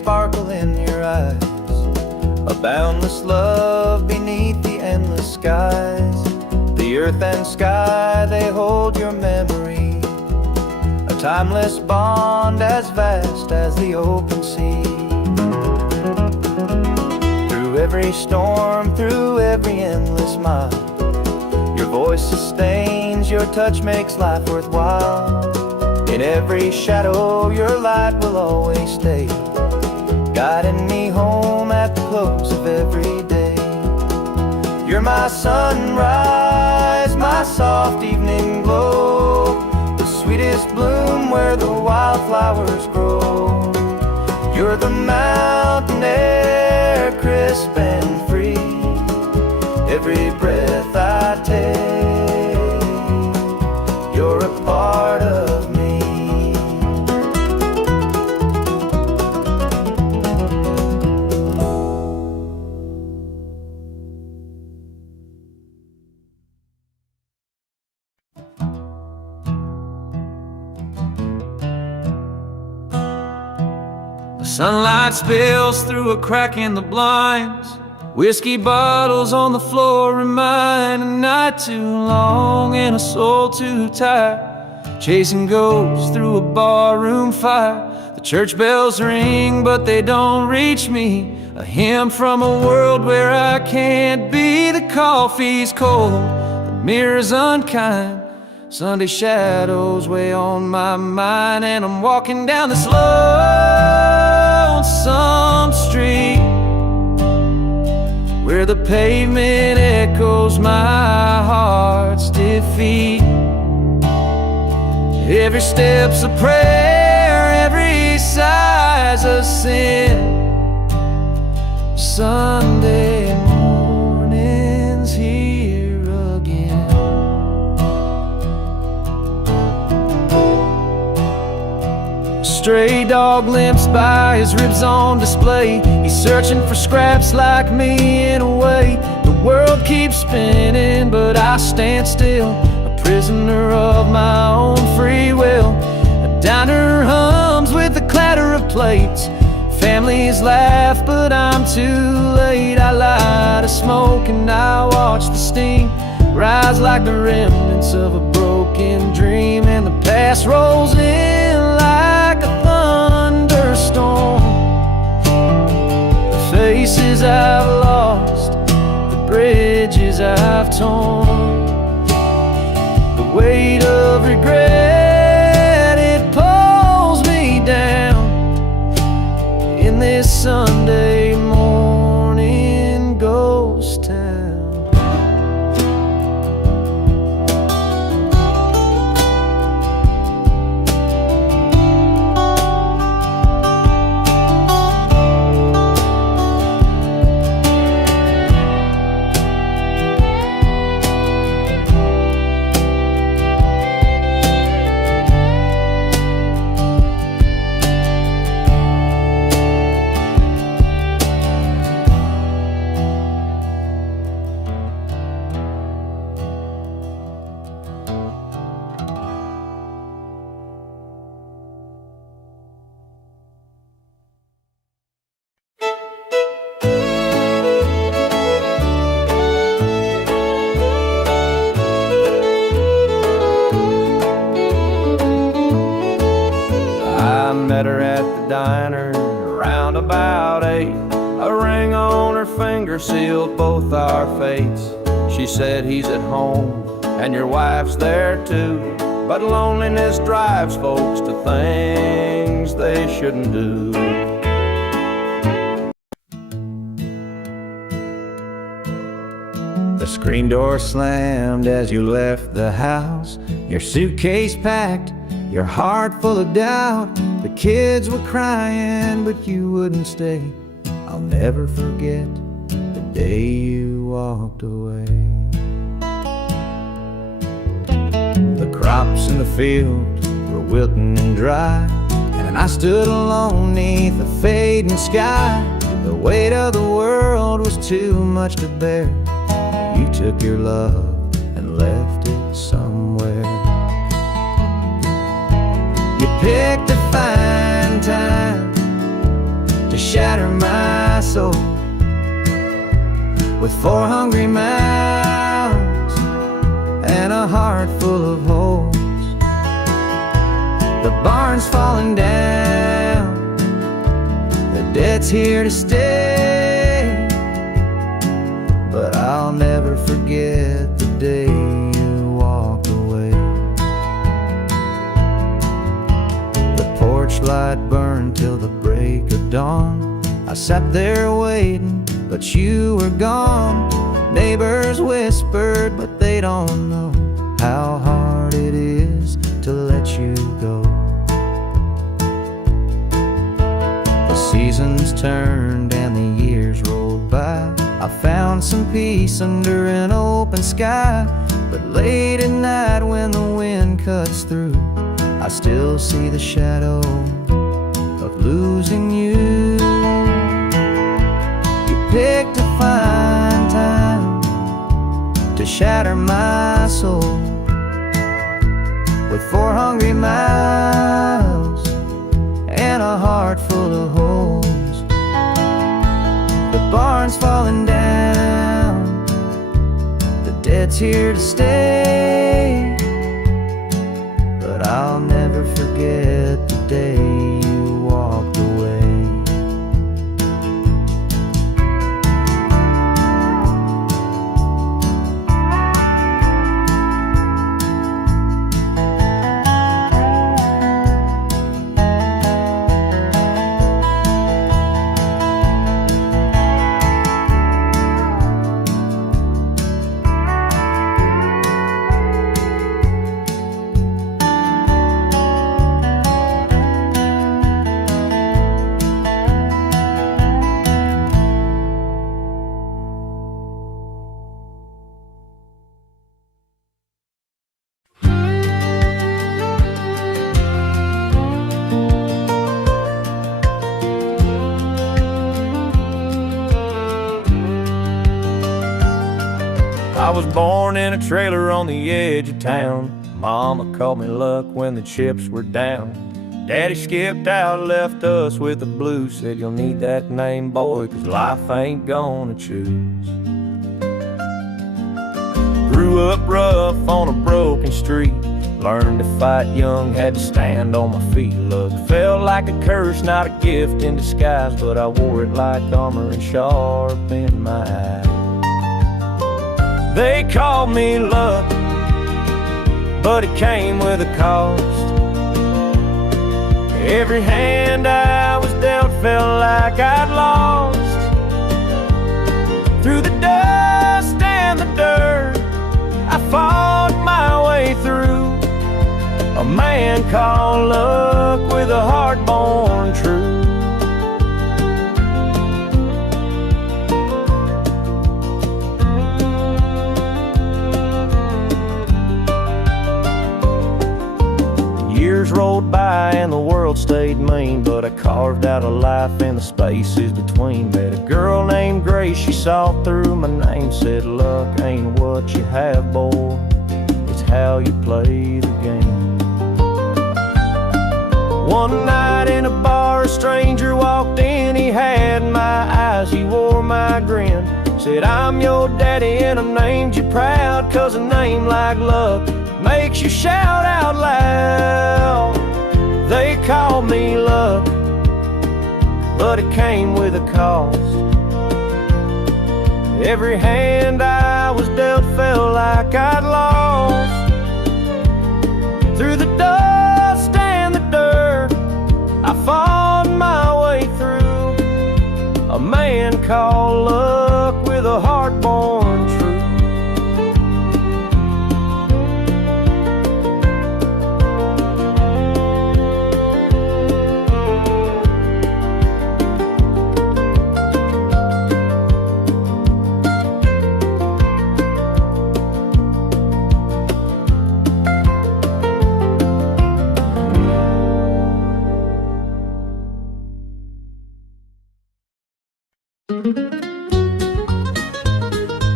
sparkle in your eyes, a boundless love beneath the endless skies. The earth and sky, they hold your memory, a timeless bond as vast as the open sea. Through every storm, through every endless mile, your voice sustains, your touch makes life worthwhile. In every shadow, your light will always stay, guiding me home at the close of every day. You're my sunrise, my soft evening glow, the sweetest bloom where the wildflowers grow. You're the mountain air, crisp and free, every breath I take, you're a part of me. Sunlight spills through a crack in the blinds, whiskey bottles on the floor remind a night too long and a soul too tired, chasing ghosts through a barroom fire. The church bells ring but they don't reach me, a hymn from a world where I can't be. The coffee's cold, the mirror's unkind, Sunday shadows weigh on my mind, and I'm walking down this lonesome street where the pavement echoes my heart's defeat. Every step's a prayer, every sigh's a sin. Sunday morning's here again. A stray dog limps by, his ribs on display. He's searching for scraps like me in a way. The world keeps spinning but I stand still, a prisoner of my own free will. A diner hums with the clatter of plates, families laugh but I'm too late. I light a smoke and I watch the steam rise like the remnants of a broken dream, and the past rolls in like a thunderstorm. The faces I've lost, the bridges I've torn, the weight of regret, it pulls me down in this Sunday morning ghost town. I met her at the diner around about 8. A ring on her finger sealed both our fates. She said, he's at home and your wife's there too, but loneliness drives folks to things they shouldn't do. The screen door slammed as you left the house, your suitcase packed, your heart full of doubt. The kids were crying, but you wouldn't stay. I'll never forget the day you walked away. The crops in the field were wilting and dry, and I stood alone neath the fading sky. The weight of the world was too much to bear. You took your love and left it somewhere. You picked a fine time to shatter my soul. With 4 hungry mouths and a heart full of holes. The barn's falling down, the debt's here to stay. But I'll never forget the day you walked away. The porch light burned till the break of dawn. I sat there waiting, but you were gone. Neighbors whispered, but they don't know how hard it is to let you go. The seasons turned and the years rolled by. I found some peace under an open sky. But late at night when the wind cuts through, I still see the shadow of losing you. You picked a fine time to shatter my soul. With 4 hungry mouths and a heart full of holes. The barn's falling down, the debt's here to stay. But I'll never forget the day you walked away. I was born in a trailer on the edge of town. Mama called me luck when the chips were down. Daddy skipped out, left us with the blues. Said you'll need that name, boy, 'cause life ain't gonna choose. Grew up rough on a broken street. Learned to fight young, had to stand on my feet. Luck felt like a curse, not a gift in disguise. But I wore it like armor and sharp in my eye. They called me luck, but it came with a cost. Every hand I was dealt felt like I'd lost. Through the dust and the dirt, I fought my way through. A man called luck with a heart born true. Years rolled by and the world stayed mean, but I carved out a life in the spaces between. Met a girl named Grace, she saw through my name. Said luck ain't what you have, boy, it's how you play the game. One night in a bar, a stranger walked in. He had my eyes, he wore my grin. Said I'm your daddy and I named you proud, 'cause a name like luck makes you shout out loud. They called me luck, but it came with a cost. Every hand I was dealt felt like I'd lost. Through the dust and the dirt, I fought my way through. A man called luck with a heart born true.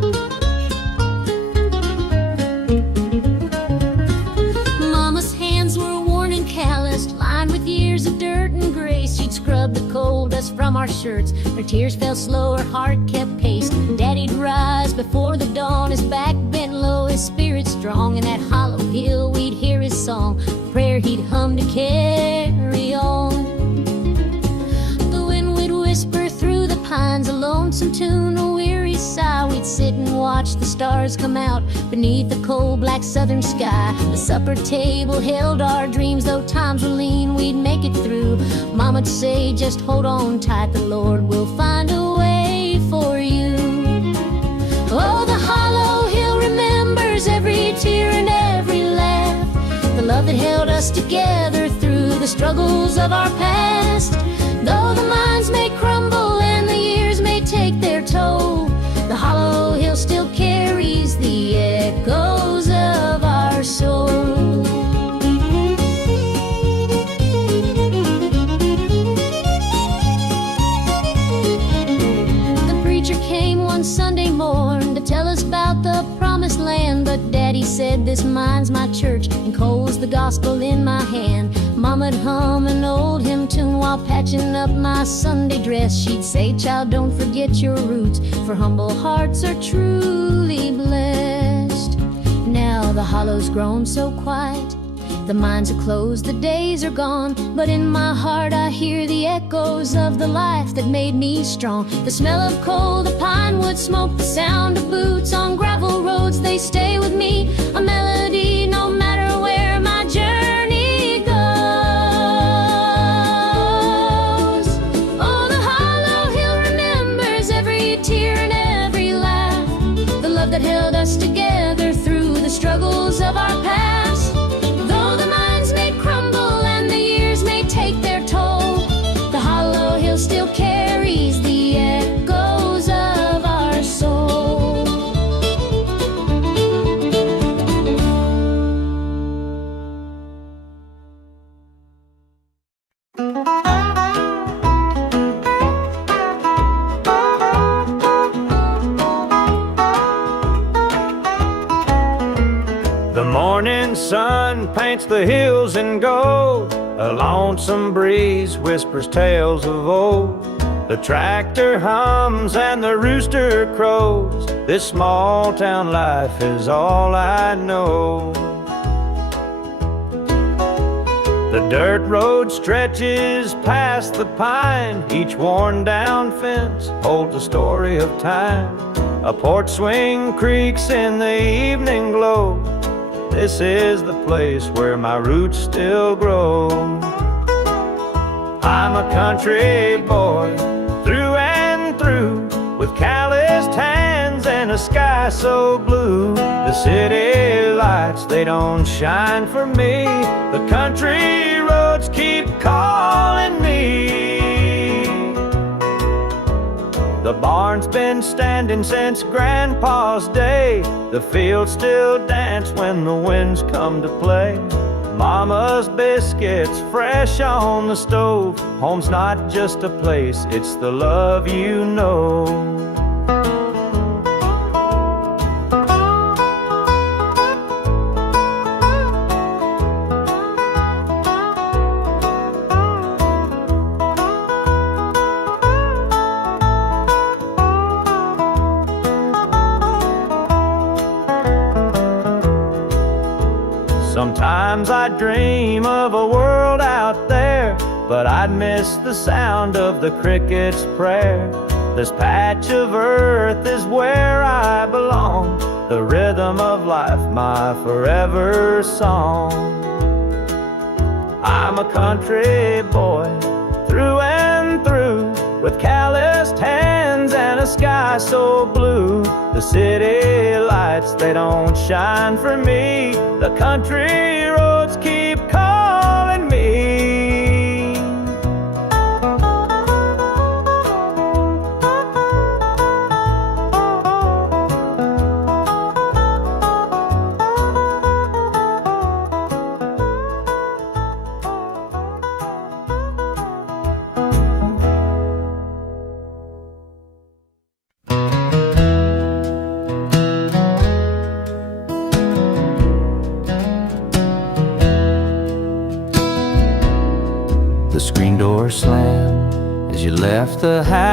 shirts. Her tears fell slow, her heart kept pace. Daddy'd rise before the dawn, his back bent low, his spirit strong. In that hollow hill we'd hear his song, a prayer he'd hum to carry on. The wind would whisper through the pines, a lonesome tune, a weary sigh. We'd sit and watch the stars come out beneath the cold black southern sky. The supper table held our dreams, though times were lean, we'd make it through. Mama'd say, just hold on tight, the Lord will find a way for you. Oh, the hollow hill remembers every tear and every laugh, the love that held us together through the struggles of our past. Though the minds may crumble and the years may take their toll, the hollow hill still carries the echoes of our soul. The preacher came one Sunday morn to tell us about the promised land, but Daddy said, this mine's my church and Cole's the gospel in my hand. Mama'd hum an old hymn tune while patching up my Sunday dress. She'd say, child, don't forget your roots, for humble hearts are truly blessed. Now the hollow's grown so quiet, the mines are closed, the days are gone, but in my heart I hear the echoes of the life that made me strong. The smell of coal, the pine wood smoke, the sound of boots on gravel roads, they stay with me, a melody no matter where my journey goes. Oh, the hollow hill remembers every tear and every laugh, the love that held us together through the struggles of our past. Though the minds may crumble and the years may take their toll, the hollow hill still carries the echoes of our soul. The morning sun paints the hills in gold, a lonesome breeze whispers tales of old. The tractor hums and the rooster crows, this small town life is all I know. The dirt road stretches past the pine, each worn down fence holds a story of time. A porch swing creaks in the evening glow, this is the place where my roots still grow. I'm a country boy through and through, with calloused hands and a sky so blue. The city lights, they don't shine for me, the country roads keep calling me. The barn's been standing since Grandpa's day, the fields still dance when the winds come to play. Mama's biscuits fresh on the stove, home's not just a place, it's the love you know. Sometimes I dream of a world out there, but I'd miss the sound of the cricket's prayer. This patch of earth is where I belong, the rhythm of life, my forever song. I'm a country boy through and through, with calloused hands and a sky so blue. The city lights, they don't shine for me, the country roads keep calling me.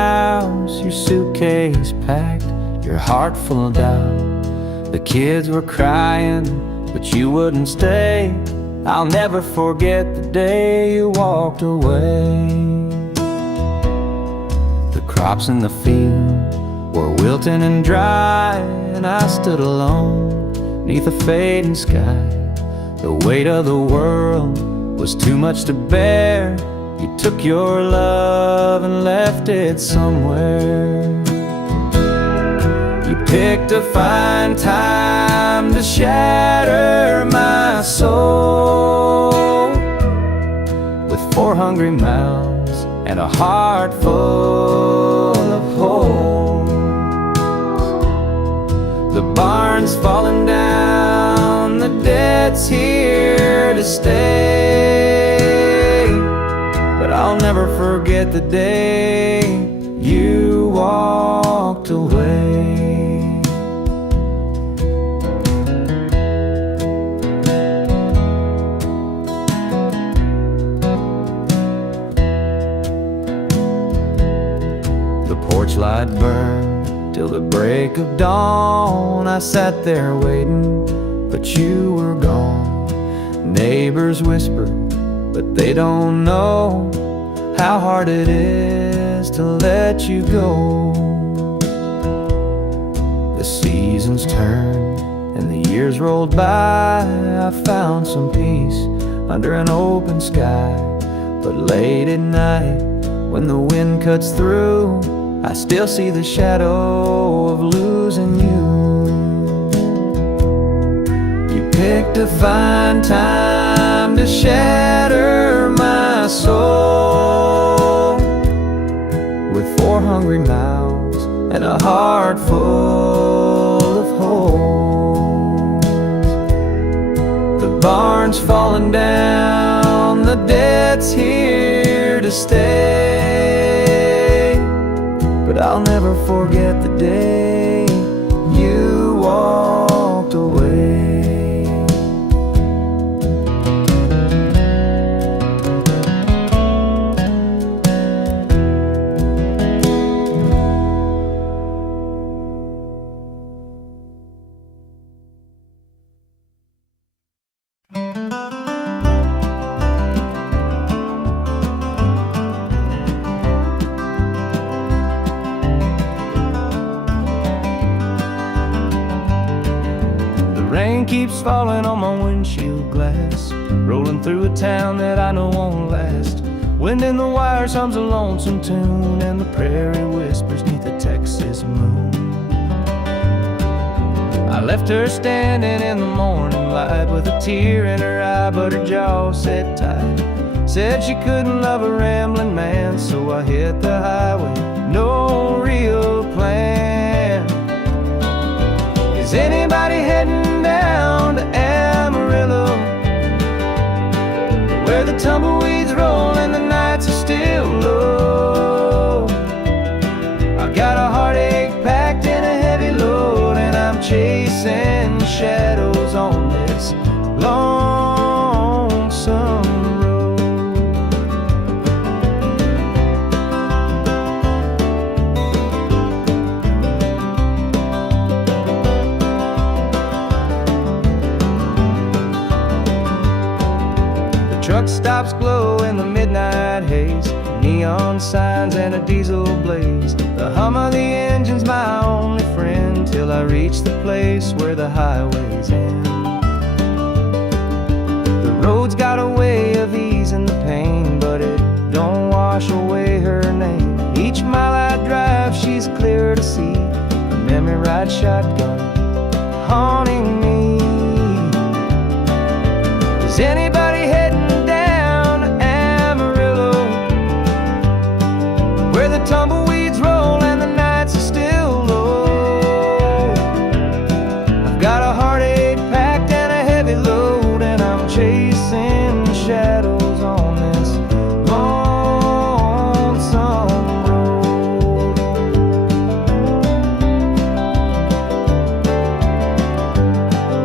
house, your suitcase packed, your heart full of doubt. The kids were crying, but you wouldn't stay. I'll never forget the day you walked away. The crops in the field were wilting and dry, and I stood alone neath a fading sky. The weight of the world was too much to bear. You took your love and left it somewhere. You picked a fine time to shatter my soul with 4 hungry mouths and a heart full of holes. The barn's falling down, the debt's here to stay, but I'll never forget the day you walked away. The porch light burned till the break of dawn. I sat there waiting, but you were gone. Neighbors whispered, but they don't know how hard it is to let you go. The seasons turned and the years rolled by. I found some peace under an open sky. But late at night, when the wind cuts through, I still see the shadow of losing you. You picked a fine time to shatter my soul with 4 hungry mouths and a heart full of holes. The barn's falling down, the debt's here to stay, but I'll never forget the day you walked away. Rain keeps falling on my windshield glass, rolling through a town that I know won't last. Wind in the wires hums a lonesome tune, and the prairie whispers neath the Texas moon. I left her standing in the morning light with a tear in her eye, but her jaw set tight. Said she couldn't love a rambling man, so I hit the highway, no real plan. Is anybody heading down to Amarillo, where the tumbleweeds roll and the nights are still low? I've got a heartache packed in a heavy load, and I'm chasing shadows on this lonesome road. Truck stops glow in the midnight haze, neon signs and a diesel blaze. The hum of the engine's my only friend, till I reach the place where the highways end. The road's got a way of easing the pain, but it don't wash away her name. Each mile I drive, she's clear to see, a memory ride shotgun haunting me. Is anybody heading where the tumbleweeds roll and the nights are still low? I've got a heartache packed and a heavy load, and I'm chasing shadows on this lonesome road.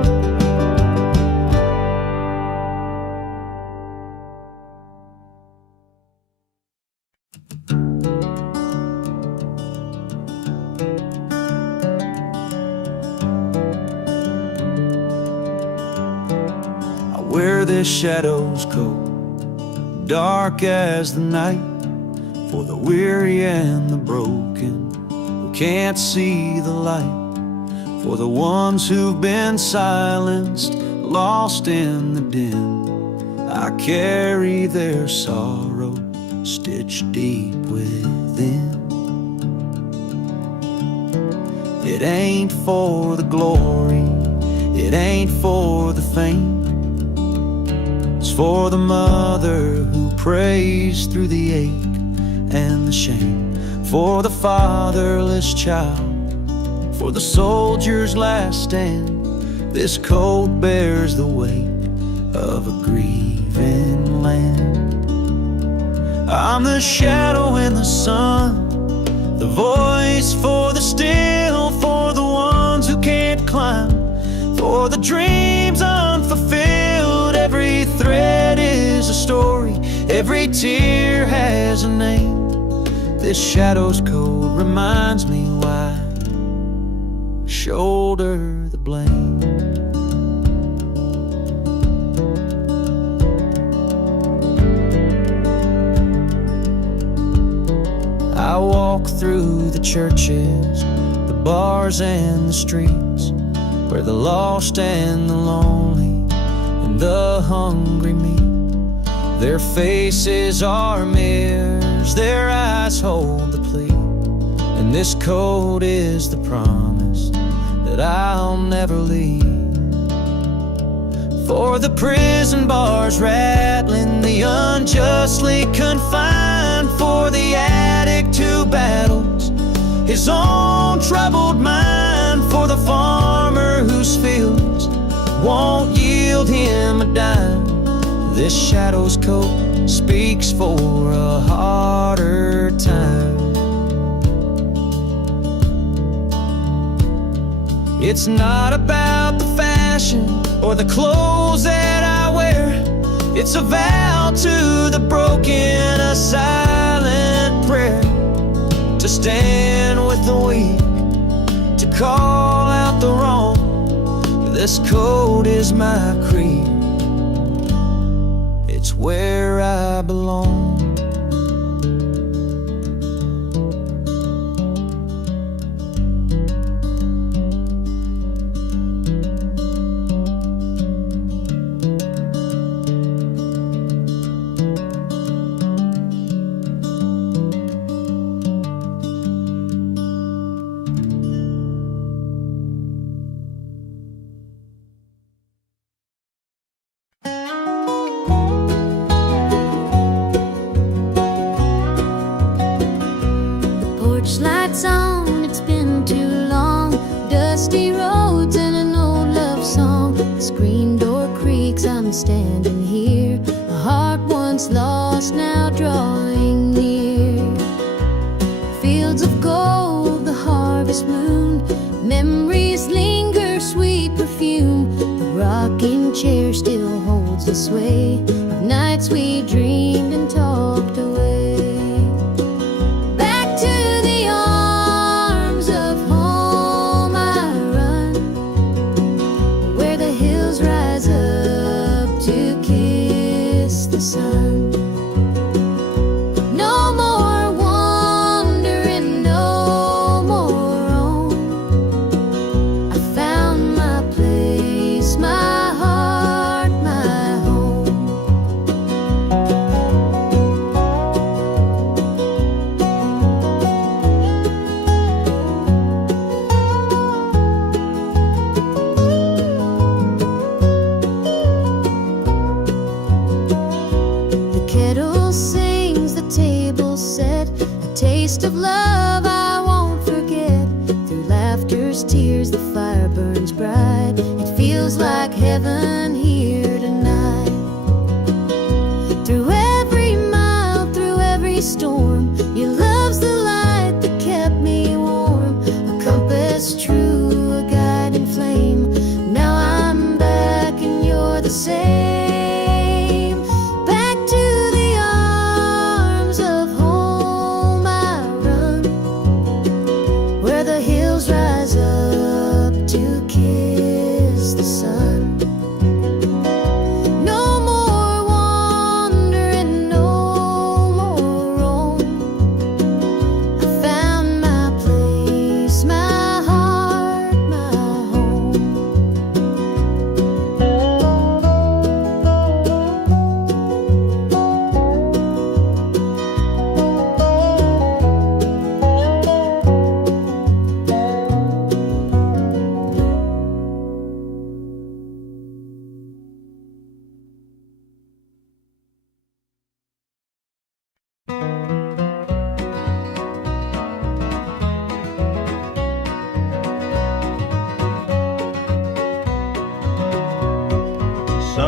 where the shadows go, dark as the night, for the weary and the broken who can't see the light, for the ones who've been silenced, lost in the din. I carry their sorrow stitched deep within. It ain't for the glory, it ain't for the fame. It's for the mother who prays through the ache and the shame, for the fatherless child, for the soldier's last stand. This coat bears the weight of a grieving land. I'm the shadow in the sun, the voice for the still, for the ones who can't climb, for the dreams unfulfilled. Every thread is a story, every tear has a name. This shadow's code reminds me why I shoulder the blame. I walk through the churches, the bars and the streets, where the lost and the lonely and the hungry meet. Their faces are mirrors, their eyes hold the plea, and this code is the promise that I'll never leave. For the prison bars rattling, the unjustly confined, for the addict who battles his own troubled mind, for the farmer whose fields won't yield him a dime. This shadow's coat speaks for a harder time. It's not about the fashion or the clothes that I wear. It's a vow to the broken, a silent prayer, to stand with the weak, to call out the wrong. This code is my creed, it's where I belong. Lights on, it's been too long. Dusty roads and an old love song. The screen door creaks, I'm standing here. A heart once lost, now drawing near. Fields of gold, the harvest moon. Memories linger, sweet perfume. The rocking chair still holds the sway of nights we dreamed and talked away. Sun. No more wandering, no more roam. I found my place, my heart, my home. Of love I won't forget. Through laughter's tears the fire burns bright. It feels like heaven here tonight. Through every mile, through every storm, your love's the light that kept me warm. A compass true, a guiding flame. Now I'm back and you're the same. Rise up to kiss the sun.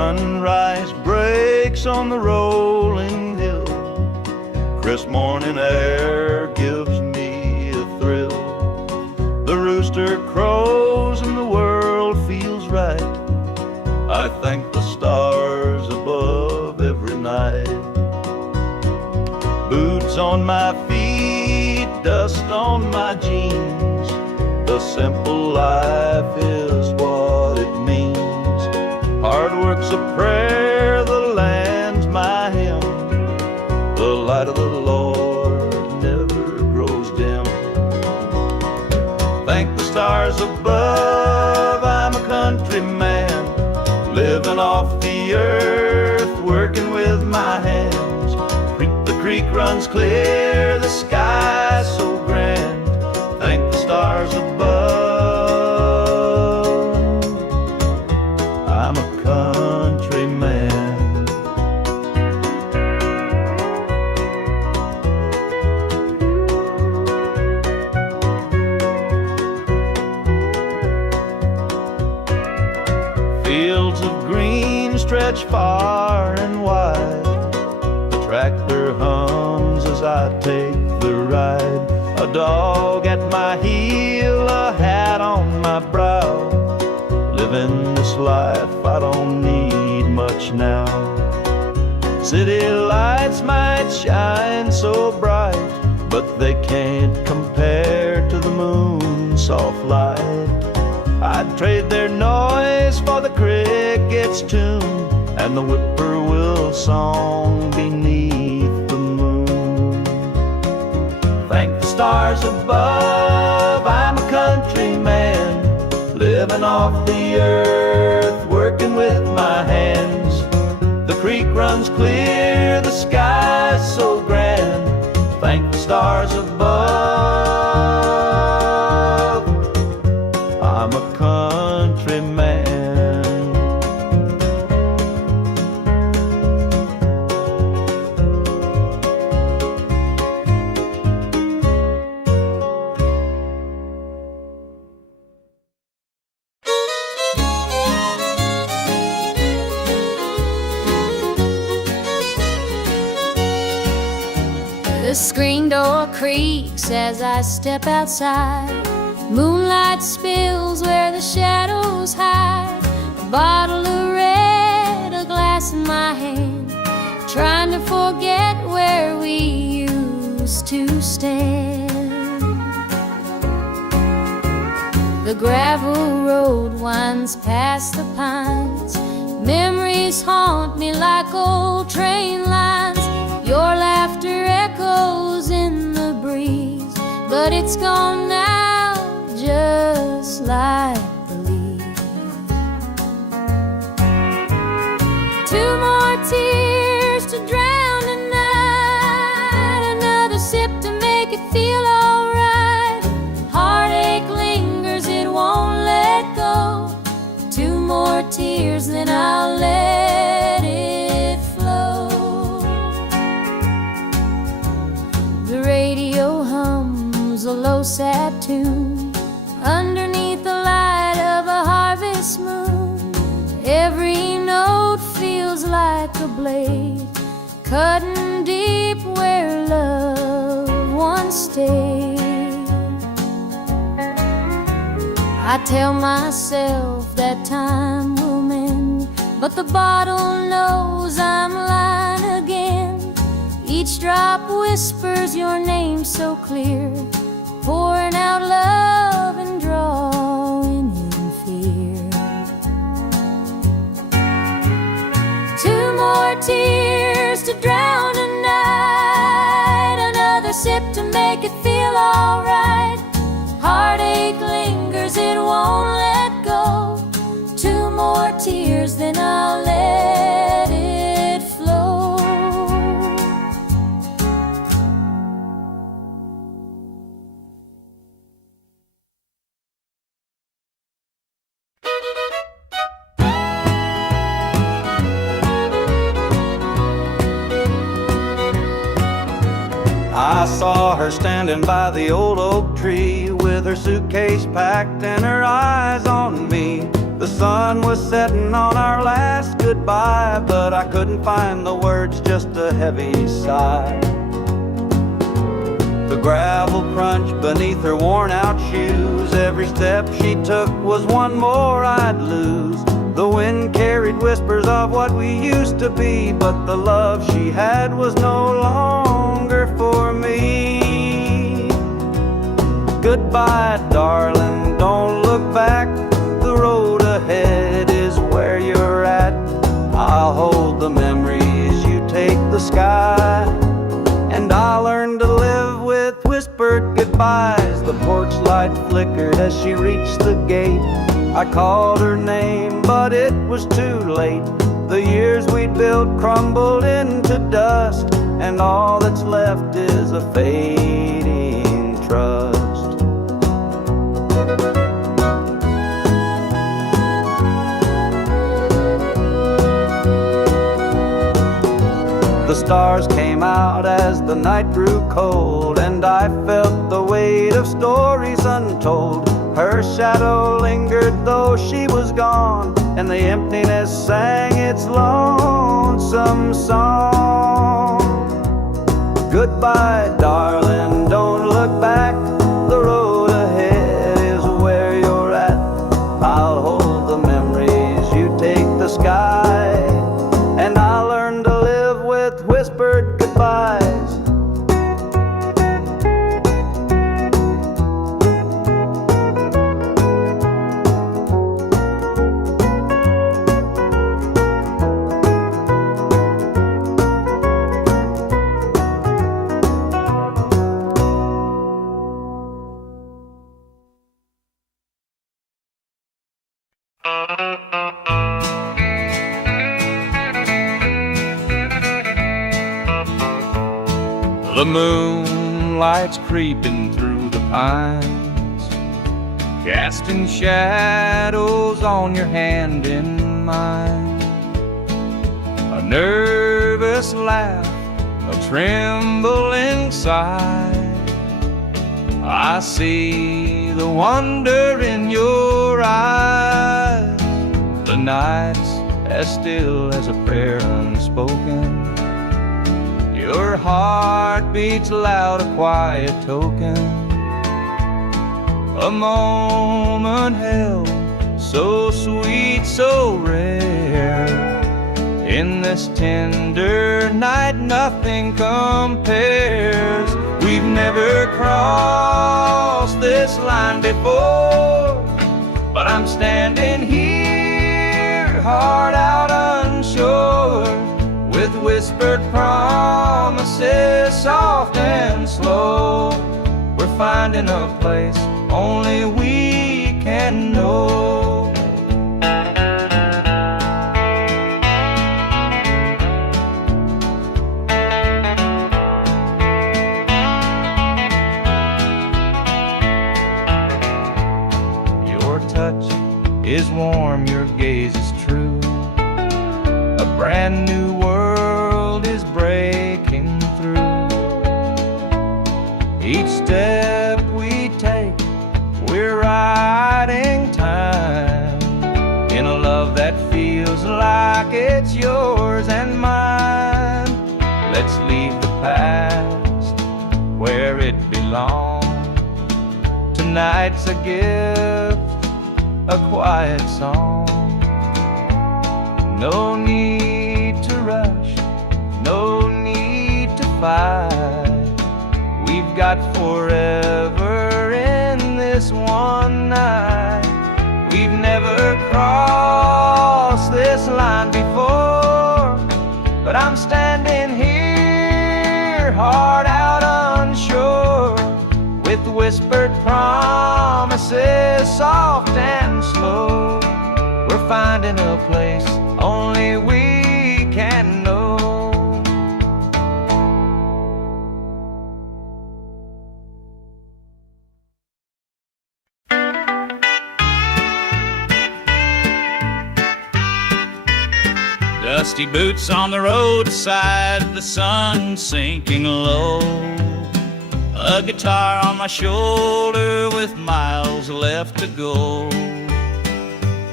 sunrise breaks on the rolling hill. Crisp morning air gives me a thrill. The rooster crows and the world feels right. I thank the stars above every night. Boots on my feet, dust on my jeans. The simple life is what it means. Hard work's a prayer, the land's my hymn. The light of the Lord never grows dim. Thank the stars above, I'm a country man, living off the earth, working with my hands. The creek runs clear, the sky's so grand. Thank the stars above, I'm a country man. Fields of green stretch far and wide. The tractor hums as I take the ride. A dog at my heel, a hat on my brow. Living this life, I don't need much now. City lights might shine so bright, but they can't compare to the moon's soft light. I'd trade their noise for the cricket's tune and the whippoorwill song beneath the moon. Thank the stars above, I'm a country man, living off the earth, working with my hands. The creek runs clear, the sky's so grand. Thank the stars above, I'm a country man. The screen door creaks as I step outside. Moonlight spills where the shadows hide. A bottle of red, a glass in my hand, trying to forget where we used to stand. The gravel road winds past the pines. Memories haunt me like old train lines. Your laughter echoes in the breeze, but it's gone now, just like the leaves. Two more tears to drown the night, another sip to make it feel alright. Heartache lingers, it won't let go. Two more tears, then I'll let it flow. The radio hums a low sad tune underneath the light of a harvest moon. Every note feels like a blade cutting deep where love once stayed. I tell myself that time will mend, but the bottle knows I'm lying again. Each drop whispers your name so clear, pouring out love and drawing in fear. Two more tears to drown a night, another sip to make it feel alright. Heartache lingers, it won't let go. Two more tears, then I'll let it flow. I saw her standing by the old oak tree with her suitcase packed and her eyes on me. The sun was setting on our last goodbye, but I couldn't find the words, just a heavy sigh. The gravel crunched beneath her worn-out shoes. Every step she took was one more I'd lose. The wind carried whispers of what we used to be, but the love she had was no longer for me. Goodbye, darling, don't look back. The road ahead is where you're at. I'll hold the memories, you take the sky. And I'll learn to live with whispered goodbyes. The porch light flickered as she reached the gate. I called her name, but it was too late. The years we'd built crumbled into dust, and all that's left is a fading trust. The stars came out as the night grew cold, and I felt the weight of stories untold. Her shadow lingered though she was gone, and the emptiness sang its lonesome song. Goodbye, darling, don't look back. The road ahead is where you're at. I'll hold the memories, you take the sky. And I'll learn to live with whispered goodbyes. The moonlight's creeping through the pines, casting shadows on your hand in mine. A nervous laugh, a trembling sigh. I see the wonder in your eyes. The night's as still as a prayer unspoken. Your heart beats loud, a quiet token. A moment held, so sweet, so rare. In this tender night, nothing compares. We've never crossed this line before, but I'm standing here, heart out unsure, with whispered promises, soft and slow. We're finding a place only we can know. Your touch is warm, your gaze is true. A brand new world is breaking through. Each step we take, we're riding time in a love that feels like it's yours and mine. Let's leave the past where it belongs. Tonight's a gift, a quiet song. No need to rush, no need to fight. We've got forever in this one night. We've never crossed this line before, but I'm standing here, heart out unsure, with whispered promises, soft and slow. We're finding a place only we can know. Dusty boots on the roadside, the sun sinking low. A guitar on my shoulder with miles left to go.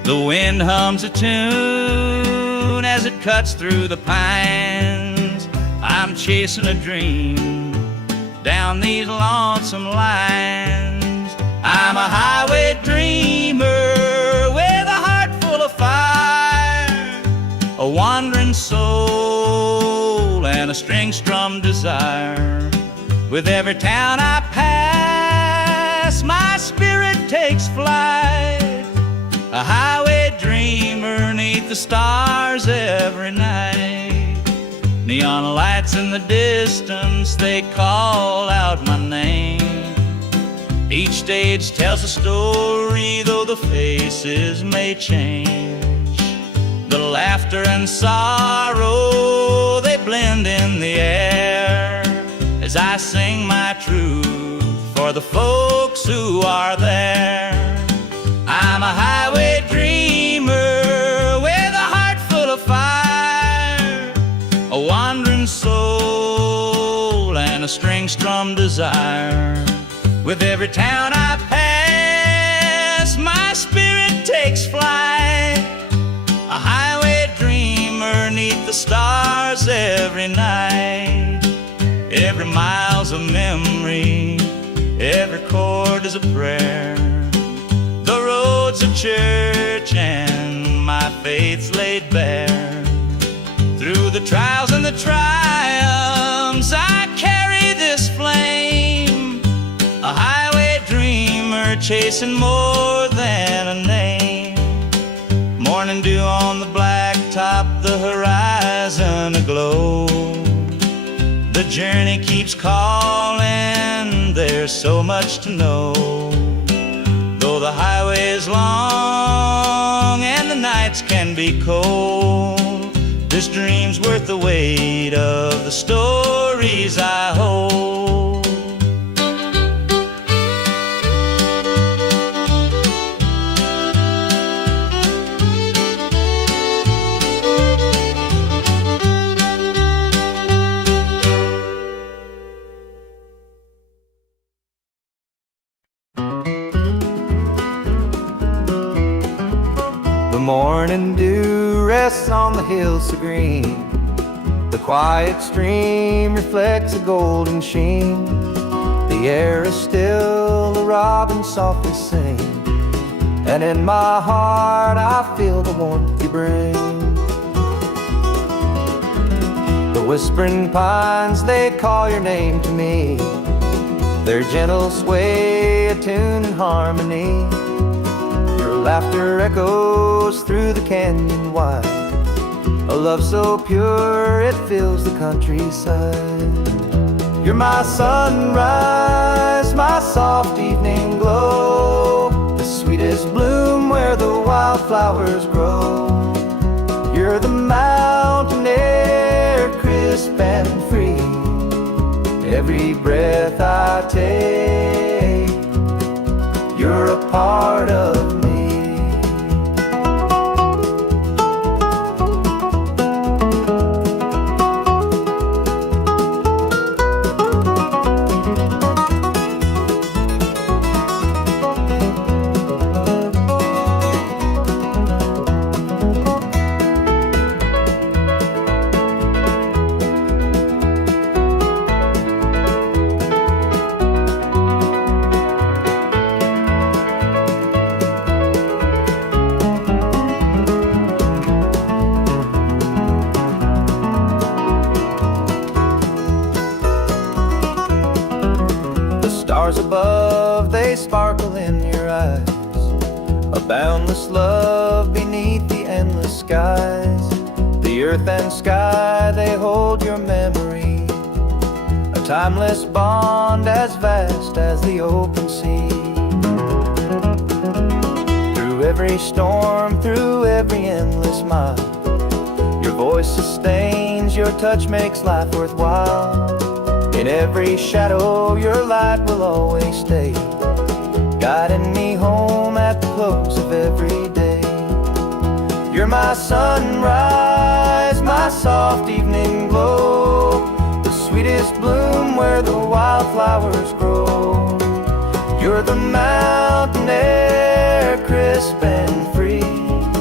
The wind hums a tune as it cuts through the pines. I'm chasing a dream down these lonesome lines. I'm a highway dreamer with a heart full of fire, a wandering soul and a string-strummed desire. With every town I pass, my spirit takes flight, a highway dreamer 'neath the stars every night. Neon lights in the distance, they call out my name. Each stage tells a story, though the faces may change. The laughter and sorrow, they blend in the air as I sing my truth for the folks who are there. I'm a highway dreamer with a heart full of fire, a wandering soul and a string-strummed desire. With every town I pass, my spirit takes flight, a highway dreamer 'neath the stars every night. Every mile's a memory, every chord is a prayer. The road's a church and my faith's laid bare. Through the trials and the triumphs, I carry this flame, a highway dreamer chasing more than a name. Morning dew on the blacktop, the horizon aglow. The journey keeps calling, there's so much to know. Though the highway is long and the nights can be cold, this dream's worth the weight of the stories I hold. Morning dew rests on the hills so green. The quiet stream reflects a golden sheen. The air is still, the robins softly sing, and in my heart I feel the warmth you bring. The whispering pines, they call your name to me. Their gentle sway, a tune in harmony. Laughter echoes through the canyon wide, a love so pure it fills the countryside. You're my sunrise, my soft evening glow, the sweetest bloom where the wildflowers grow. You're the mountain air, crisp and free. Every breath I take, you're a part of me. Stars above, they sparkle in your eyes, a boundless love beneath the endless skies. The earth and sky, they hold your memory, a timeless bond as vast as the open sea. Through every storm, through every endless mile, your voice sustains, your touch makes life worthwhile. In every shadow, your light will always stay, guiding me home at the close of every day. You're my sunrise, my soft evening glow, the sweetest bloom where the wildflowers grow. You're the mountain air, crisp and free.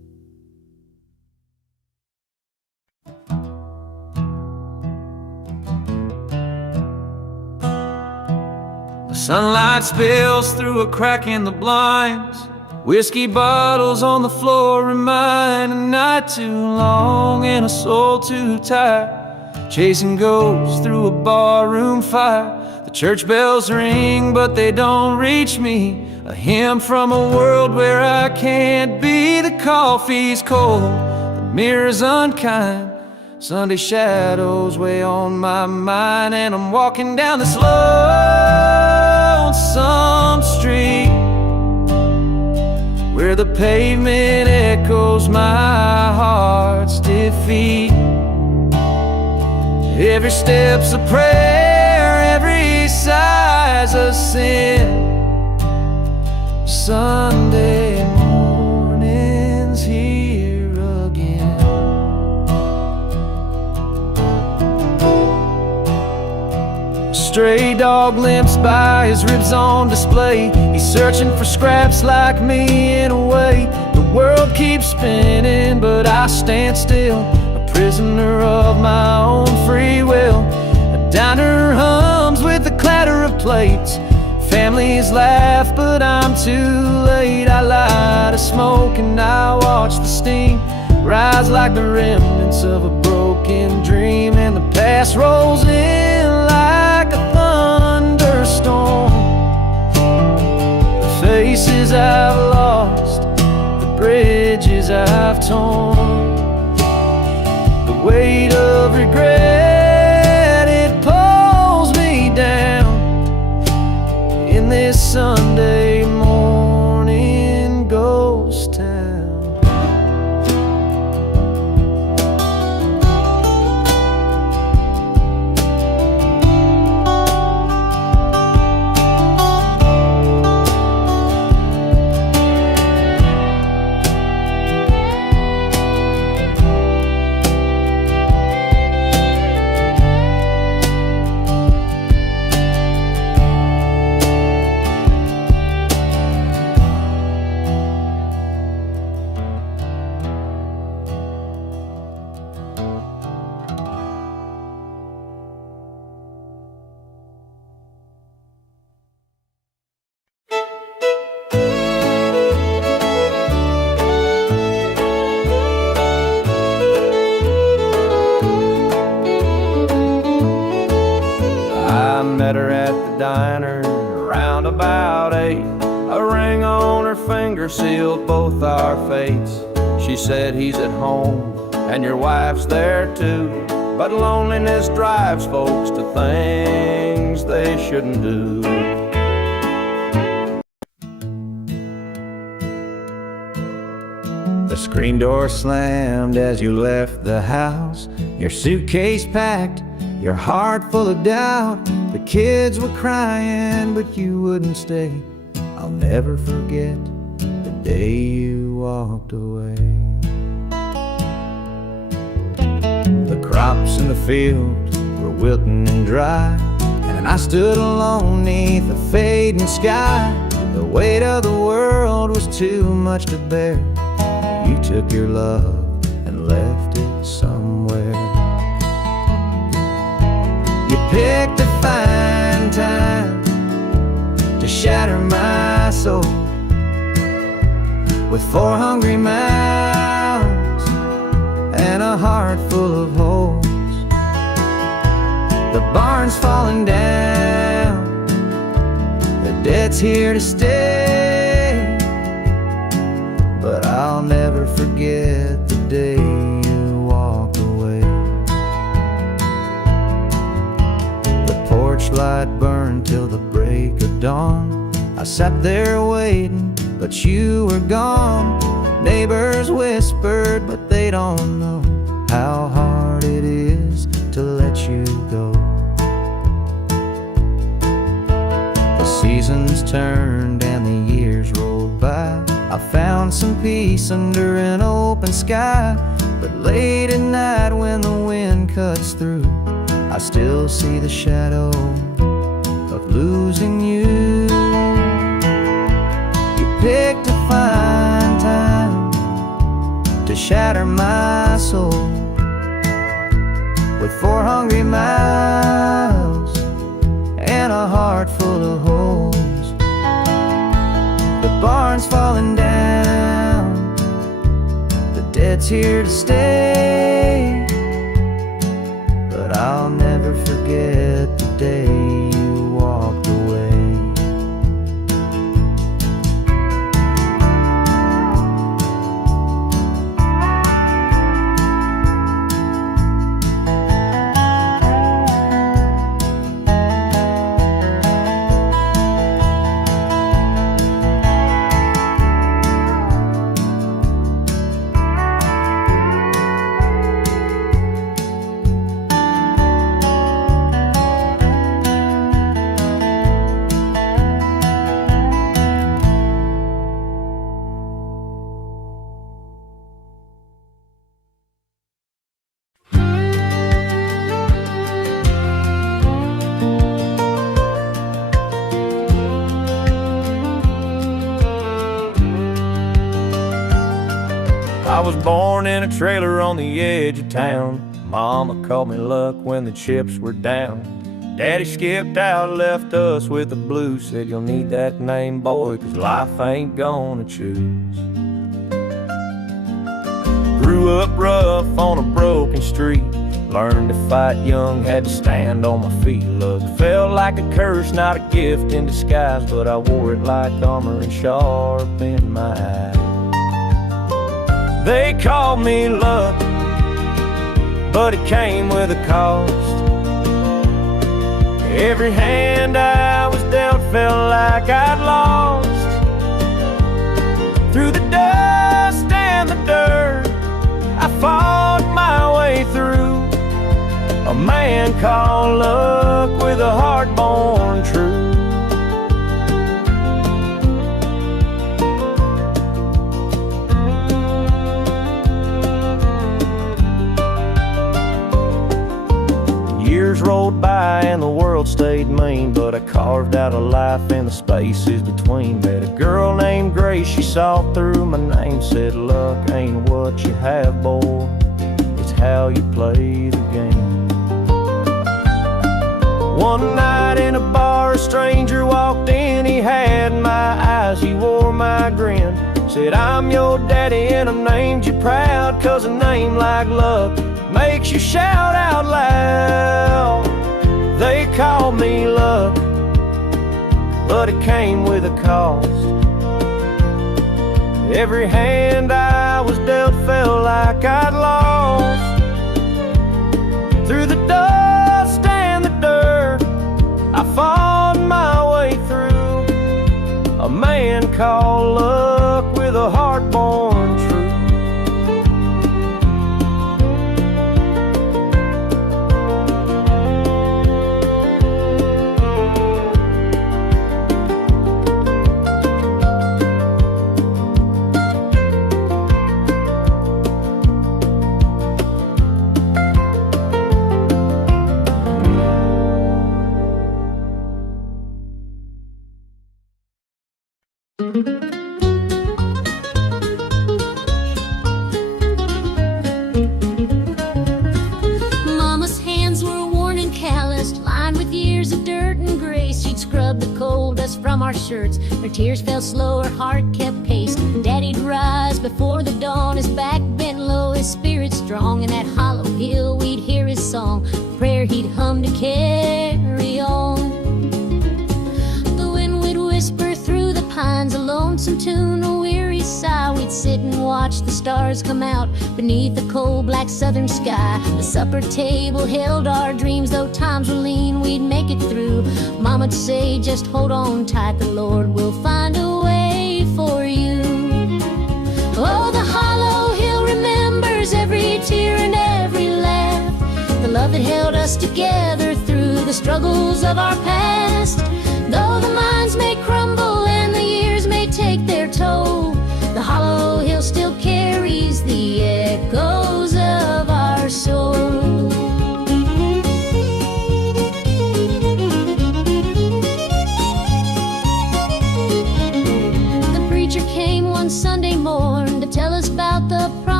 Sunlight spills through a crack in the blinds. Whiskey bottles on the floor remind a night too long and a soul too tired. Chasing ghosts through a barroom fire. The church bells ring, but they don't reach me. A hymn from a world where I can't be. The coffee's cold, the mirror's unkind. Sunday shadows weigh on my mind, and I'm walking down this lonesome street where the pavement echoes my heart's defeat. Every step's a prayer, every sigh's a sin. Sunday morning's here again. A stray dog limps by, his ribs on display. He's searching for scraps like me in a way. The world keeps spinning, but I stand still, a prisoner of my own free will. A diner hums with the clatter of plates. Families laugh, but I'm too late. I light a smoke and I watch the steam rise like the remnants of a broken dream. And the past rolls in like a thunderstorm. The faces I've lost, the bridges I've torn, the weight of regret, it pulls me down in this Sunday morning ghost town. I met her at the diner around about 8. A ring on her finger sealed both our fates. She said, he's at home and your wife's there too, but loneliness drives folks to things they shouldn't do. The screen door slammed as you left the house, your suitcase packed, your heart full of doubt. The kids were crying, but you wouldn't stay. I'll never forget the day you walked away. The crops in the field were wilting and dry, and I stood alone neath the fading sky. The weight of the world was too much to bear. You took your love and left it somewhere. You picked a fine time to shatter my soul with 4 hungry mouths and a heart full of holes. The barn's falling down, the debt's here to stay, but I'll never forget the day you walked away. The porch light burned till the break of dawn. I sat there waiting, but you were gone. Neighbors whispered, but they don't know how hard it is to let you go. The seasons turned and the years rolled by. I found some peace under an open sky, but late at night when the wind cuts through, I still see the shadow of losing you. You picked a fine time to shatter my soul with 4 hungry mouths and and a heart full of holes. The barn's falling down, the dead's here to stay, but I'll never forget the day you walked away. I was born in a trailer on the edge of town. Mama called me luck when the chips were down. Daddy skipped out, left us with the blues. Said you'll need that name, boy, 'cause life ain't gonna choose. Grew up rough on a broken street. Learned to fight young, had to stand on my feet. Look, felt like a curse, not a gift in disguise, but I wore it like armor and sharp in my eye. They called me luck, but it came with a cost. Every hand I was dealt felt like I'd lost. Through the dust and the dirt, I fought my way through. A man called luck with a heart born true. Years rolled by and the world stayed mean, but I carved out a life in the spaces between. Met a girl named Grace, she saw through my name, said luck ain't what you have, boy, it's how you play the game. One night in a bar, a stranger walked in, he had my eyes, he wore my grin. Said I'm your daddy and I named you proud, 'cause a name like luck makes you shout out loud. They called me luck, but it came with a cost. Every hand I was dealt felt like I'd lost. Through the dust and the dirt, I fought my way through. A man called luck with a heart born true. Mama's hands were worn and calloused, lined with years of dirt and grace. She'd scrub the coal dust from our shirts. Her tears fell slow, her heart kept pace. Daddy'd rise before the dawn, his back bent low, his spirit strong. In that hollow hill we'd hear his song, prayer he'd hum to carry on. The wind would whisper through the pines, a lonesome tune, a weary sigh. We'd sit and watch the stars come out beneath the cold black southern sky. The supper table held our dreams, though times were lean, we'd make it through. Mama'd say, just hold on tight, the Lord will find a way for you. Oh, the hollow hill remembers every tear and every laugh, the love that held us together through the struggles of our past. Though the minds may crumble and the years may take their toll, the hollow hill still carries the echoes of our soul. The preacher came one Sunday morn to tell us about the promise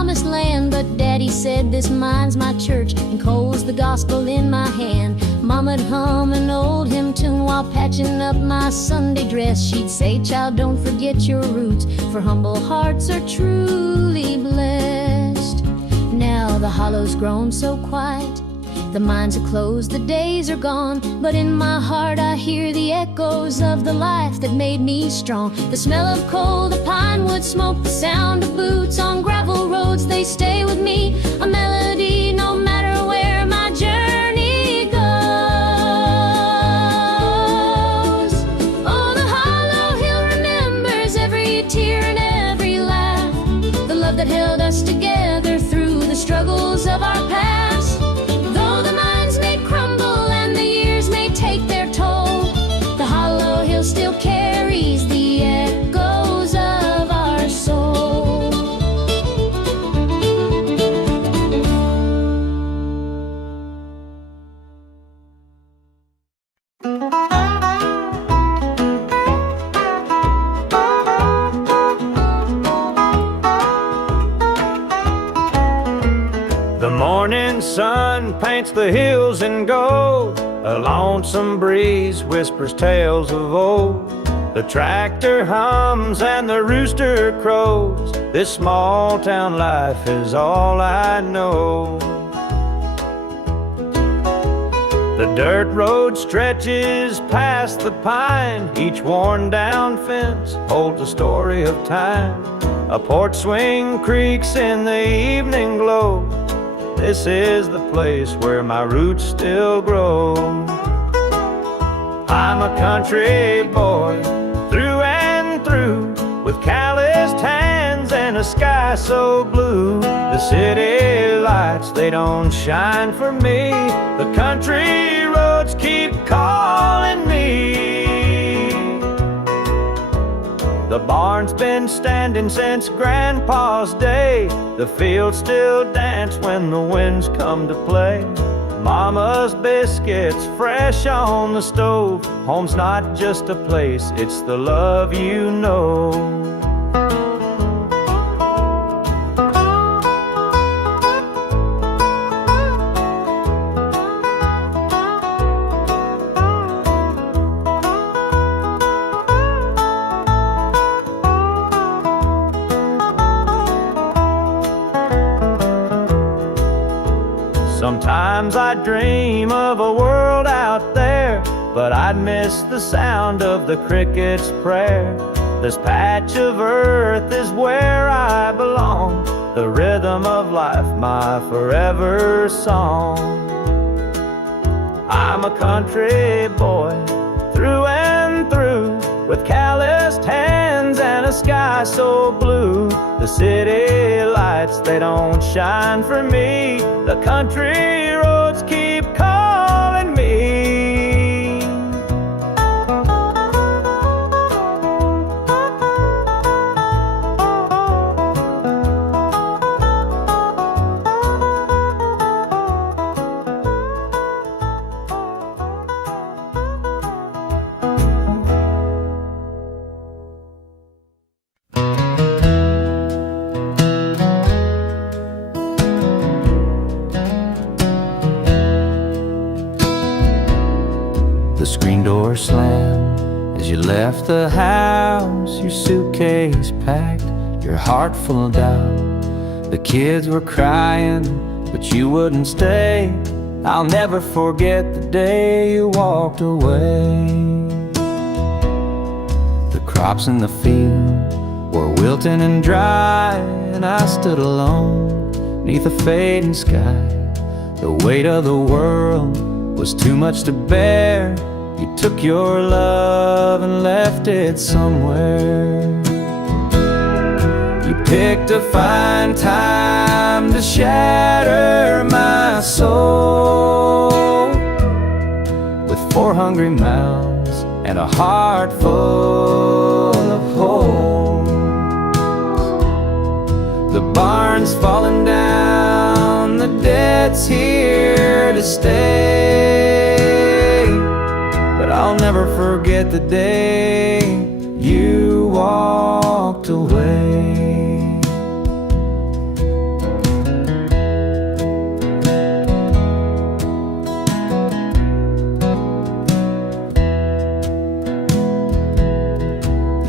promised land, but Daddy said this mine's my church and coal's the gospel in my hand. Mama'd hum an old hymn tune while patching up my Sunday dress. She'd say, child, don't forget your roots, for humble hearts are truly blessed. Now the hollow's grown so quiet, the mines are closed, the days are gone, but in my heart I hear the echoes of the life that made me strong. The smell of coal, the pine wood smoke, the sound of boots on gravel roads, they stay with me, a melody no matter where my journey goes. Oh, the hollow hill remembers every tear and every laugh, the love that held us together through the struggles of our past. Though the mines may crumble and the years may take their toll, the hollow hill still carries the echoes of our soul. The morning sun paints the hills in gold, a lonesome breeze whispers tales of old. The tractor hums and the rooster crows, this small town life is all I know. The dirt road stretches past the pine, each worn down fence holds a story of time. A porch swing creaks in the evening glow, this is the place where my roots still grow. I'm a country boy, through and through, with calloused hands and a sky so blue. The city lights, they don't shine for me, the country roads keep calling me. The barn's been standing since Grandpa's day, the fields still dance when the winds come to play. Mama's biscuits fresh on the stove, home's not just a place, it's the love you know. Sometimes I dream of a world out there, but I'd miss the sound of the cricket's prayer. This patch of earth is where I belong, the rhythm of life, my forever song. I'm a country boy, through and through, with calloused hands and a sky so blue. The city lights, they don't shine for me, the country roads keep calling me. The screen door slammed as you left the house, your suitcase packed, your heart full of doubt. The kids were crying, but you wouldn't stay. I'll never forget the day you walked away. The crops in the field were wilting and dry, and I stood alone neath a fading sky. The weight of the world was too much to bear. You took your love and left it somewhere. You picked a fine time to shatter my soul, with 4 hungry mouths and a heart full of holes. The barn's falling down, the debt's here to stay, but I'll never forget the day you walked away.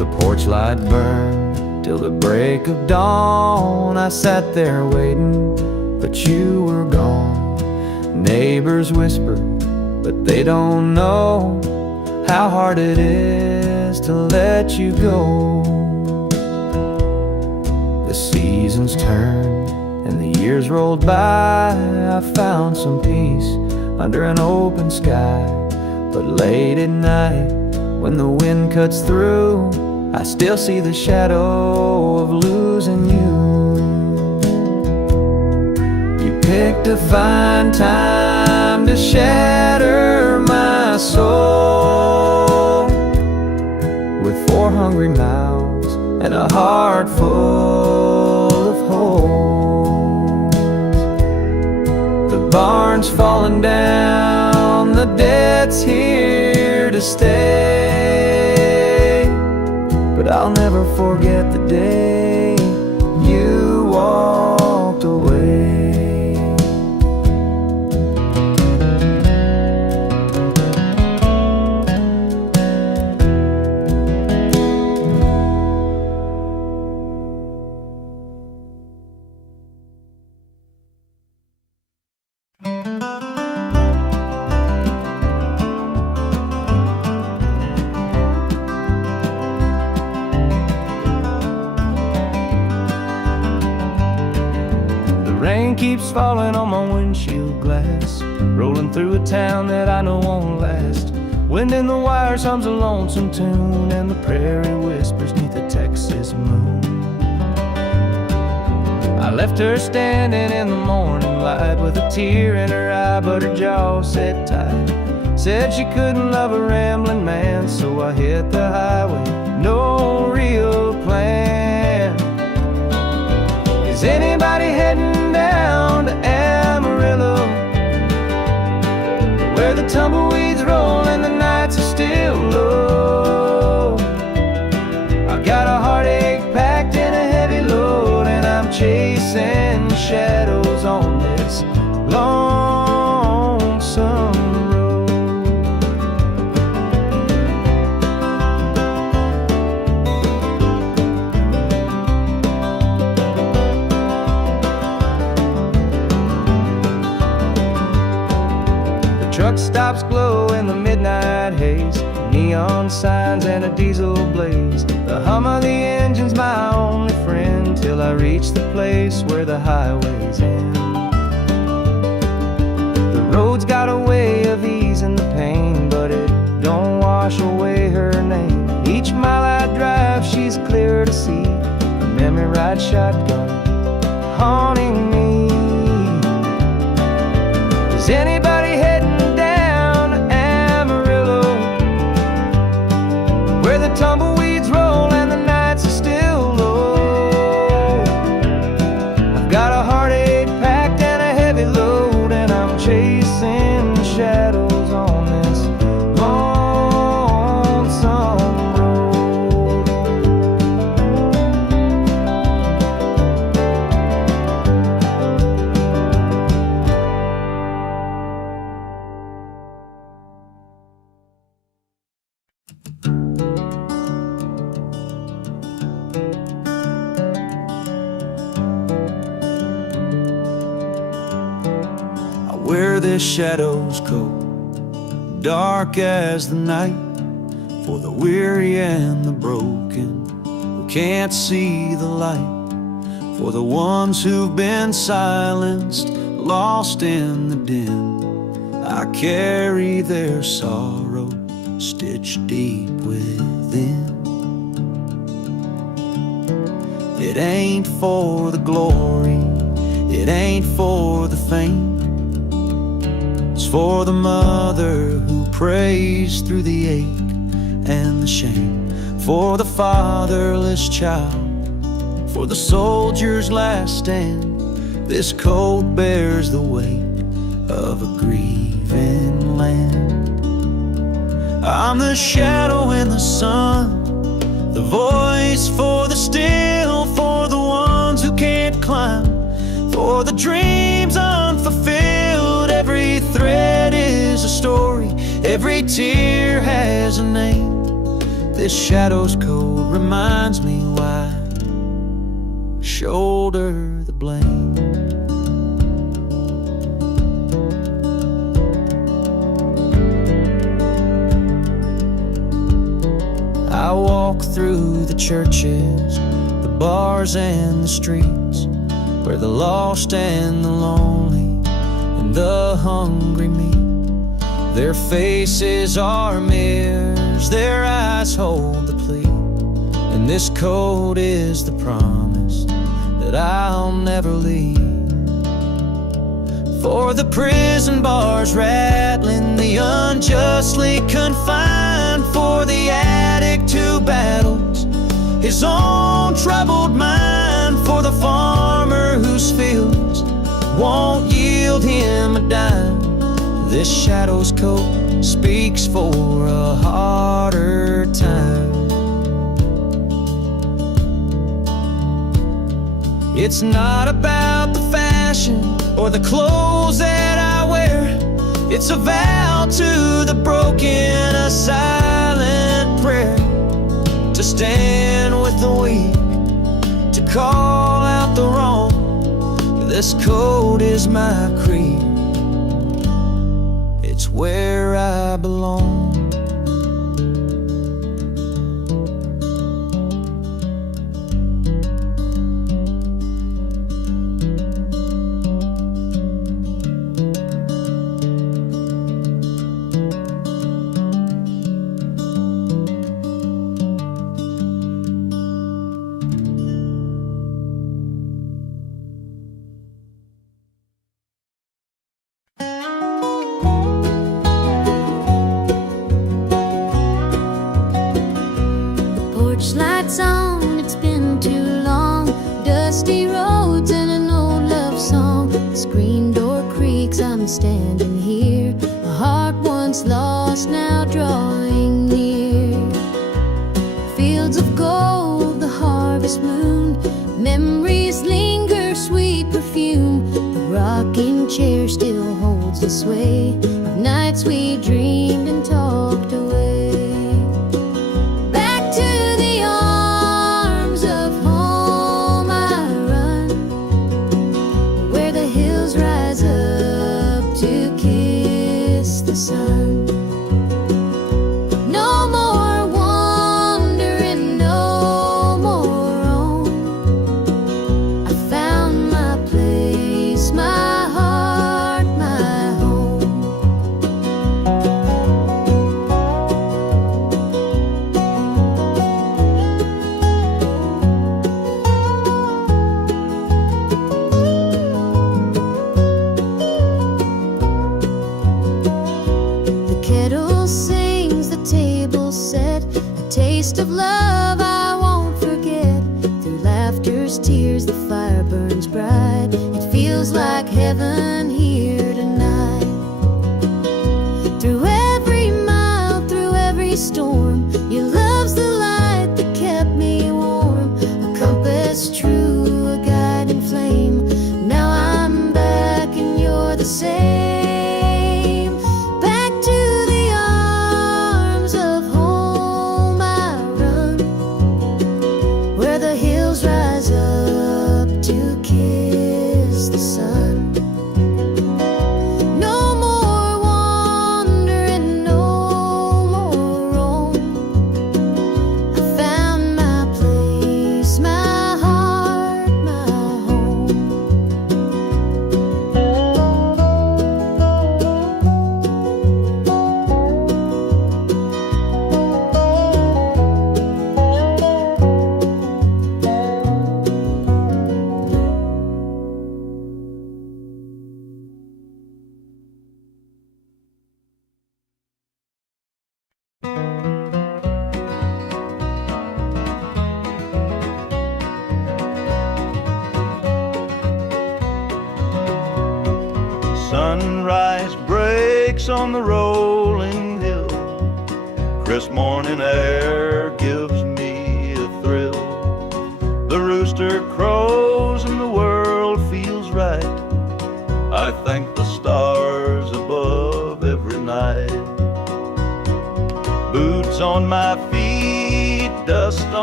The porch light burned till the break of dawn. I sat there waiting, but you were gone. Neighbors whisper, but they don't know how hard it is to let you go. The seasons turned and the years rolled by. I found some peace under an open sky. But late at night, when the wind cuts through, I still see the shadow of losing you. You picked a fine time to shatter my soul, with 4 hungry mouths and a heart full of holes. The barn's falling down, the debt's here to stay, but I'll never forget the day you walked away. Rain keeps falling on my windshield glass, rolling through a town that I know won't last. Wind in the wires hums a lonesome tune, and the prairie whispers neath the Texas moon. I left her standing in the morning light with a tear in her eye, but her jaw set tight. Said she couldn't love a rambling man, so I hit the highway, no real plan. Is anybody heading down to Amarillo, where the tumbleweeds roll and the nights are still low? I got a heartache packed in a heavy load, and I'm chasing shadows on this lonesome road. Truck stops glow in the midnight haze, neon signs and a diesel blaze. The hum of the engine's my only friend, till I reach the place where the highways end. The road's got a way of easing the pain, but it don't wash away her name. Each mile I drive, she's clear to see, a memory ride shotgun haunting me. Is anybody heading where the tumbleweeds roll and the nights are still low? I've got a heartache packed and a heavy load, and I'm chasing shadows on this lonesome road. Where the shadows go, dark as the night, for the weary and the broken who can't see the light, for the ones who've been silenced, lost in the din. I carry their sorrow stitched deep within. It ain't for the glory, it ain't for the fame, it's for the mother who prays through the ache and the shame, for the fatherless child, for the soldier's last stand. This coat bears the weight of a grieving land. I'm the shadow in the sun, the voice for the still, for the ones who can't climb, for the dreams unfulfilled. Every thread is a story, every tear has a name. This shadow's cold reminds me why I shoulder the blame. I walk through the churches, the bars and the streets, where the lost and the lonely and the hungry meet. Their faces are mirrors, their eyes hold the plea, and this code is the promise that I'll never leave. For the prison bars rattling, the unjustly confined, for the addict who battles his own troubled mind, for the farmer whose fields won't yield him a dime. This shadow's coat speaks for a harder time. It's not about the fashion or the clothes that I wear. It's a vow to the broken, a silent prayer, to stand with the weak, to call out the wrong. This code is my creed, it's where I belong. Lights on, it's been too long. Dusty roads and an old love song. The screen door creaks, I'm standing here. A heart once lost, now drawing near. Fields of gold, the harvest moon. Memories linger, sweet perfume. The rocking chair still holds the sway of nights we dreamed and talked away. Sun. No more wandering, no more roam. I found my place, my heart, my home. Taste of love I won't forget. Through laughter's tears the fire burns bright. It feels like heaven here tonight. Through every mile, through every storm, your love's the light that kept me warm. A compass true, a guiding flame. Now I'm back and you're the same. Sunrise breaks on the rolling hill. Crisp morning air gives me a thrill. The rooster crows and the world feels right. I thank the stars above every night. Boots on my feet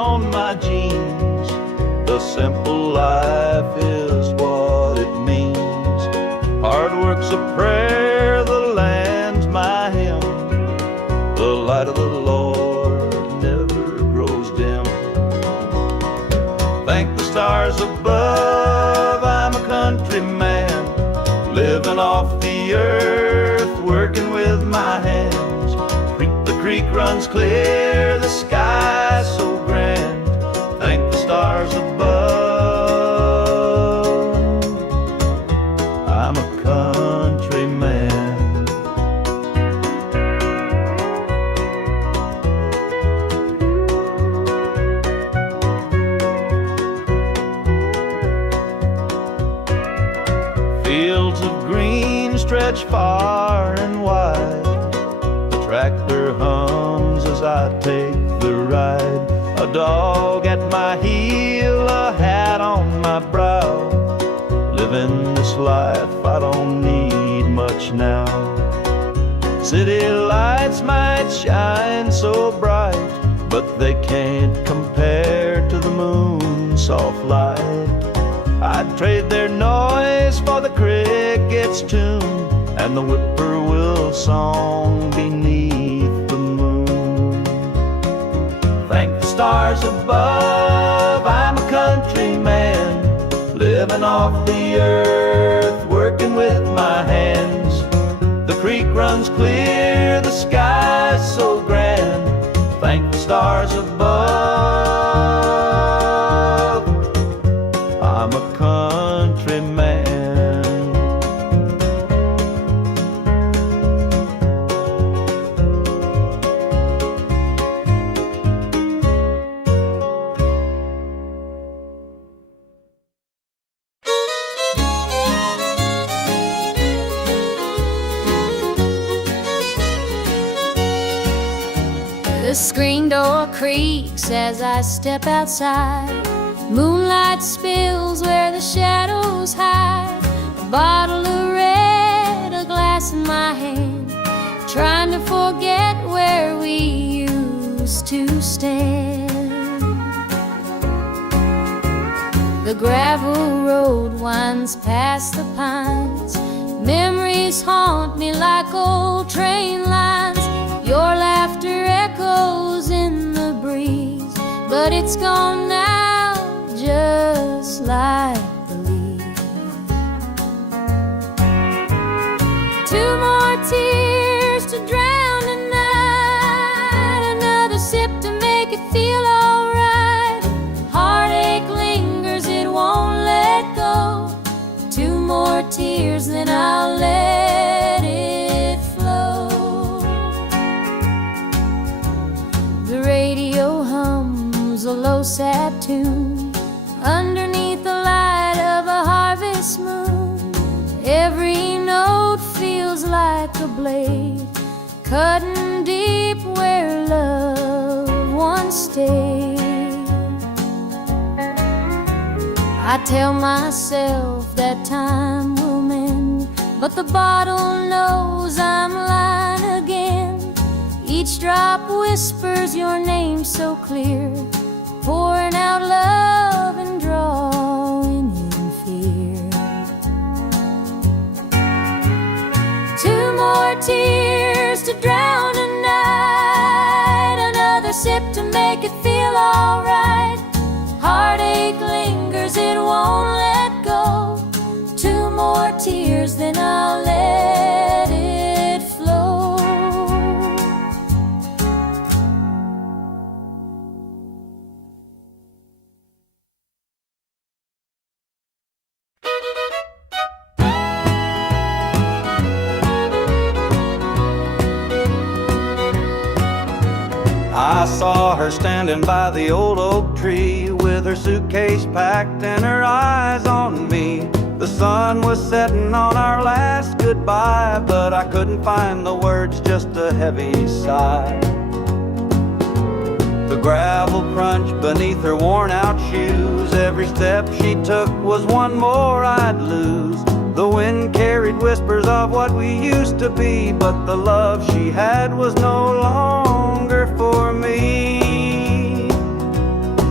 on my jeans. The simple life is what it means. Hard work's a prayer, the land's my hymn. The light of the Lord never grows dim. Thank the stars above, I'm a country man, living off the earth, working with my hands. The creek runs clear, the sky's so grand. Thank the stars above, I'm a country man. Fields of green stretch far and wide. The tractor hums as I take the ride. A dog at my heel, a hat on my brow. Living this life, I don't need much now. City lights might shine so bright, but they can't compare to the moon's soft light. I'd trade their noise for the cricket's tune and the whippoorwill song beneath the moon. Thank the stars above, I'm a country man, living off the earth, working with my hands. The creek runs clear, the sky's so grand. Thank the stars above, I'm a country man. The screen door creaks as I step outside. Moonlight spills where the shadows hide. A bottle of red, a glass in my hand, trying to forget where we used to stand. The gravel road winds past the pines. Memories haunt me like old train lines. Your laughter echoes in the breeze, but it's gone now, just like the leaves. 2 more tears to drown the night, another sip to make it feel alright. Heartache lingers, it won't let go. 2 more tears, then I'll let it flow. The radio hums a low sad tune underneath the light of a harvest moon. Every note feels like a blade, cutting deep where love once stayed. I tell myself that time will mend, but the bottle knows I'm lying again. Each drop whispers your name so clear, pouring out love and drawing in fear. 2 more tears to drown a night, another sip to make it feel alright. Heartache lingers, it won't let go. 2 more tears, then I'll let it flow. I saw her standing by the old oak tree with her suitcase packed and her eyes on me. The sun was setting on our last goodbye, but I couldn't find the words, just a heavy sigh. The gravel crunched beneath her worn out shoes. Every step she took was one more I'd lose. The wind carried whispers of what we used to be, but the love she had was no longer for me.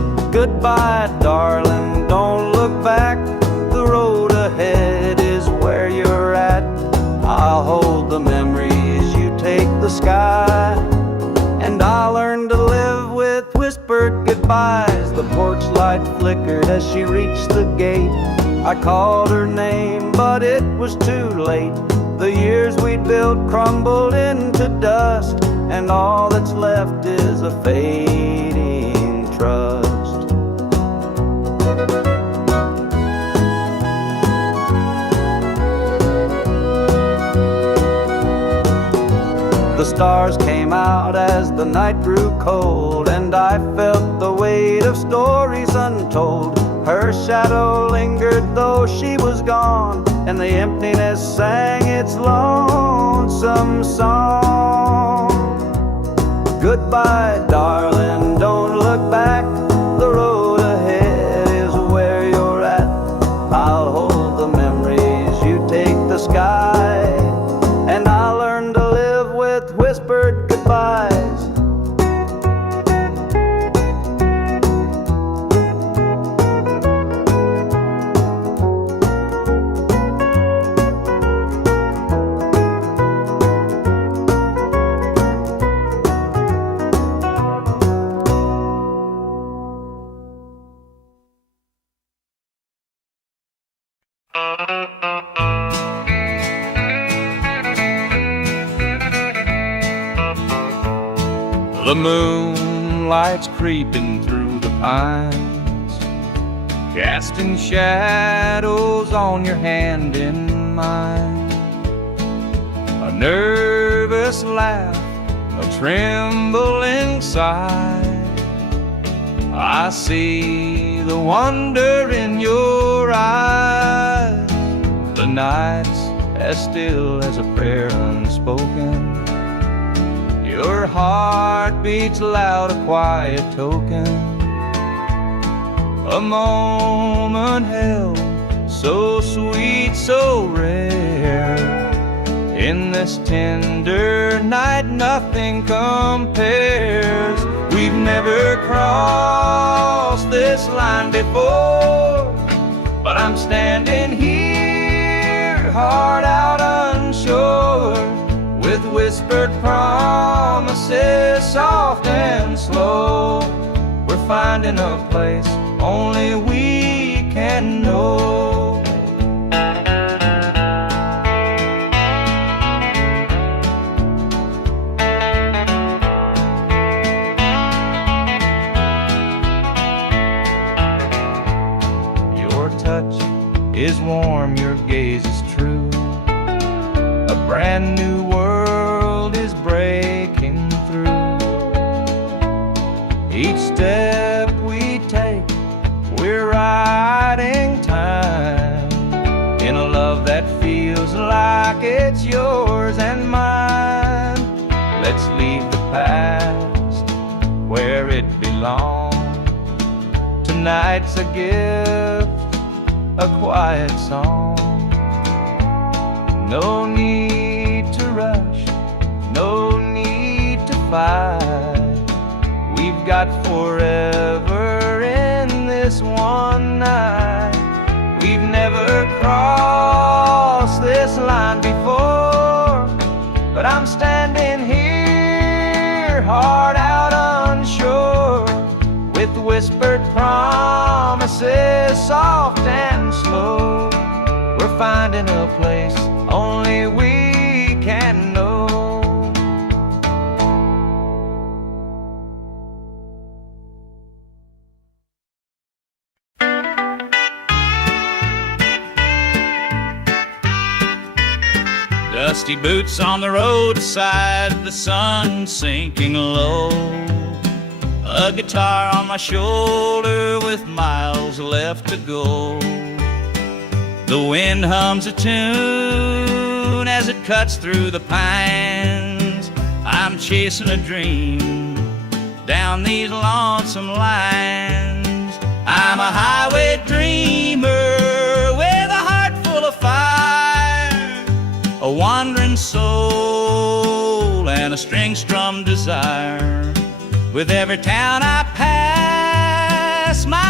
Goodbye, darling, don't look back. The road ahead is where you're at. I'll hold the memories, you take the sky. And I'll learn to live with whispered goodbyes. The porch light flickered as she reached the gate. I called her name, but it was too late. The years we'd built crumbled into dust, and all that's left is a fading trust. The stars came out as the night grew cold, and I felt the weight of stories untold. Her shadow lingered though she was gone, and the emptiness sang its lonesome song. Goodbye, darling, don't look back. The road ahead is where you're at. I'll hold the memories, you take the sky. And I'll learn to live with whispered goodbyes. The moonlight's creeping through the pines, casting shadows on your hand in mine. A nervous laugh, a trembling sigh. I see the wonder in your eyes. The night's as still as a prayer unspoken. Your heart beats loud, a quiet token. A moment held, so sweet, so rare. In this tender night, nothing compares. We've never crossed this line before, but I'm standing here, heart out unsure, with whispered promises, soft and slow. We're finding a place only we can know. Your touch is warm, your gaze is true. A brand new world is breaking through. Each step we take, we're riding time in a love that feels like it's yours and mine. Let's leave the past where it belongs. Tonight's a gift, a quiet song. No need to rush, no need to fight. We've got forever in this one night. We've never crossed this line before, but I'm standing here, heart out unsure, with whispered promises, soft and slow. We're finding a place only we can know. Dusty boots on the roadside, the sun sinking low. A guitar on my shoulder with miles left to go. The wind hums a tune as it cuts through the pines. I'm chasing a dream down these lonesome lines. I'm a highway dreamer with a heart full of fire, a wandering soul and a string-strummed desire. With every town I pass, my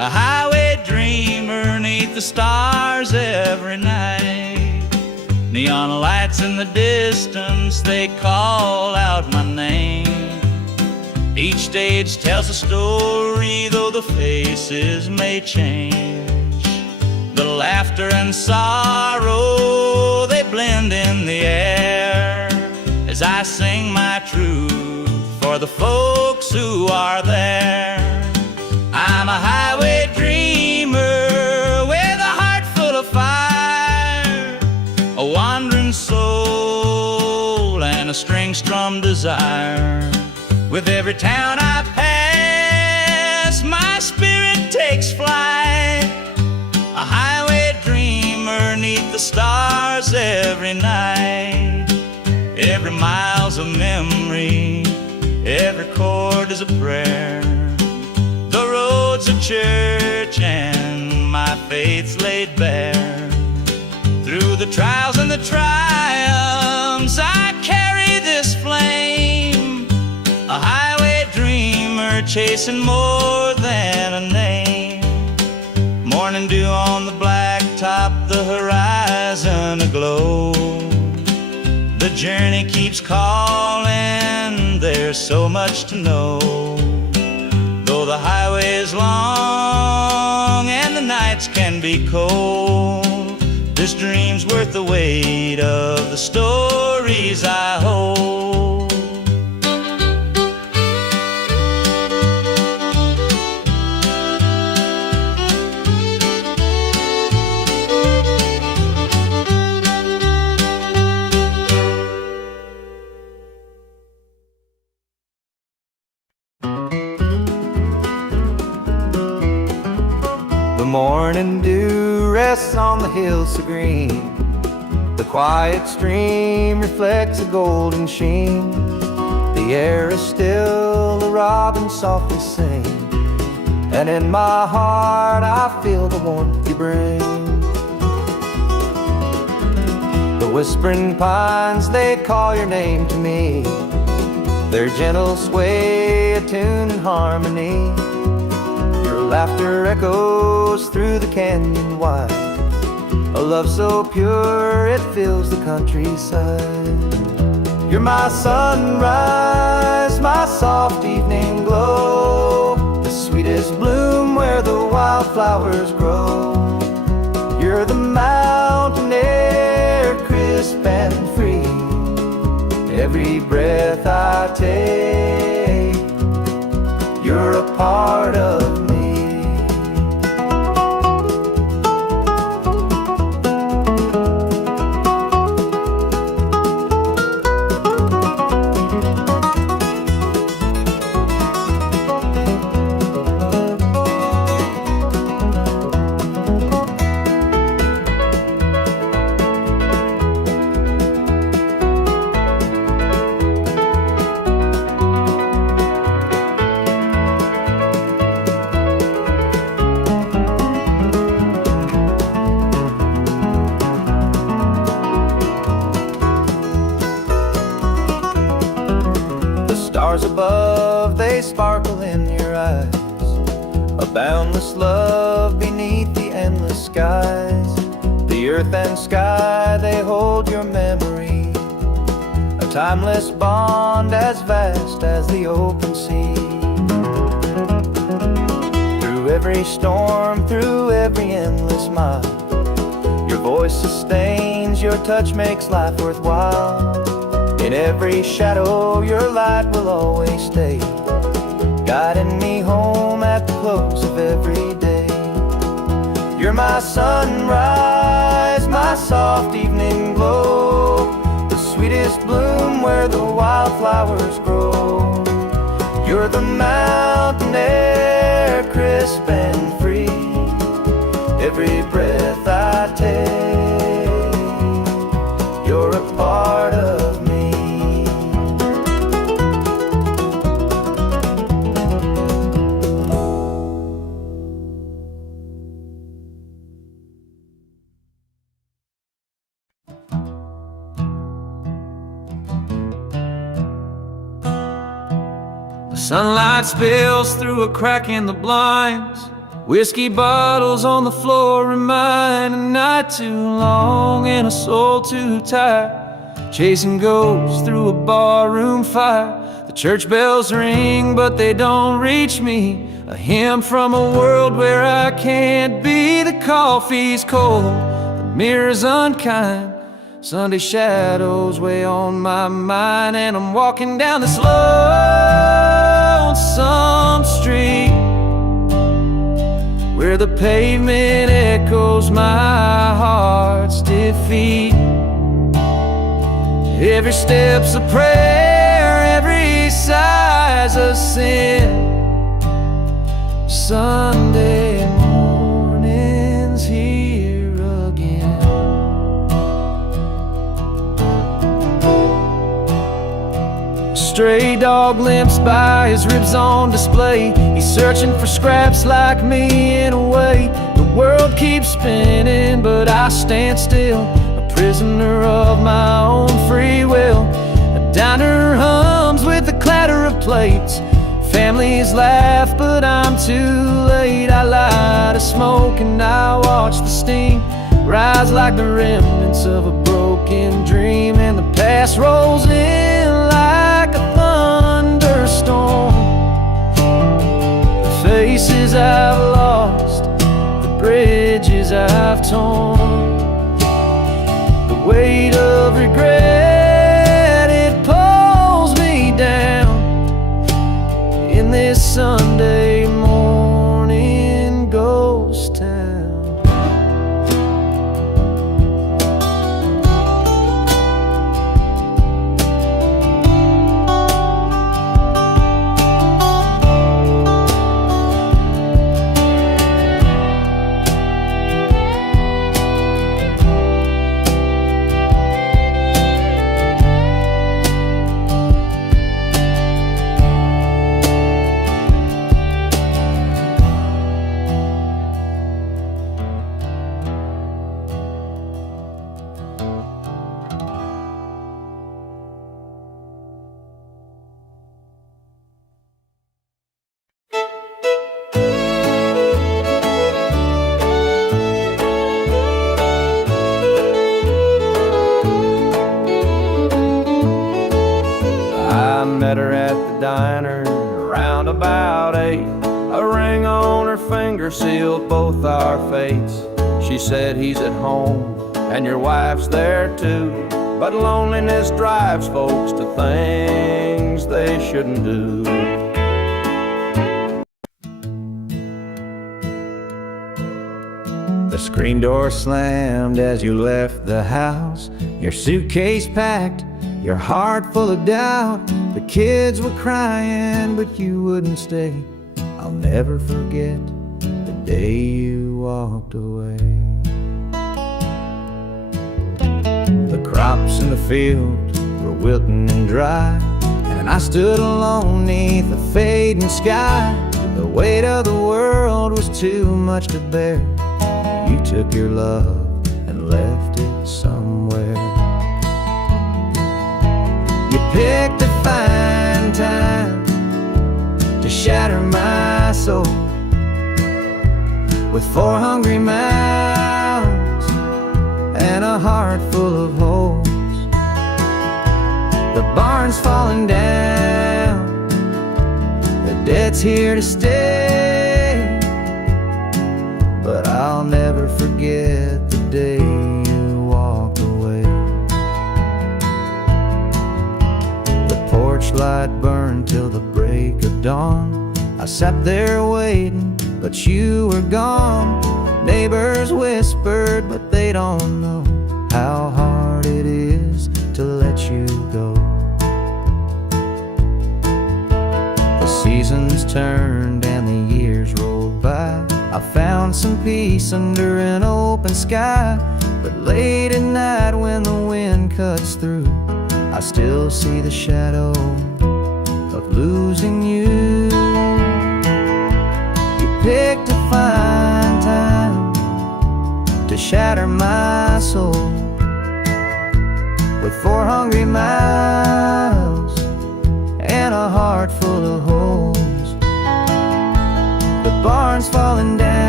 a highway dreamer 'neath the stars every night. Neon lights in the distance, they call out my name. Each stage tells a story, though the faces may change. The laughter and sorrow, they blend in the air as I sing my truth for the folks who are there. I'm a highway dreamer with a heart full of fire, a wandering soul and a string-strummed desire. With every town I pass, my spirit takes flight, a highway dreamer 'neath the stars every night. Every mile's a memory, every chord is a prayer. The road's a church and my faith's laid bare. Through the trials and the triumphs, I carry this flame, a highway dreamer chasing more than a name. Morning dew on the blacktop, the horizon aglow. The journey keeps calling, there's so much to know. Though the highway is long and the nights can be cold, this dream's worth the weight of the stories I hold. The morning dew rests on the hills so green. The quiet stream reflects a golden sheen. The air is still, the robins softly sing, and in my heart I feel the warmth you bring. The whispering pines, they call your name to me. Their gentle sway, a tune in harmony. Your laughter echoes through the canyon wide, a love so pure it fills the countryside. You're my sunrise, my soft evening glow, the sweetest bloom where the wildflowers grow. You're the mountain air, crisp and free. Every breath I take, you're a part of me. Stars above, they sparkle in your eyes, a boundless love beneath the endless skies. The earth and sky, they hold your memory, a timeless bond as vast as the open sea. Through every storm, through every endless mile, your voice sustains, your touch makes life worthwhile. In every shadow, your light will always stay, guiding me home at the close of every day. You're my sunrise, my soft evening glow, the sweetest bloom where the wildflowers grow. You're the mountain air, crisp and free. Every breath I take, you're a part of me. Sunlight spills through a crack in the blinds, Whiskey bottles on the floor remind a night too long and a soul too tired, chasing ghosts through a barroom fire. The church bells ring but they don't reach me, a hymn from a world where I can't be. The coffee's cold, the mirror's unkind, Sunday shadows weigh on my mind, and I'm walking down this lonesome street where the pavement echoes my heart's defeat. Every step's a prayer, every sigh's a sin. Sunday morning's here again. Stray dog limps by, his ribs on display. He's searching for scraps like me in a way. The world keeps spinning, but I stand still, a prisoner of my own free will. A diner hums with the clatter of plates. Families laugh, but I'm too late. I light a smoke and I watch the steam rise like the remnants of a broken dream. And the past rolls in like a thunderstorm. The faces I've lost, the bridges I've torn, the weight of regret, it pulls me down in this Sunday morning ghost town. I met her at the diner around about 8. A ring on her finger sealed both our fates. She said he's at home and your wife's there too, but loneliness drives folks to things they shouldn't do. The screen door slammed as you left the house, your suitcase packed, your heart full of doubt. The kids were crying, but you wouldn't stay. I'll never forget the day you walked away. The crops in the field were wilting and dry, and I stood alone neath the fading sky. The weight of the world was too much to bear. You took your love and left it somewhere. You picked a fine time to shatter my soul with 4 hungry mouths and a heart full of holes. The barn's falling down, the debt's here to stay, but I'll never forget the day you walked away. The porch light burned till the break of dawn. I sat there waiting, but you were gone. Neighbors whispered, but they don't know how hard it is to let you go. The seasons turned and the years rolled by. I found some peace under an open sky, but late at night when the wind cuts through, I still see the shadow of losing you. You picked a fine time to shatter my soul with 4 hungry mouths and a heart full of holes. The barn's falling down,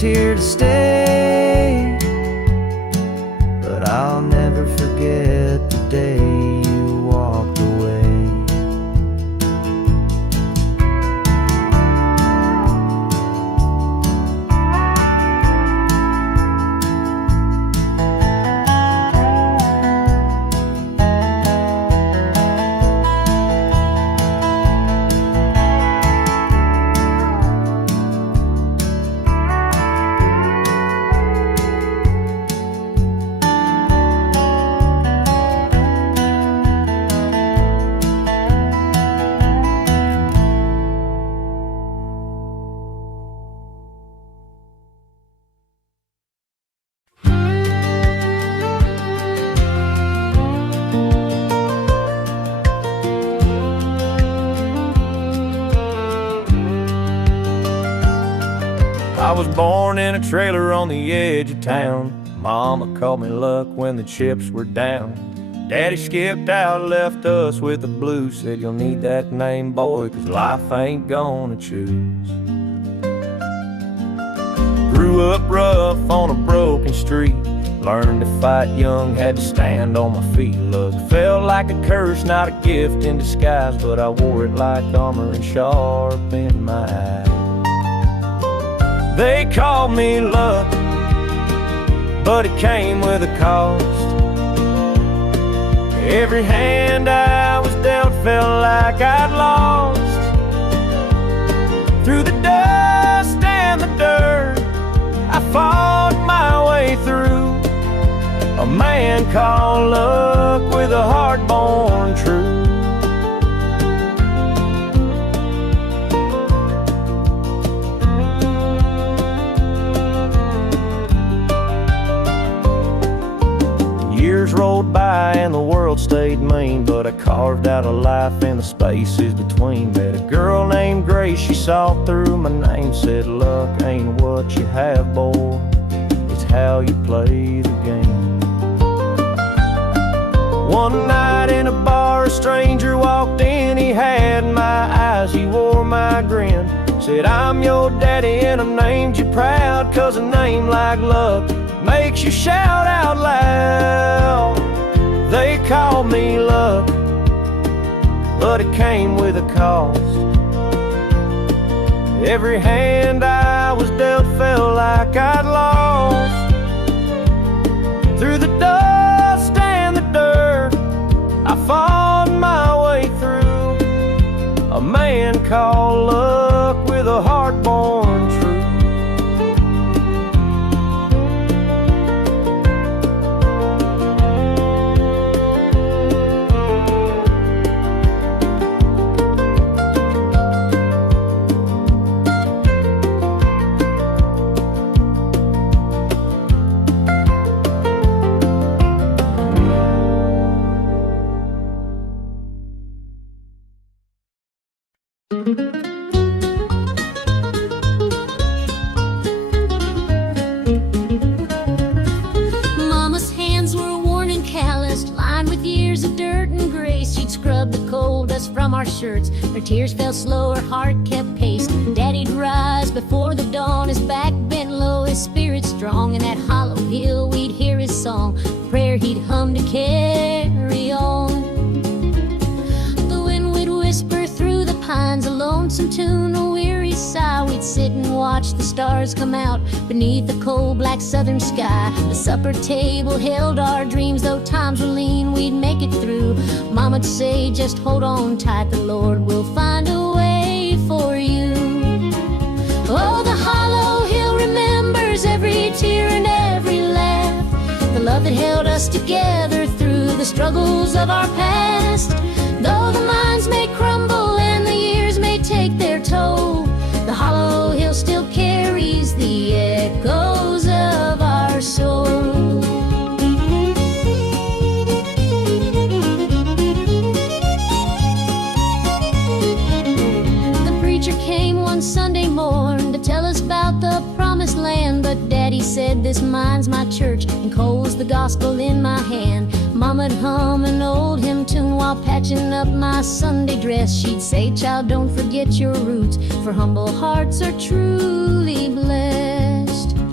here to stay, but I'll never forget the day you walked away. I was born in a trailer on the edge of town. Mama called me luck when the chips were down. Daddy skipped out, left us with the blues. Said you'll need that name, boy, 'cause life ain't gonna choose. Grew up rough on a broken street. Learned to fight young, had to stand on my feet. Look, felt like a curse, not a gift in disguise, but I wore it like armor and sharp in my eye. They called me luck, but it came with a cost. Every hand I was dealt felt like I'd lost. Through the dust and the dirt, I fought my way through. A man called luck with a heart born true. Years rolled by and the world stayed mean, but I carved out a life in the spaces between. Met a girl named Grace, she saw through my name, said luck ain't what you have, boy, it's how you play the game. One night in a bar, a stranger walked in, he had my eyes, he wore my grin. Said I'm your daddy and I named you proud, 'cause a name like luck makes you shout out loud. They called me luck, but it came with a cost. Every hand I was dealt felt like I'd lost. Through the dust and the dirt, I fought my way through. A man called luck with a heart born true. Mama's hands were worn and calloused, lined with years of dirt and grace. She'd scrub the coal dust from our shirts. Her tears fell slow, her heart kept pace. Daddy'd rise before the dawn, his back bent low, his spirit strong. In that hollow hill we'd hear his song, prayer he'd hum to carry on. The wind would whisper through the pines, a lonesome tune, a weary sigh. We'd sit and watch the stars come out beneath the cold black southern sky. The supper table held our dreams, though times were lean, we'd make it through. Mama'd say, just hold on tight, the Lord will find a way for you. Oh, the hollow hill remembers every tear and every laugh, the love that held us together through the struggles of our past. Though the minds may crumble and the years may take their toll, the hollow hill still carries the echoes of our soul. The preacher came one Sunday morn to tell us about the promised land, but Daddy said, this mine's my church, and coal's the gospel in my hand. Mama'd hum an old hymn tune while patching up my Sunday dress. She'd say, child, don't forget your roots, for humble hearts are truly blessed.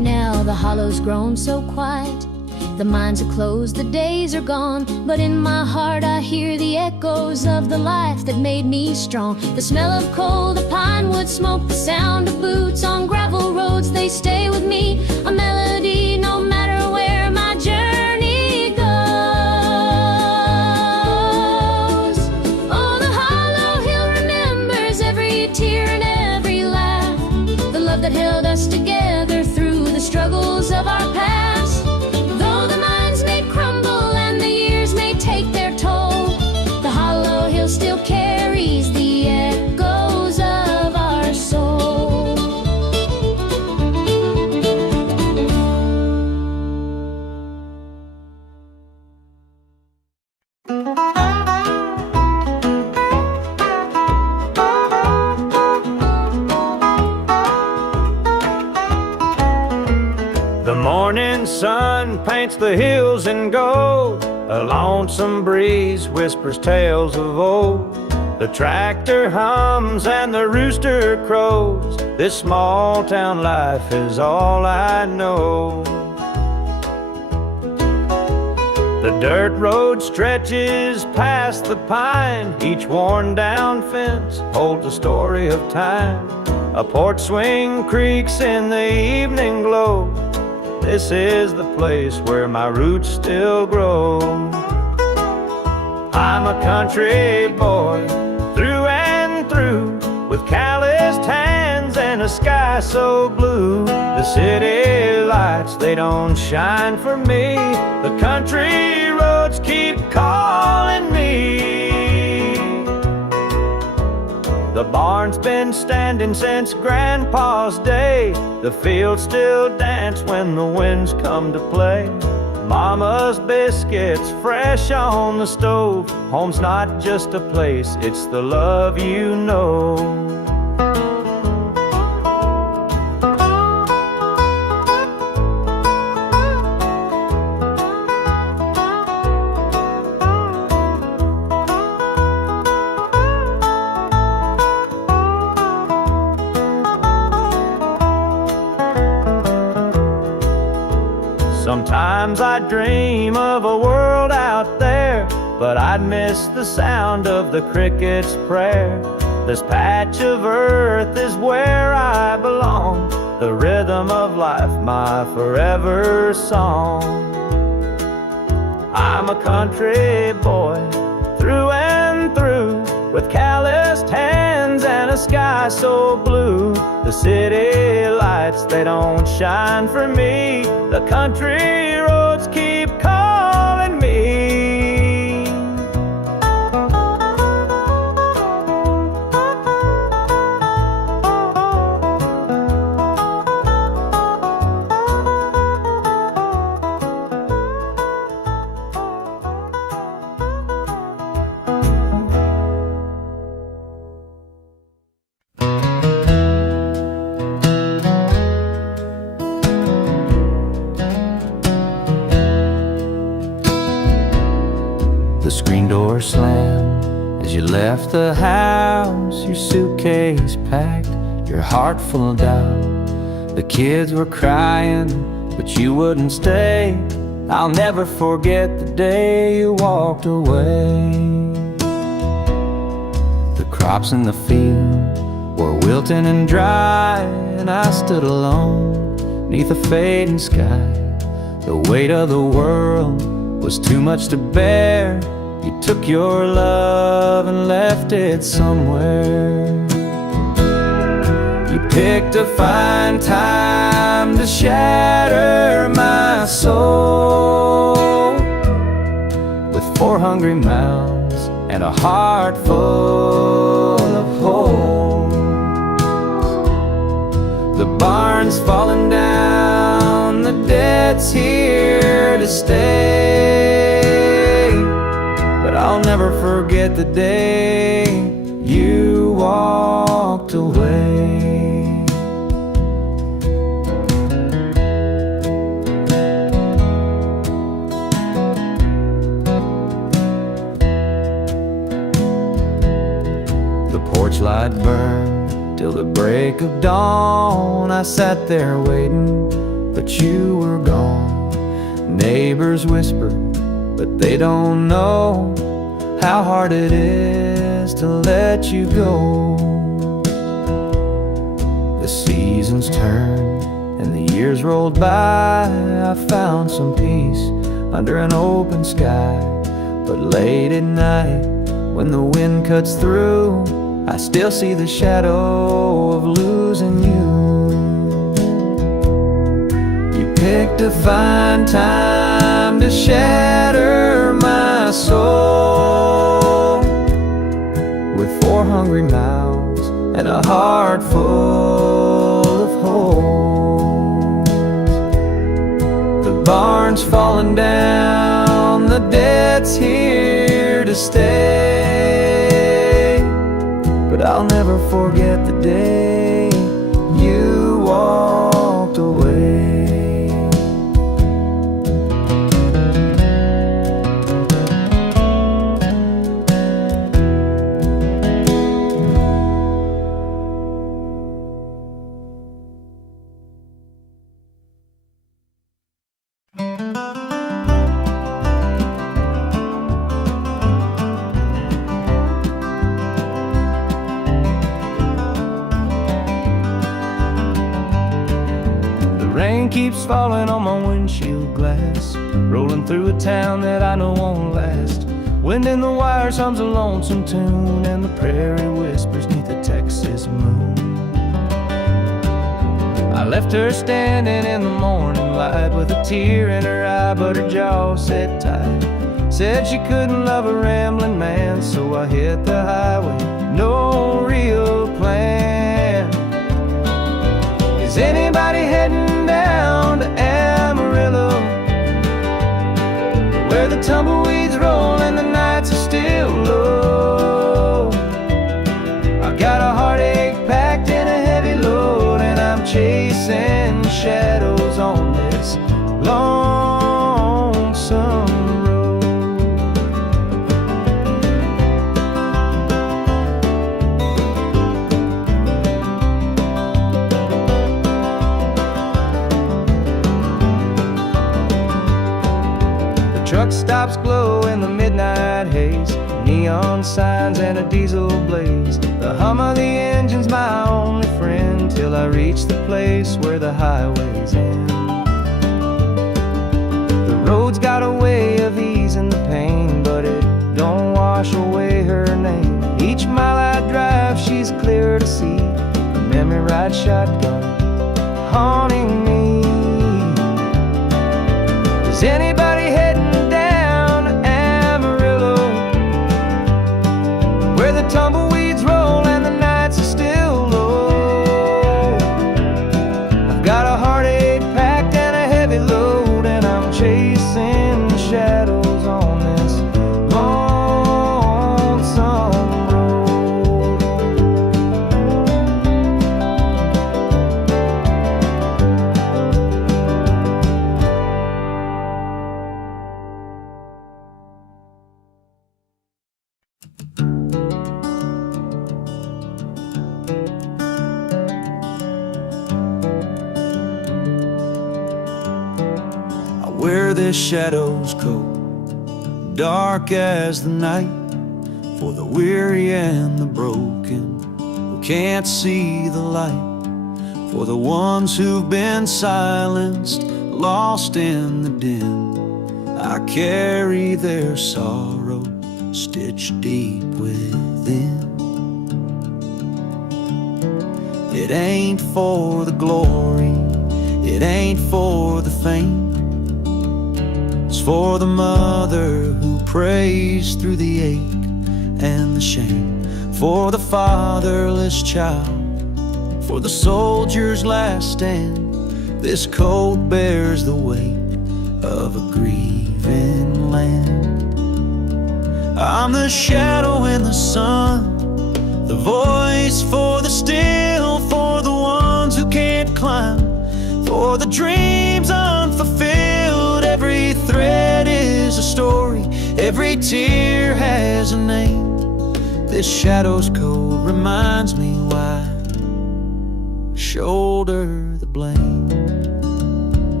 now the hollow's grown so quiet. The mines are closed, the days are gone, but in my heart I hear the echoes of the life that made me strong. The smell of coal, the pine wood smoke, the sound of boots on gravel roads, they stay with me, a melody no matter where my journey goes. Oh, the hollow hill remembers every tear and every laugh, the love that held us together through the struggles of our past. Still carries the echoes of our soul. The morning sun paints the hills in gold. A lonesome breeze whispers tales of old. The tractor hums and the rooster crows. This small town life is all I know. The dirt road stretches past the pine. Each worn down fence holds a story of time. A porch swing creaks in the evening glow. This is the place where my roots still grow. I'm a country boy, through and through, with calloused hands and a sky so blue. The city lights, they don't shine for me. The country roads keep calling me. The barn's been standing since Grandpa's day. The fields still dance when the winds come to play. Mama's biscuits fresh on the stove. Home's not just a place, it's the love you know. Sometimes I dream of a world out there, but I'd miss the sound of the cricket's prayer. This patch of earth is where I belong, the rhythm of life, my forever song. I'm a country boy, through and through, with calloused hands and a sky so blue. The city lights, they don't shine for me. The country roads keep calling me. The screen door slammed as you left the house, your suitcase packed, your heart full of doubt. The kids were crying, but you wouldn't stay. I'll never forget the day you walked away. The crops in the field were wilting and dry, and I stood alone neath a fading sky. The weight of the world was too much to bear. You took your love and left it somewhere. You picked a fine time to shatter my soul, with 4 hungry mouths and a heart full of holes. The barn's falling down, the debt's here to stay, but I'll never forget the day you walked away. The porch light burned till the break of dawn. I sat there waiting but you were gone. Neighbors whisper, but they don't know how hard it is to let you go. The seasons turned and the years rolled by. I found some peace under an open sky. But late at night, when the wind cuts through, I still see the shadow of losing you. You picked a fine time to shatter my soul, with 4 hungry mouths and a heart full of holes. The barn's falling down, the debt's here to stay, but I'll never forget the day you walked away. Rain keeps falling on my windshield glass, rolling through a town that I know won't last. Wind in the wires hums a lonesome tune, and the prairie whispers neath the Texas moon. I left her standing in the morning light with a tear in her eye, but her jaw set tight. Said she couldn't love a rambling man, so I hit the highway, no real plan. Is anybody heading down to Amarillo, where the tumbleweeds roll and the nights are still low? I got a heartache packed in a heavy load, and I'm chasing shadows on this lonesome road. The truck stops glow in the midnight haze, neon signs and a diesel blaze. The hum of the engine's my only friend, till I reach the place where the highways end. The road's got a way of easing the pain, but it don't wash away her name. Each mile I drive, she's clear to see, a memory ride shotgun haunting me. Is anybody heading down to Amarillo, where the tumbleweeds roll and the nights are still low? I've got a heartache packed and a heavy load, and I'm chasing shadows on this lonesome road. I wear this shadow's coat, dark as the night, for the weary and the broken who can't see the light, for the ones who've been silenced, lost in the din. I carry their sorrow stitched deep within. It ain't for the glory, it ain't for the fame. It's for the mother who prays through the ache and the shame, for the fatherless child, for the soldier's last stand. This coat bears the weight of a grieving land. I'm the shadow in the sun, the voice for the still, for the ones who can't climb, for the dreams unfulfilled. Every thread is a story, every tear has a name. This shadow's code reminds me why I shoulder the blame.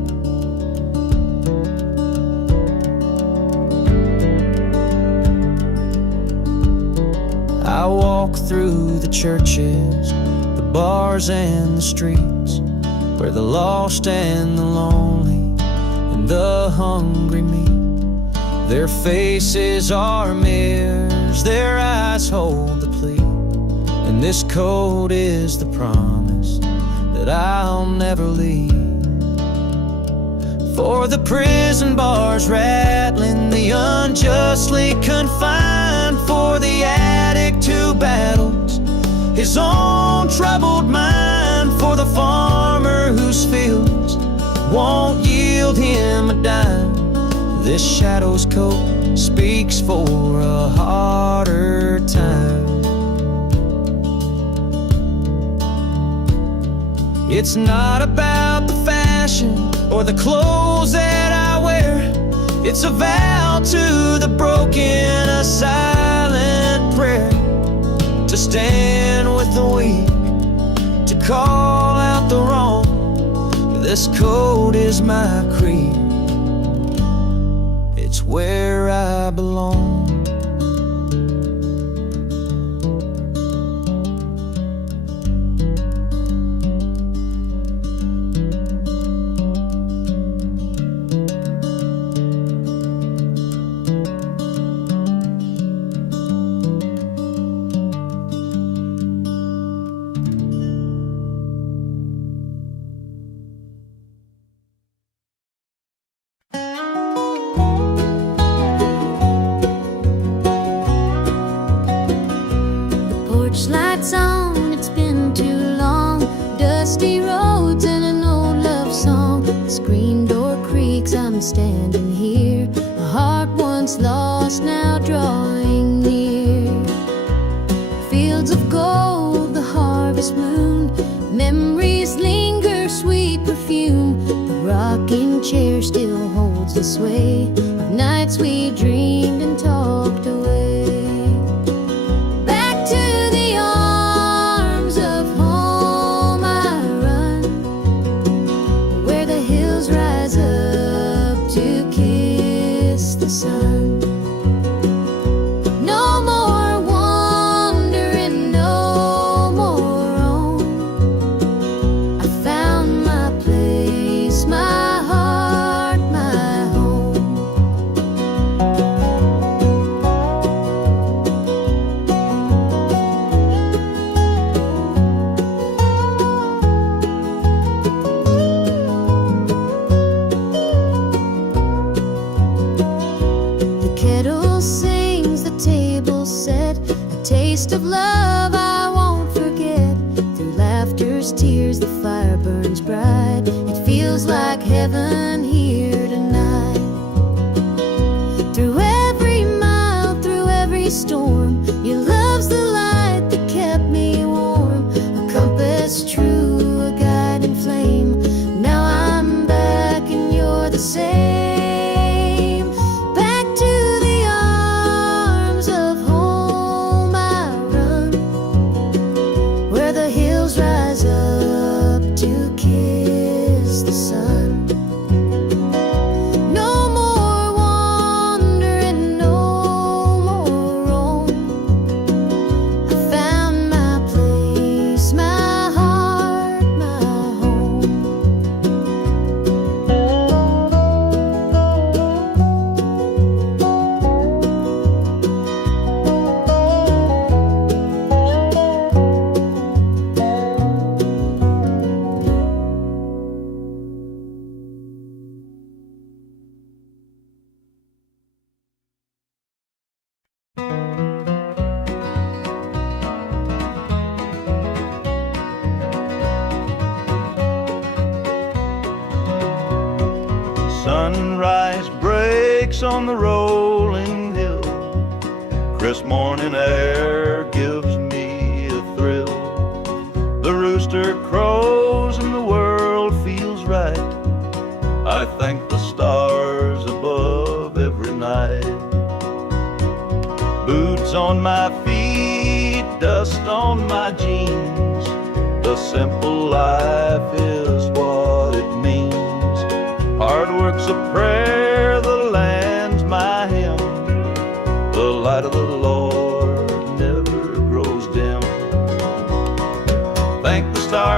I walk through the churches, the bars and the streets, where the lost and the lonely and the hungry meet. Their faces are mirrors, their eyes hold the plea, and this code is the promise that I'll never leave. For the prison bars rattling, the unjustly confined, for the addict who battles his own troubled mind, for the farmer whose fields won't yield him a dime. This shadow's coat speaks for a harder time. It's not about the fashion or the clothes that I wear. It's a vow to the broken, a silent prayer, to stand with the weak, to call out the wrong. This code is my creed. It's where I belong. Lights on, it's been too long. Dusty roads and an old love song. The screen door creaks, I'm standing here. A heart once lost, now drawing near. Fields of gold, the harvest moon. Memories linger, sweet perfume. The rocking chair still holds the sway of nights we dreamed and talked away. Sun. No more wandering, no more roam. I found my place, my heart, my home. Taste of love I won't forget. Through laughter's tears the fire burns bright. It feels like heaven here tonight. Through every mile, through every storm, your love's the light that kept me warm. A compass true, a guiding flame. Now I'm back and you're the same. Sunrise breaks on the rolling hill. Crisp morning air gives me a thrill. The rooster crows and the world feels right. I thank the stars above every night. Boots on my feet, dust on my jeans. The simple life is what it means. Hard work's a prayer, the land's my hymn. The light of the Lord never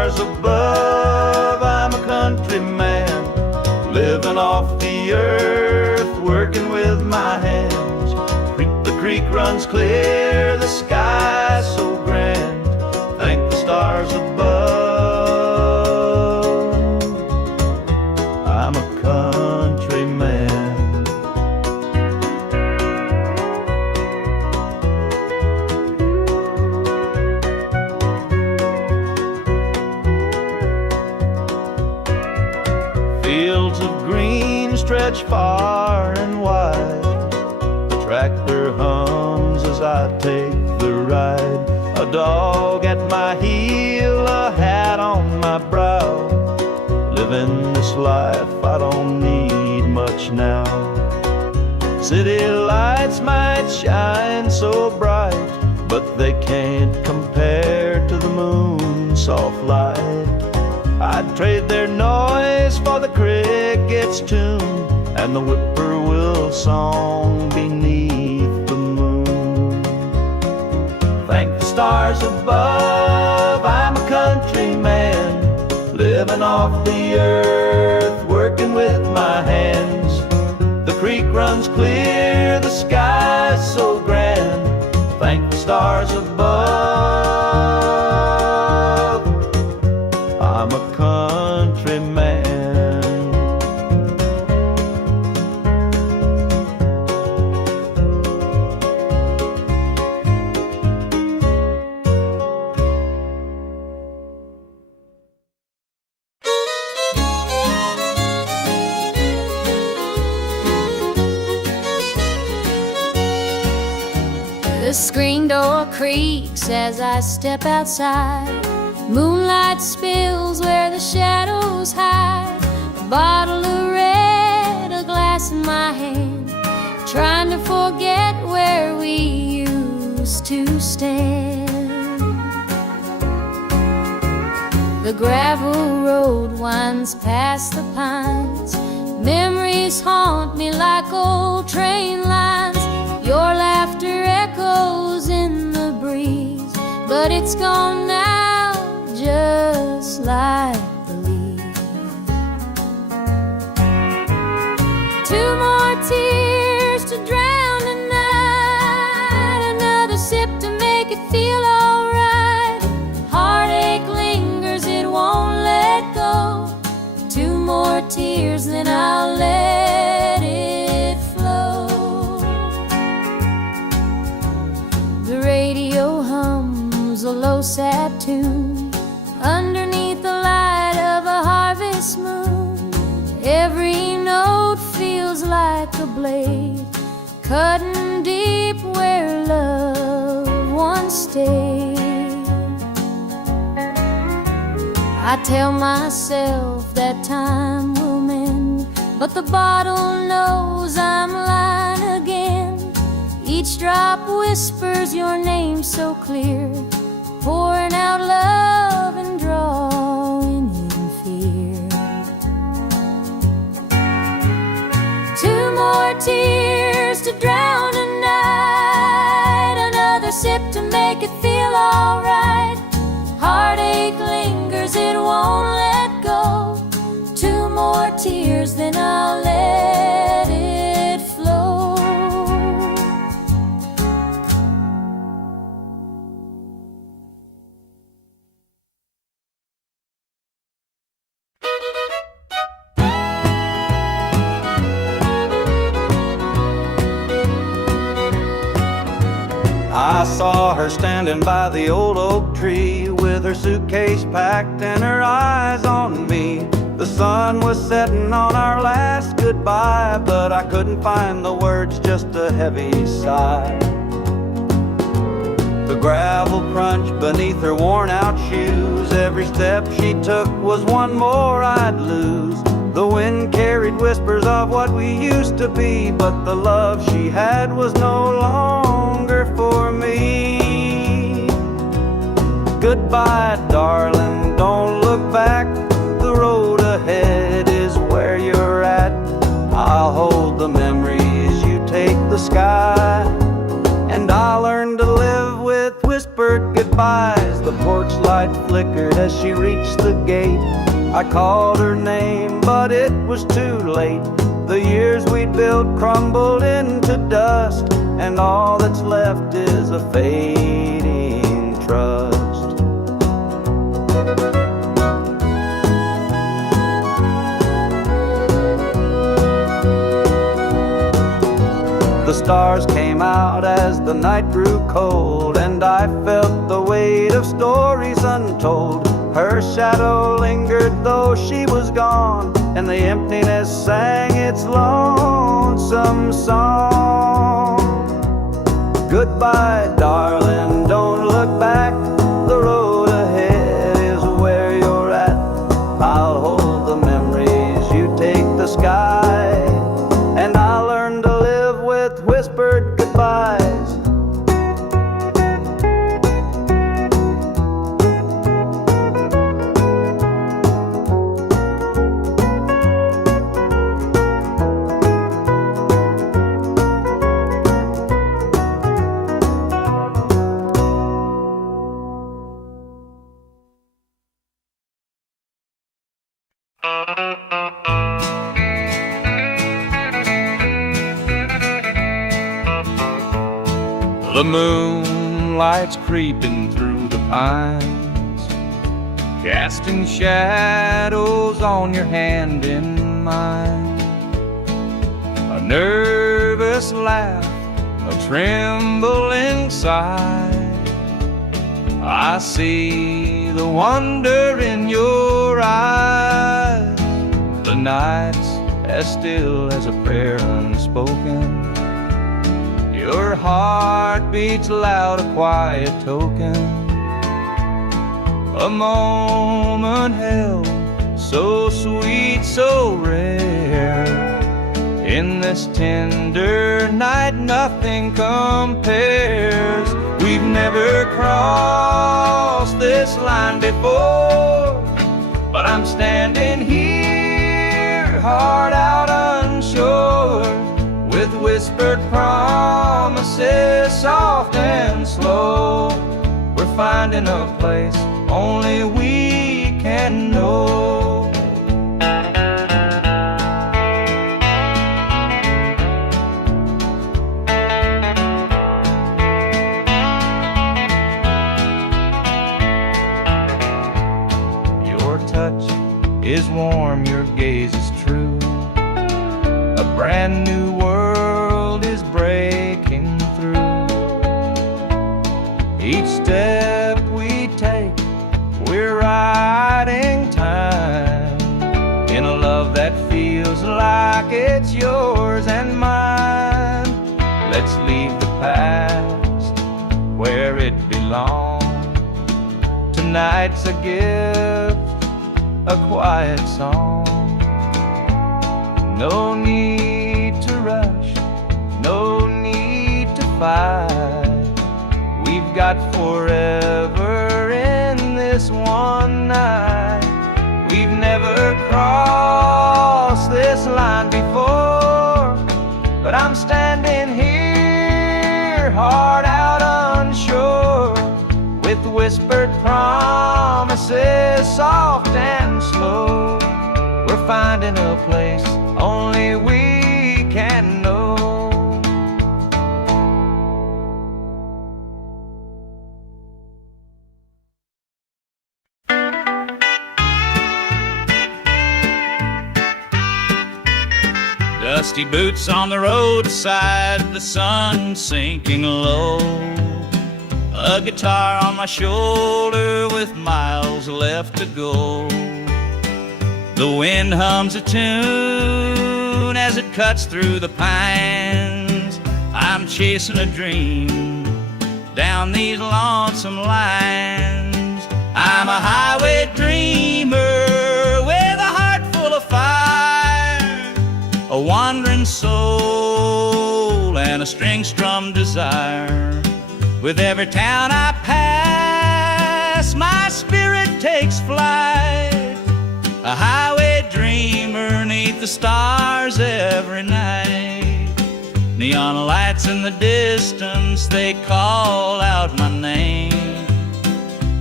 stars above. I'm a country man, living off the earth, working with my hands. The creek runs clear, the sky so grand. Thank the stars above. I'm a country man. Fields of green stretch far and wide. The tractor hums as I take the ride. A dog at my heel, a hat on my brow. Living this life, I don't need much now. City lights might shine so bright, but they can't compare to the moon's soft light. I'd trade their noise for the cricket's tune and the whippoorwill song beneath the moon. Thank the stars above, I'm a country man, living off the earth, working with my hands. The creek runs clear, the sky's so grand. Thank the stars above, I'm a country man. The screen door creaks as I step outside. Moonlight spills where the shadows hide. A bottle of red, a glass in my hand, trying to forget where we used to stand. The gravel road winds past the pines. Memories haunt me like old train lines. Your laughter echoes in the breeze, but it's gone now, just like the leaves. Two more tears to drown the night, another sip to make it feel alright. Heartache lingers, it won't let go. Two more tears, then I'll let it flow. The radio hums a low sad tune underneath the light of a harvest moon. Every note feels like a blade cutting deep where love once stayed. I tell myself that time will mend, but the bottle knows I'm lying again. Each drop whispers your name so clear, pouring out love and drawing in fear. Two more tears to drown a night, another sip to make it feel alright. Heartache lingers, it won't let go. Two more tears, then I'll let it flow. I saw her standing by the old oak tree with her suitcase packed and her eyes on me. The sun was setting on our last goodbye, but I couldn't find the words, just a heavy sigh. The gravel crunched beneath her worn out shoes. Every step she took was one more I'd lose. The wind carried whispers of what we used to be, but the love she had was no longer for me. Goodbye, darling, don't look back. The road ahead is where you're at. I'll hold the memories, you take the sky, and I'll learn to live with whispers whispered goodbyes. The porch light flickered as she reached the gate. I called her name, but it was too late. The years we'd built crumbled into dust, and all that's left is a fading trust. The stars came out as the night grew cold, and I felt the weight of stories untold. Her shadow lingered though she was gone, and the emptiness sang its lonesome song. Goodbye, darling, don't look back. The road ahead is where you're at. I'll hold the memories, you take the sky, and I'll learn to live with whispered goodbyes. The moonlight's creeping through the pines, casting shadows on your hand in mine. A nervous laugh, a trembling sigh. I see the wonder in your eyes. The night's as still as a prayer unspoken. Your heart beats loud, a quiet token. A moment held, so sweet, so rare. In this tender night, nothing compares. We've never crossed this line before, but I'm standing here, heart out unsure, with whispered promises, soft and slow. We're finding a place only we can know. Your touch is warm, your gaze is true. A brand new world is breaking through. Each step we take, we're riding time in a love that feels like it's yours and mine. Let's leave the past where it belongs. Tonight's a gift, a quiet song. No need to rush, no need to fight. We've got forever in this one night. We've never crossed this line before, but I'm standing here, heart out unsure, with whispered promises, soft and slow. We're finding a place only we can know. Dusty boots on the roadside, the sun sinking low. A guitar on my shoulder with miles left to go. The wind hums a tune as it cuts through the pines. I'm chasing a dream down these lonesome lines. I'm a highway dreamer with a heart full of fire, a wandering soul and a string-strummed desire. With every town I pass, my spirit takes flight. A highway dreamer 'neath the stars every night. Neon lights in the distance, they call out my name.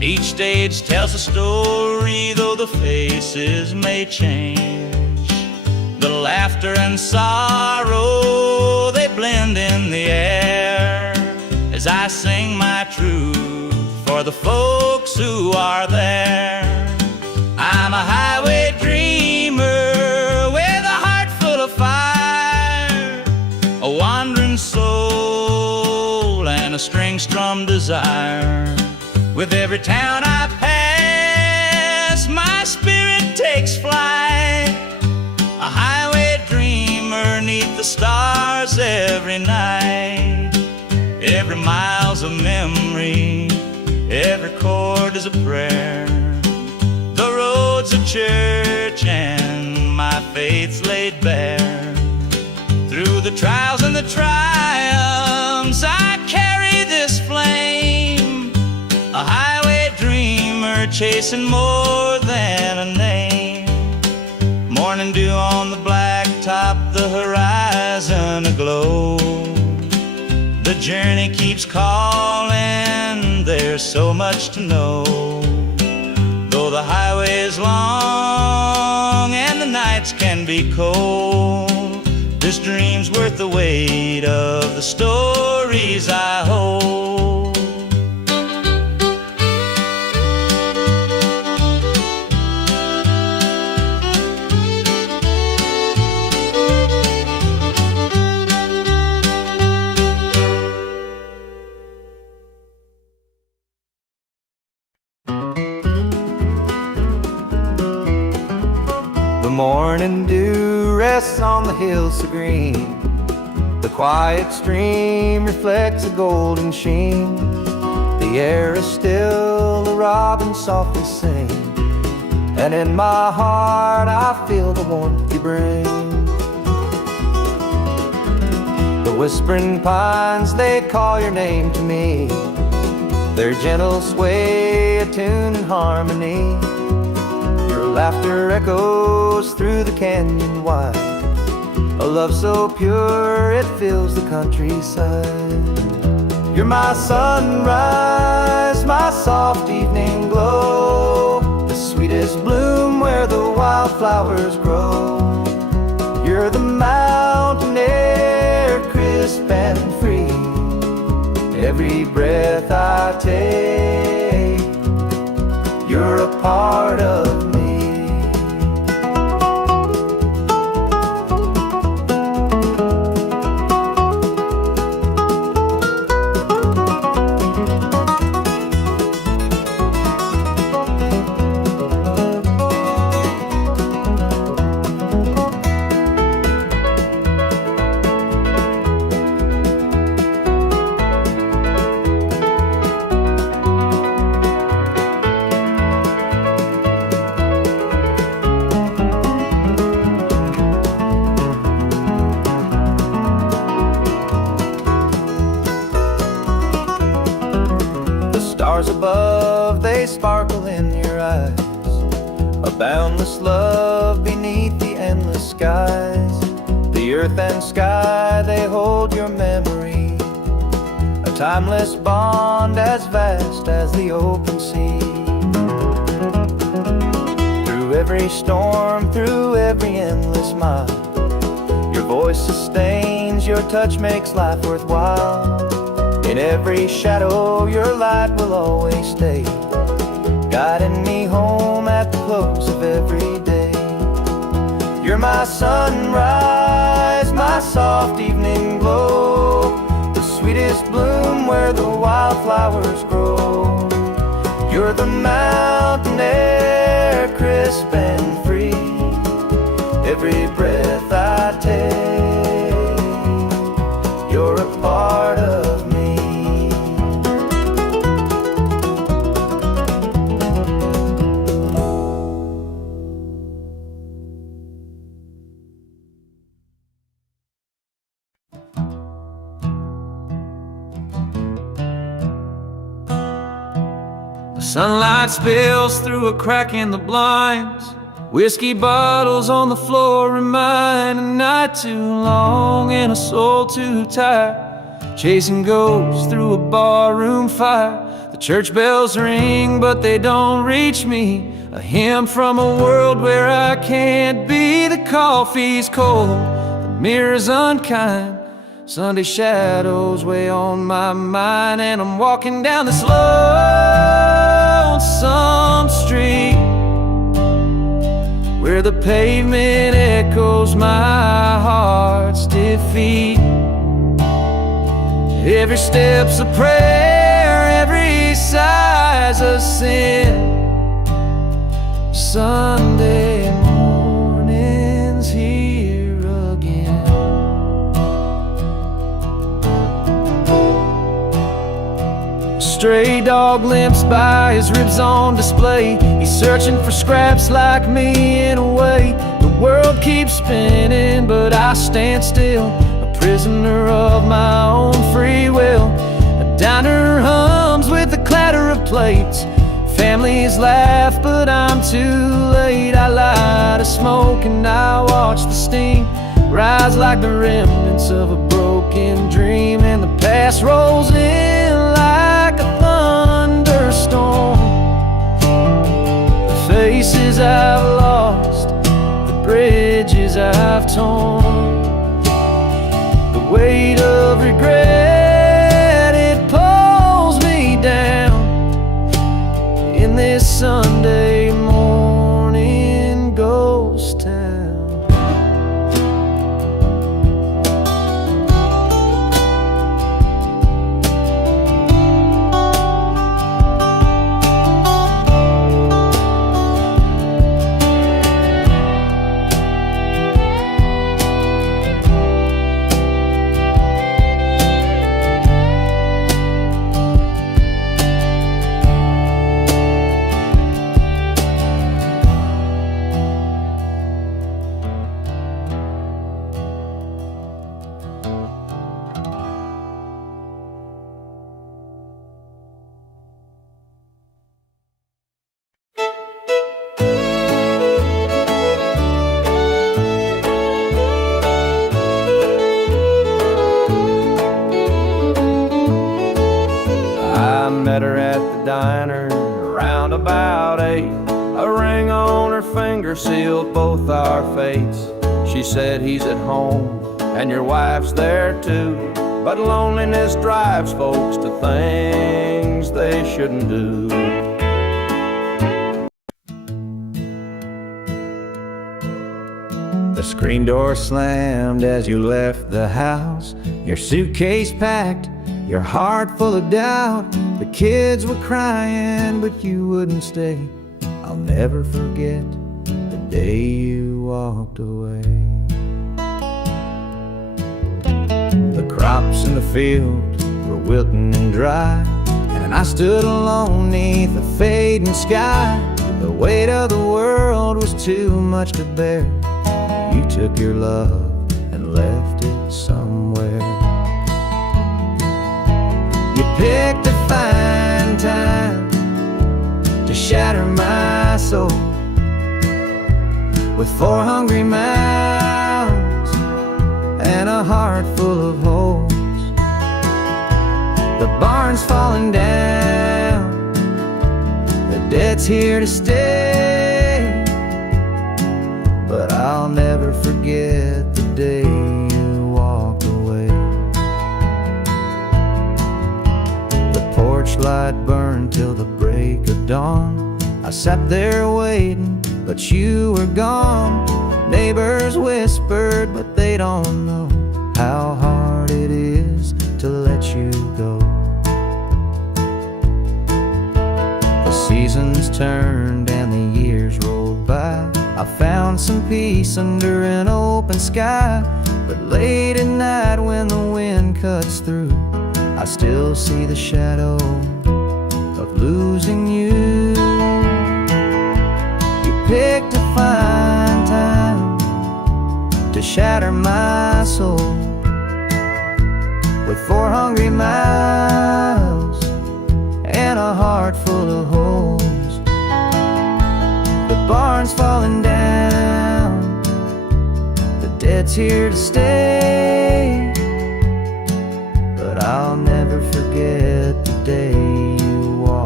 Each stage tells a story, though the faces may change. The laughter and sorrow, they blend in the air, as I sing my truth for the folks who are there. I'm a highway dreamer with a heart full of fire, a wandering soul and a string-strummed desire. With every town I pass, my spirit takes flight, a highway dreamer 'neath the stars every night. Every mile's a memory, every chord is a prayer. The road's a church and my faith's laid bare. Through the trials and the triumphs, I carry this flame, a highway dreamer chasing more than a name. Morning dew on the blacktop, the horizon aglow. The journey keeps calling, there's so much to know. Though the highway is long and the nights can be cold, this dream's worth the weight of the stories I hold. The morning dew rests on the hills so green. The quiet stream reflects a golden sheen. The air is still, the robins softly sing, and in my heart I feel the warmth you bring. The whispering pines, they call your name to me. Their gentle sway, attuned in harmony. Your laughter echoes through the canyon wide, a love so pure it fills the countryside. You're my sunrise, my soft evening glow, the sweetest bloom where the wildflowers grow. You're the mountain air, crisp and free. Every breath I take, you're a part of me. Stars above, they sparkle in your eyes, a boundless love beneath the endless skies. The earth and sky, they hold your memory, a timeless bond as vast as the open sea. Through every storm, through every endless mile, your voice sustains, your touch makes life worthwhile. In every shadow, your light will always stay, guiding me home at the close of every day. You're my sunrise, my soft evening glow, the sweetest bloom where the wildflowers grow. You're the mountain air, crisp and free. Every breath I take, you're a part of me. Sunlight spills through a crack in the blinds. Whiskey bottles on the floor remind a night too long and a soul too tired, chasing ghosts through a barroom fire. The church bells ring, but they don't reach me. A hymn from a world where I can't be. The coffee's cold, the mirror's unkind. Sunday shadows weigh on my mind, and I'm walking down this lonesome street where the pavement echoes my heart's defeat. Every step's a prayer, every sigh's a sin. Sunday morning's here again. A stray dog limps by, his ribs on display. He's searching for scraps like me in a way. The world keeps spinning, but I stand still, a prisoner of my own free will. A diner hums with the clatter of plates. Families laugh, but I'm too late. I light a smoke and I watch the steam rise like the remnants of a broken dream. And the past rolls in like a thunderstorm. The faces I've lost, the bridges I've torn, the weight of regret, it pulls me down in this Sunday morning ghost town. Met her at the diner around about 8. A ring on her finger sealed both our fates. She said, he's at home and your wife's there too, but loneliness drives folks to things they shouldn't do. The screen door slammed as you left the house, your suitcase packed, your heart full of doubt. The kids were crying, but you wouldn't stay. I'll never forget the day you walked away. The crops in the field were wilting and dry, and I stood alone neath the fading sky. The weight of the world was too much to bear. You took your love and left it somewhere. You picked a fine time to shatter my soul with 4 hungry mouths and a heart full of holes. The barn's falling down, the debt's here to stay, but I'll never forget the day you walked away. The porch light burned till the break of dawn. I sat there waiting, but you were gone. Neighbors whispered, but they don't know how hard it is to let you go. The seasons turned and the years rolled by. I found some peace under an open sky, but late at night when the wind cuts through, I still see the shadow of losing you. You picked a fine time to shatter my soul with 4 hungry mouths and a heart full of holes. The barn's falling down, the debt's here to stay, but I'll never forget the day you walked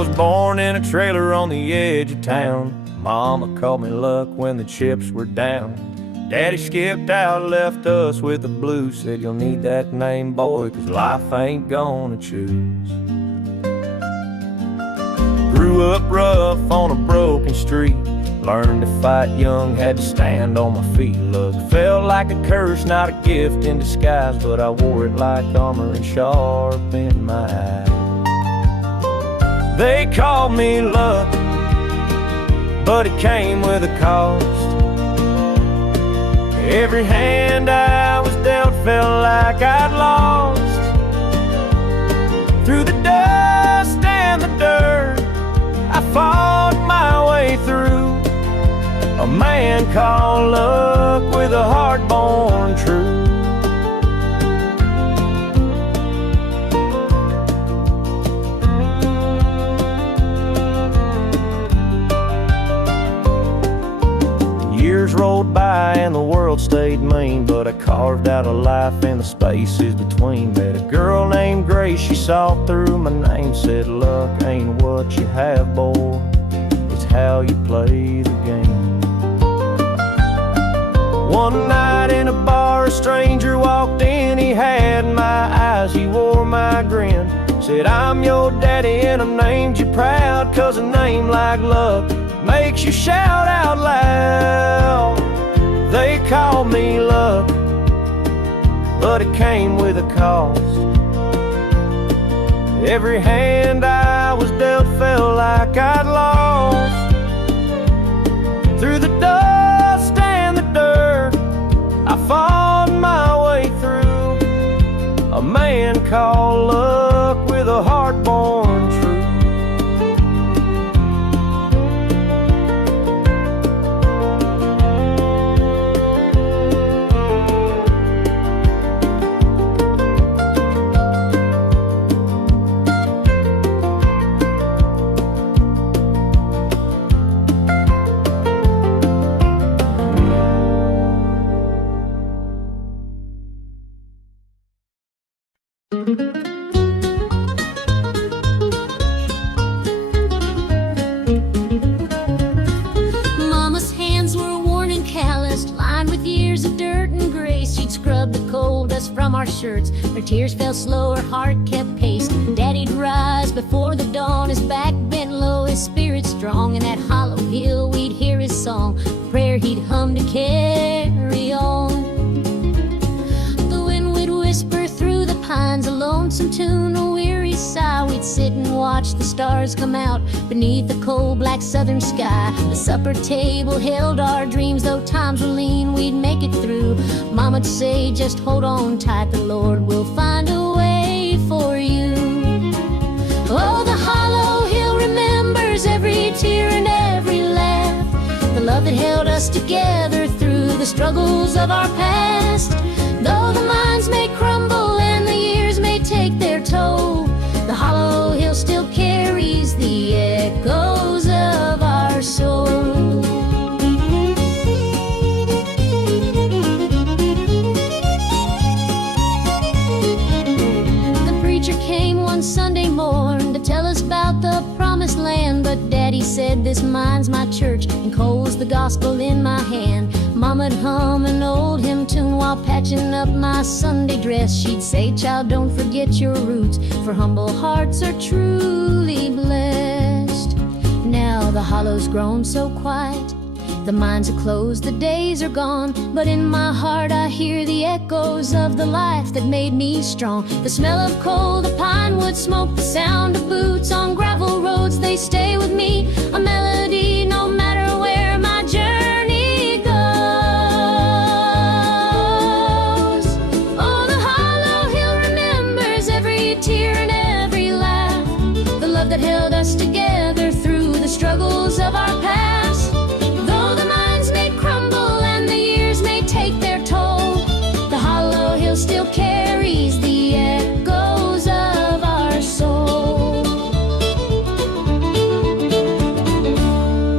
was born in a trailer on the edge of town. Mama called me luck when the chips were down. Daddy skipped out, left us with the blues. Said you'll need that name, boy, 'cause life ain't gonna choose. Grew up rough on a broken street. Learned to fight young, had to stand on my feet. Look, felt like a curse, not a gift in disguise, but I wore it like armor and sharp in my eye. They called me luck, but it came with a cost. Every hand I was dealt felt like I'd lost. Through the dust and the dirt, I fought my way through. A man called luck with a heart born true. Years rolled by and the world stayed mean, but I carved out a life in the spaces between. Met a girl named Grace, she saw through my name. Said luck ain't what you have, boy, it's how you play the game. One night in a bar, a stranger walked in. He had my eyes, he wore my grin. Said, I'm your daddy and I'm named you proud, 'cause a name like luck makes you shout out loud. They called me luck, but it came with a cost. Every hand I was dealt felt like I'd lost. Through the dust and the dirt, I fought my way through. A man called luck with a heart born true. Mama's hands were worn and calloused, lined with years of dirt and grace. She'd scrub the coal dust from our shirts. Her tears fell slow, her heart kept pace. Daddy'd rise before the dawn, his back bent low, his spirit strong. In that hollow hill we'd hear his song, prayer he'd hum to carry on. The wind would whisper through the pines, a lonesome tune, a weary sigh. We'd sit and watch the stars come out beneath the cold black southern sky. The supper table held our dreams, though times were lean, we'd make it through. Mama'd say, just hold on tight, the Lord will find a way for you. Oh, the hollow hill remembers every tear and every laugh, the love that held us together through the struggles of our past. Though the minds may crumble and the years may take their toll, the hollow hill still carries the echoes of our soul. The preacher came one Sunday morn to tell us about the promised land, but Daddy said, this mine's my church and coal's the gospel in my hand. Mama'd hum an old hymn tune while patching up my Sunday dress. She'd say, child, don't forget your roots, for humble hearts are truly blessed. Now the hollow's grown so quiet, the mines are closed, the days are gone, but in my heart I hear the echoes of the life that made me strong. The smell of coal, the pine wood smoke, the sound of boots on gravel roads, they stay with me, a melody no matter where my journey goes. Oh, the hollow hill remembers every tear and every laugh, the love that held us together through the struggles of our past. Though the minds may crumble and the years may take their toll, the hollow hill still carries the echoes of our soul.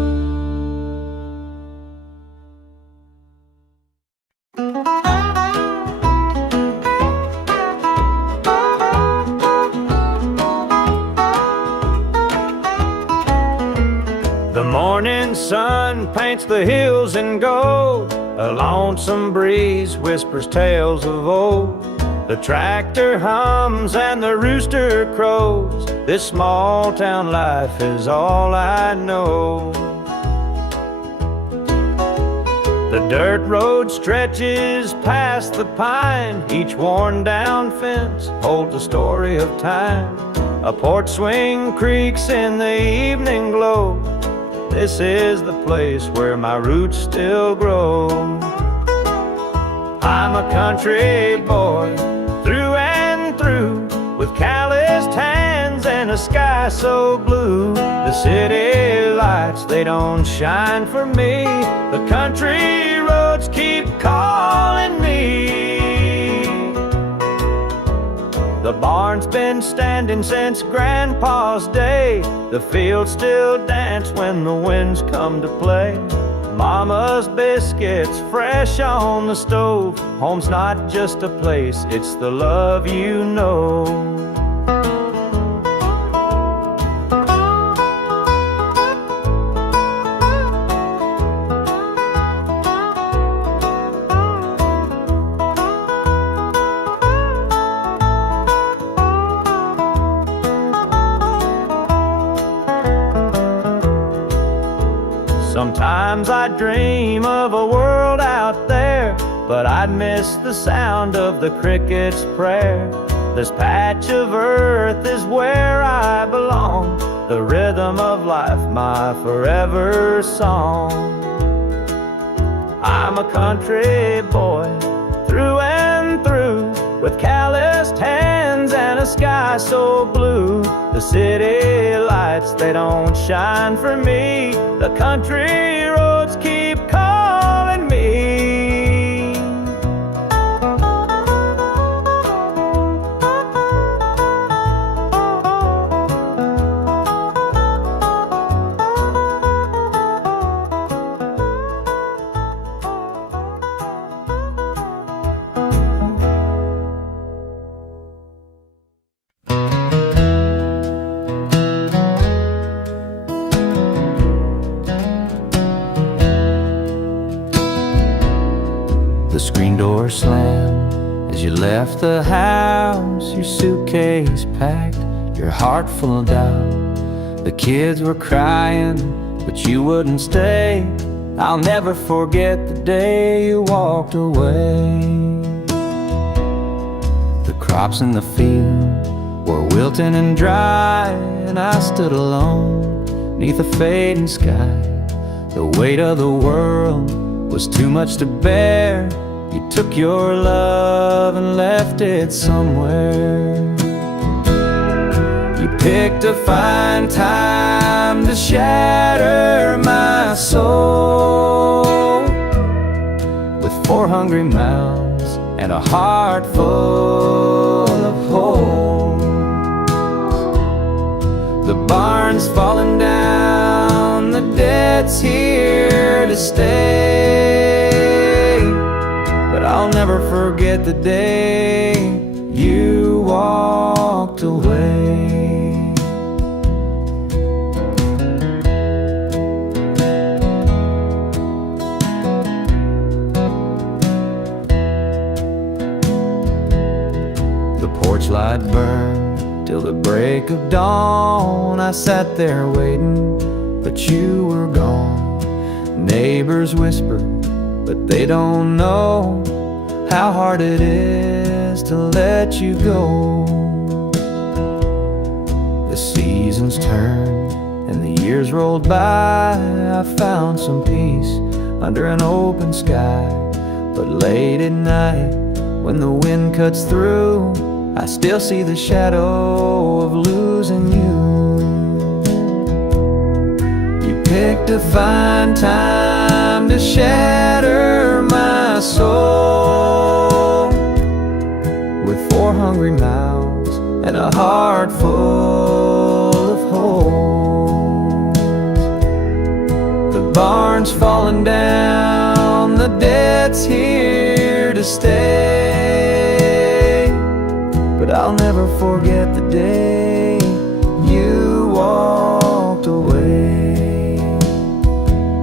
morning sun paints the hills in gold. A lonesome breeze whispers tales of old. The tractor hums and the rooster crows. This small town life is all I know. The dirt road stretches past the pine. Each worn down fence holds a story of time. A porch swing creaks in the evening glow. This is the place where my roots still grow. I'm a country boy through and through, with calloused hands and a sky so blue. The city lights, they don't shine for me. The country roads keep calling me. The barn's been standing since Grandpa's day. The fields still dance when the winds come to play. Mama's biscuits fresh on the stove. Home's not just a place, it's the love you know. Sometimes I dream of a world out there, but I'd miss the sound of the cricket's prayer. This patch of earth is where I belong, the rhythm of life, my forever song. I'm a country boy through and through, with calloused hands and a sky so blue. The city lights, they don't shine for me. The country roads keep calling me. The screen door slammed as you left the house, your suitcase packed, your heart full of doubt. The kids were crying, but you wouldn't stay. I'll never forget the day you walked away. The crops in the field were wilting and dry, and I stood alone neath a fading sky. The weight of the world was too much to bear. You took your love and left it somewhere. You picked a fine time to shatter my soul, with 4 hungry mouths and a heart full of holes. The barn's falling down, the debt's here to stay, but I'll never forget the day you walked away. The porch light burned till the break of dawn. I sat there waiting, but you were gone. Neighbors whispered, but they don't know how hard it is to let you go. The seasons turned and the years rolled by. I found some peace under an open sky, but late at night when the wind cuts through, I still see the shadow of losing you. You picked a fine time to shatter my soul, with 4 hungry mouths and a heart full of holes. The barn's falling down, the debt's here to stay, but I'll never forget the day you walked away.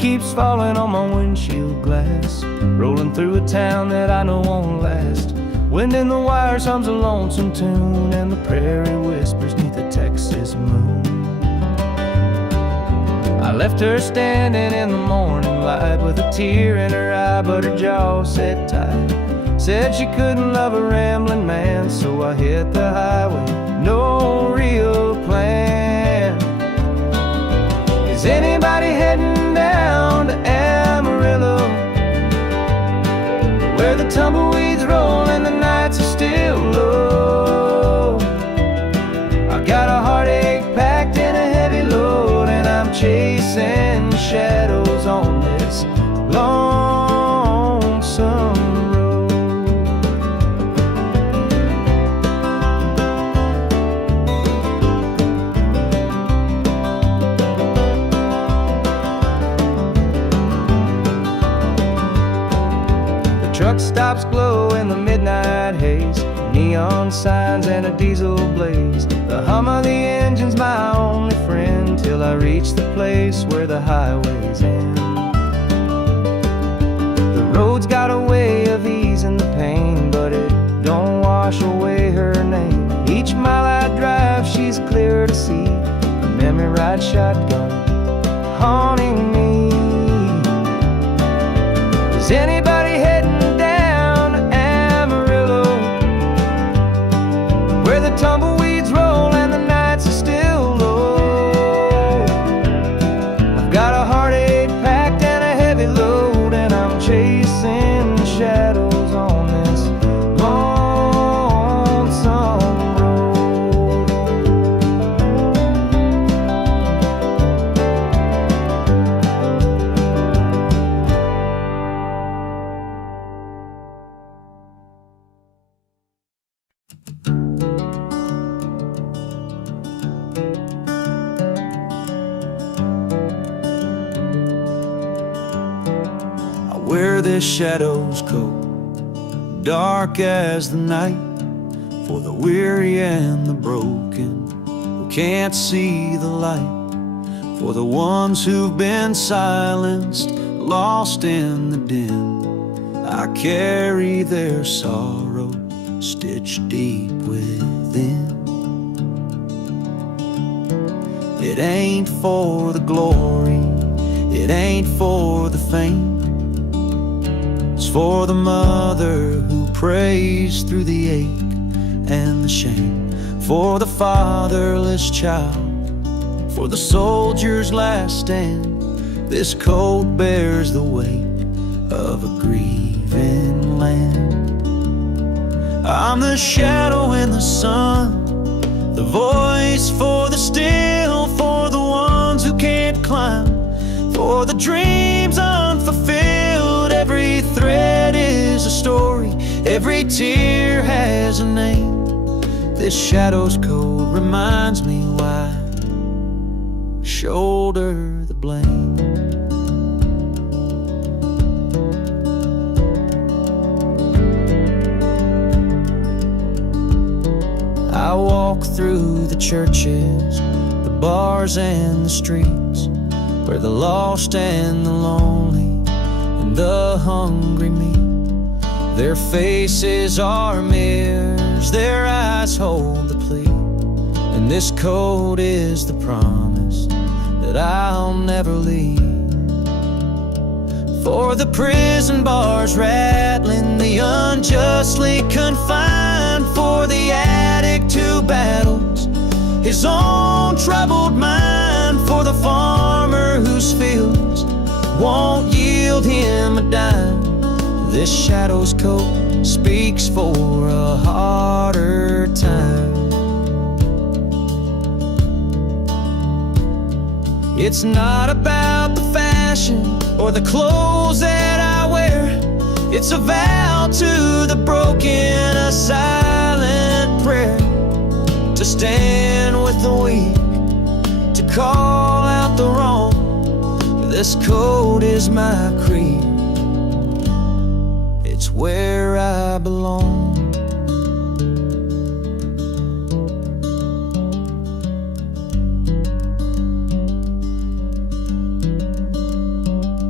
keeps falling on my windshield glass, rolling through a town that I know won't last. Wind in the wires hums a lonesome tune, and the prairie whispers 'neath the Texas moon. I left her standing in the morning light with a tear in her eye, but her jaw set tight. Said she couldn't love a rambling man, so I hit the highway, no real plan. Is anybody heading down to Amarillo, where the tumbleweeds roll and the nights are still low? I got a heartache packed in a heavy load, and I'm chasing shadows on this lonesome road. The truck stops glow in the midnight haze, neon signs and a diesel blaze. The hum of the engine's my only friend, till I reach the place where the highways end. The road's got a way of easing the pain, but it don't wash away her name. Each mile I drive, she's clear to see, a memory ride shotgun haunting me. Is anybody heading down to Amarillo, where the tumbleweeds roll and the nights are still low? I've got a heartache packed and a heavy load, and I'm chasing shadows on this lonesome road. I wear this shadow's coat, dark as the night, for the weary and the broken who can't see the light, for the ones who've been silenced, lost in the din. I carry their sorrow stitched deep within. It ain't for the glory, it ain't for the fame. It's for the mother who prays through the ache and the shame, for the fatherless child, for the soldier's last stand. This coat bears the weight of a grieving land. I'm the shadow in the sun, the voice for the still, for the ones who can't climb, for the dreams unfulfilled. Every thread is a story, every tear has a name. This shadow's code reminds me why I shoulder the blame. I walk through the churches, the bars and the streets, where the lost and the lonely and the hungry meet. Their faces are mirrors, their eyes hold the plea, and this code is the promise that I'll never leave. For the prison bars rattling, the unjustly confined, for the addict who battles his own troubled mind, for the farmer whose fields won't yield him a dime. This shadow's coat speaks for a harder time. It's not about the fashion or the clothes that I wear. It's a vow to the broken, a silent prayer, to stand with the weak, to call out the wrong. This code is my creed, it's where I belong.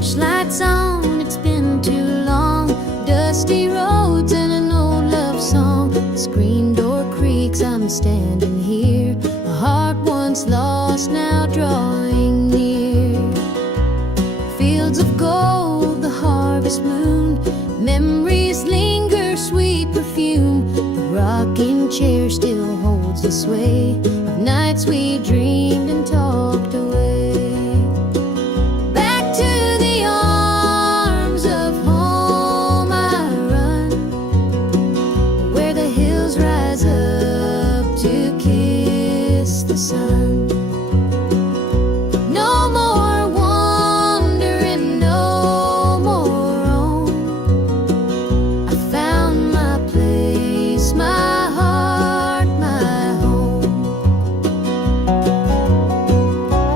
porch lights on, it's been too long. Dusty roads and an old love song. The screen door creaks, I'm standing here. A heart once lost, now drawing near. Fields of gold, the harvest moon. Memories linger, sweet perfume. The rocking chair still holds the sway of nights we dreamed.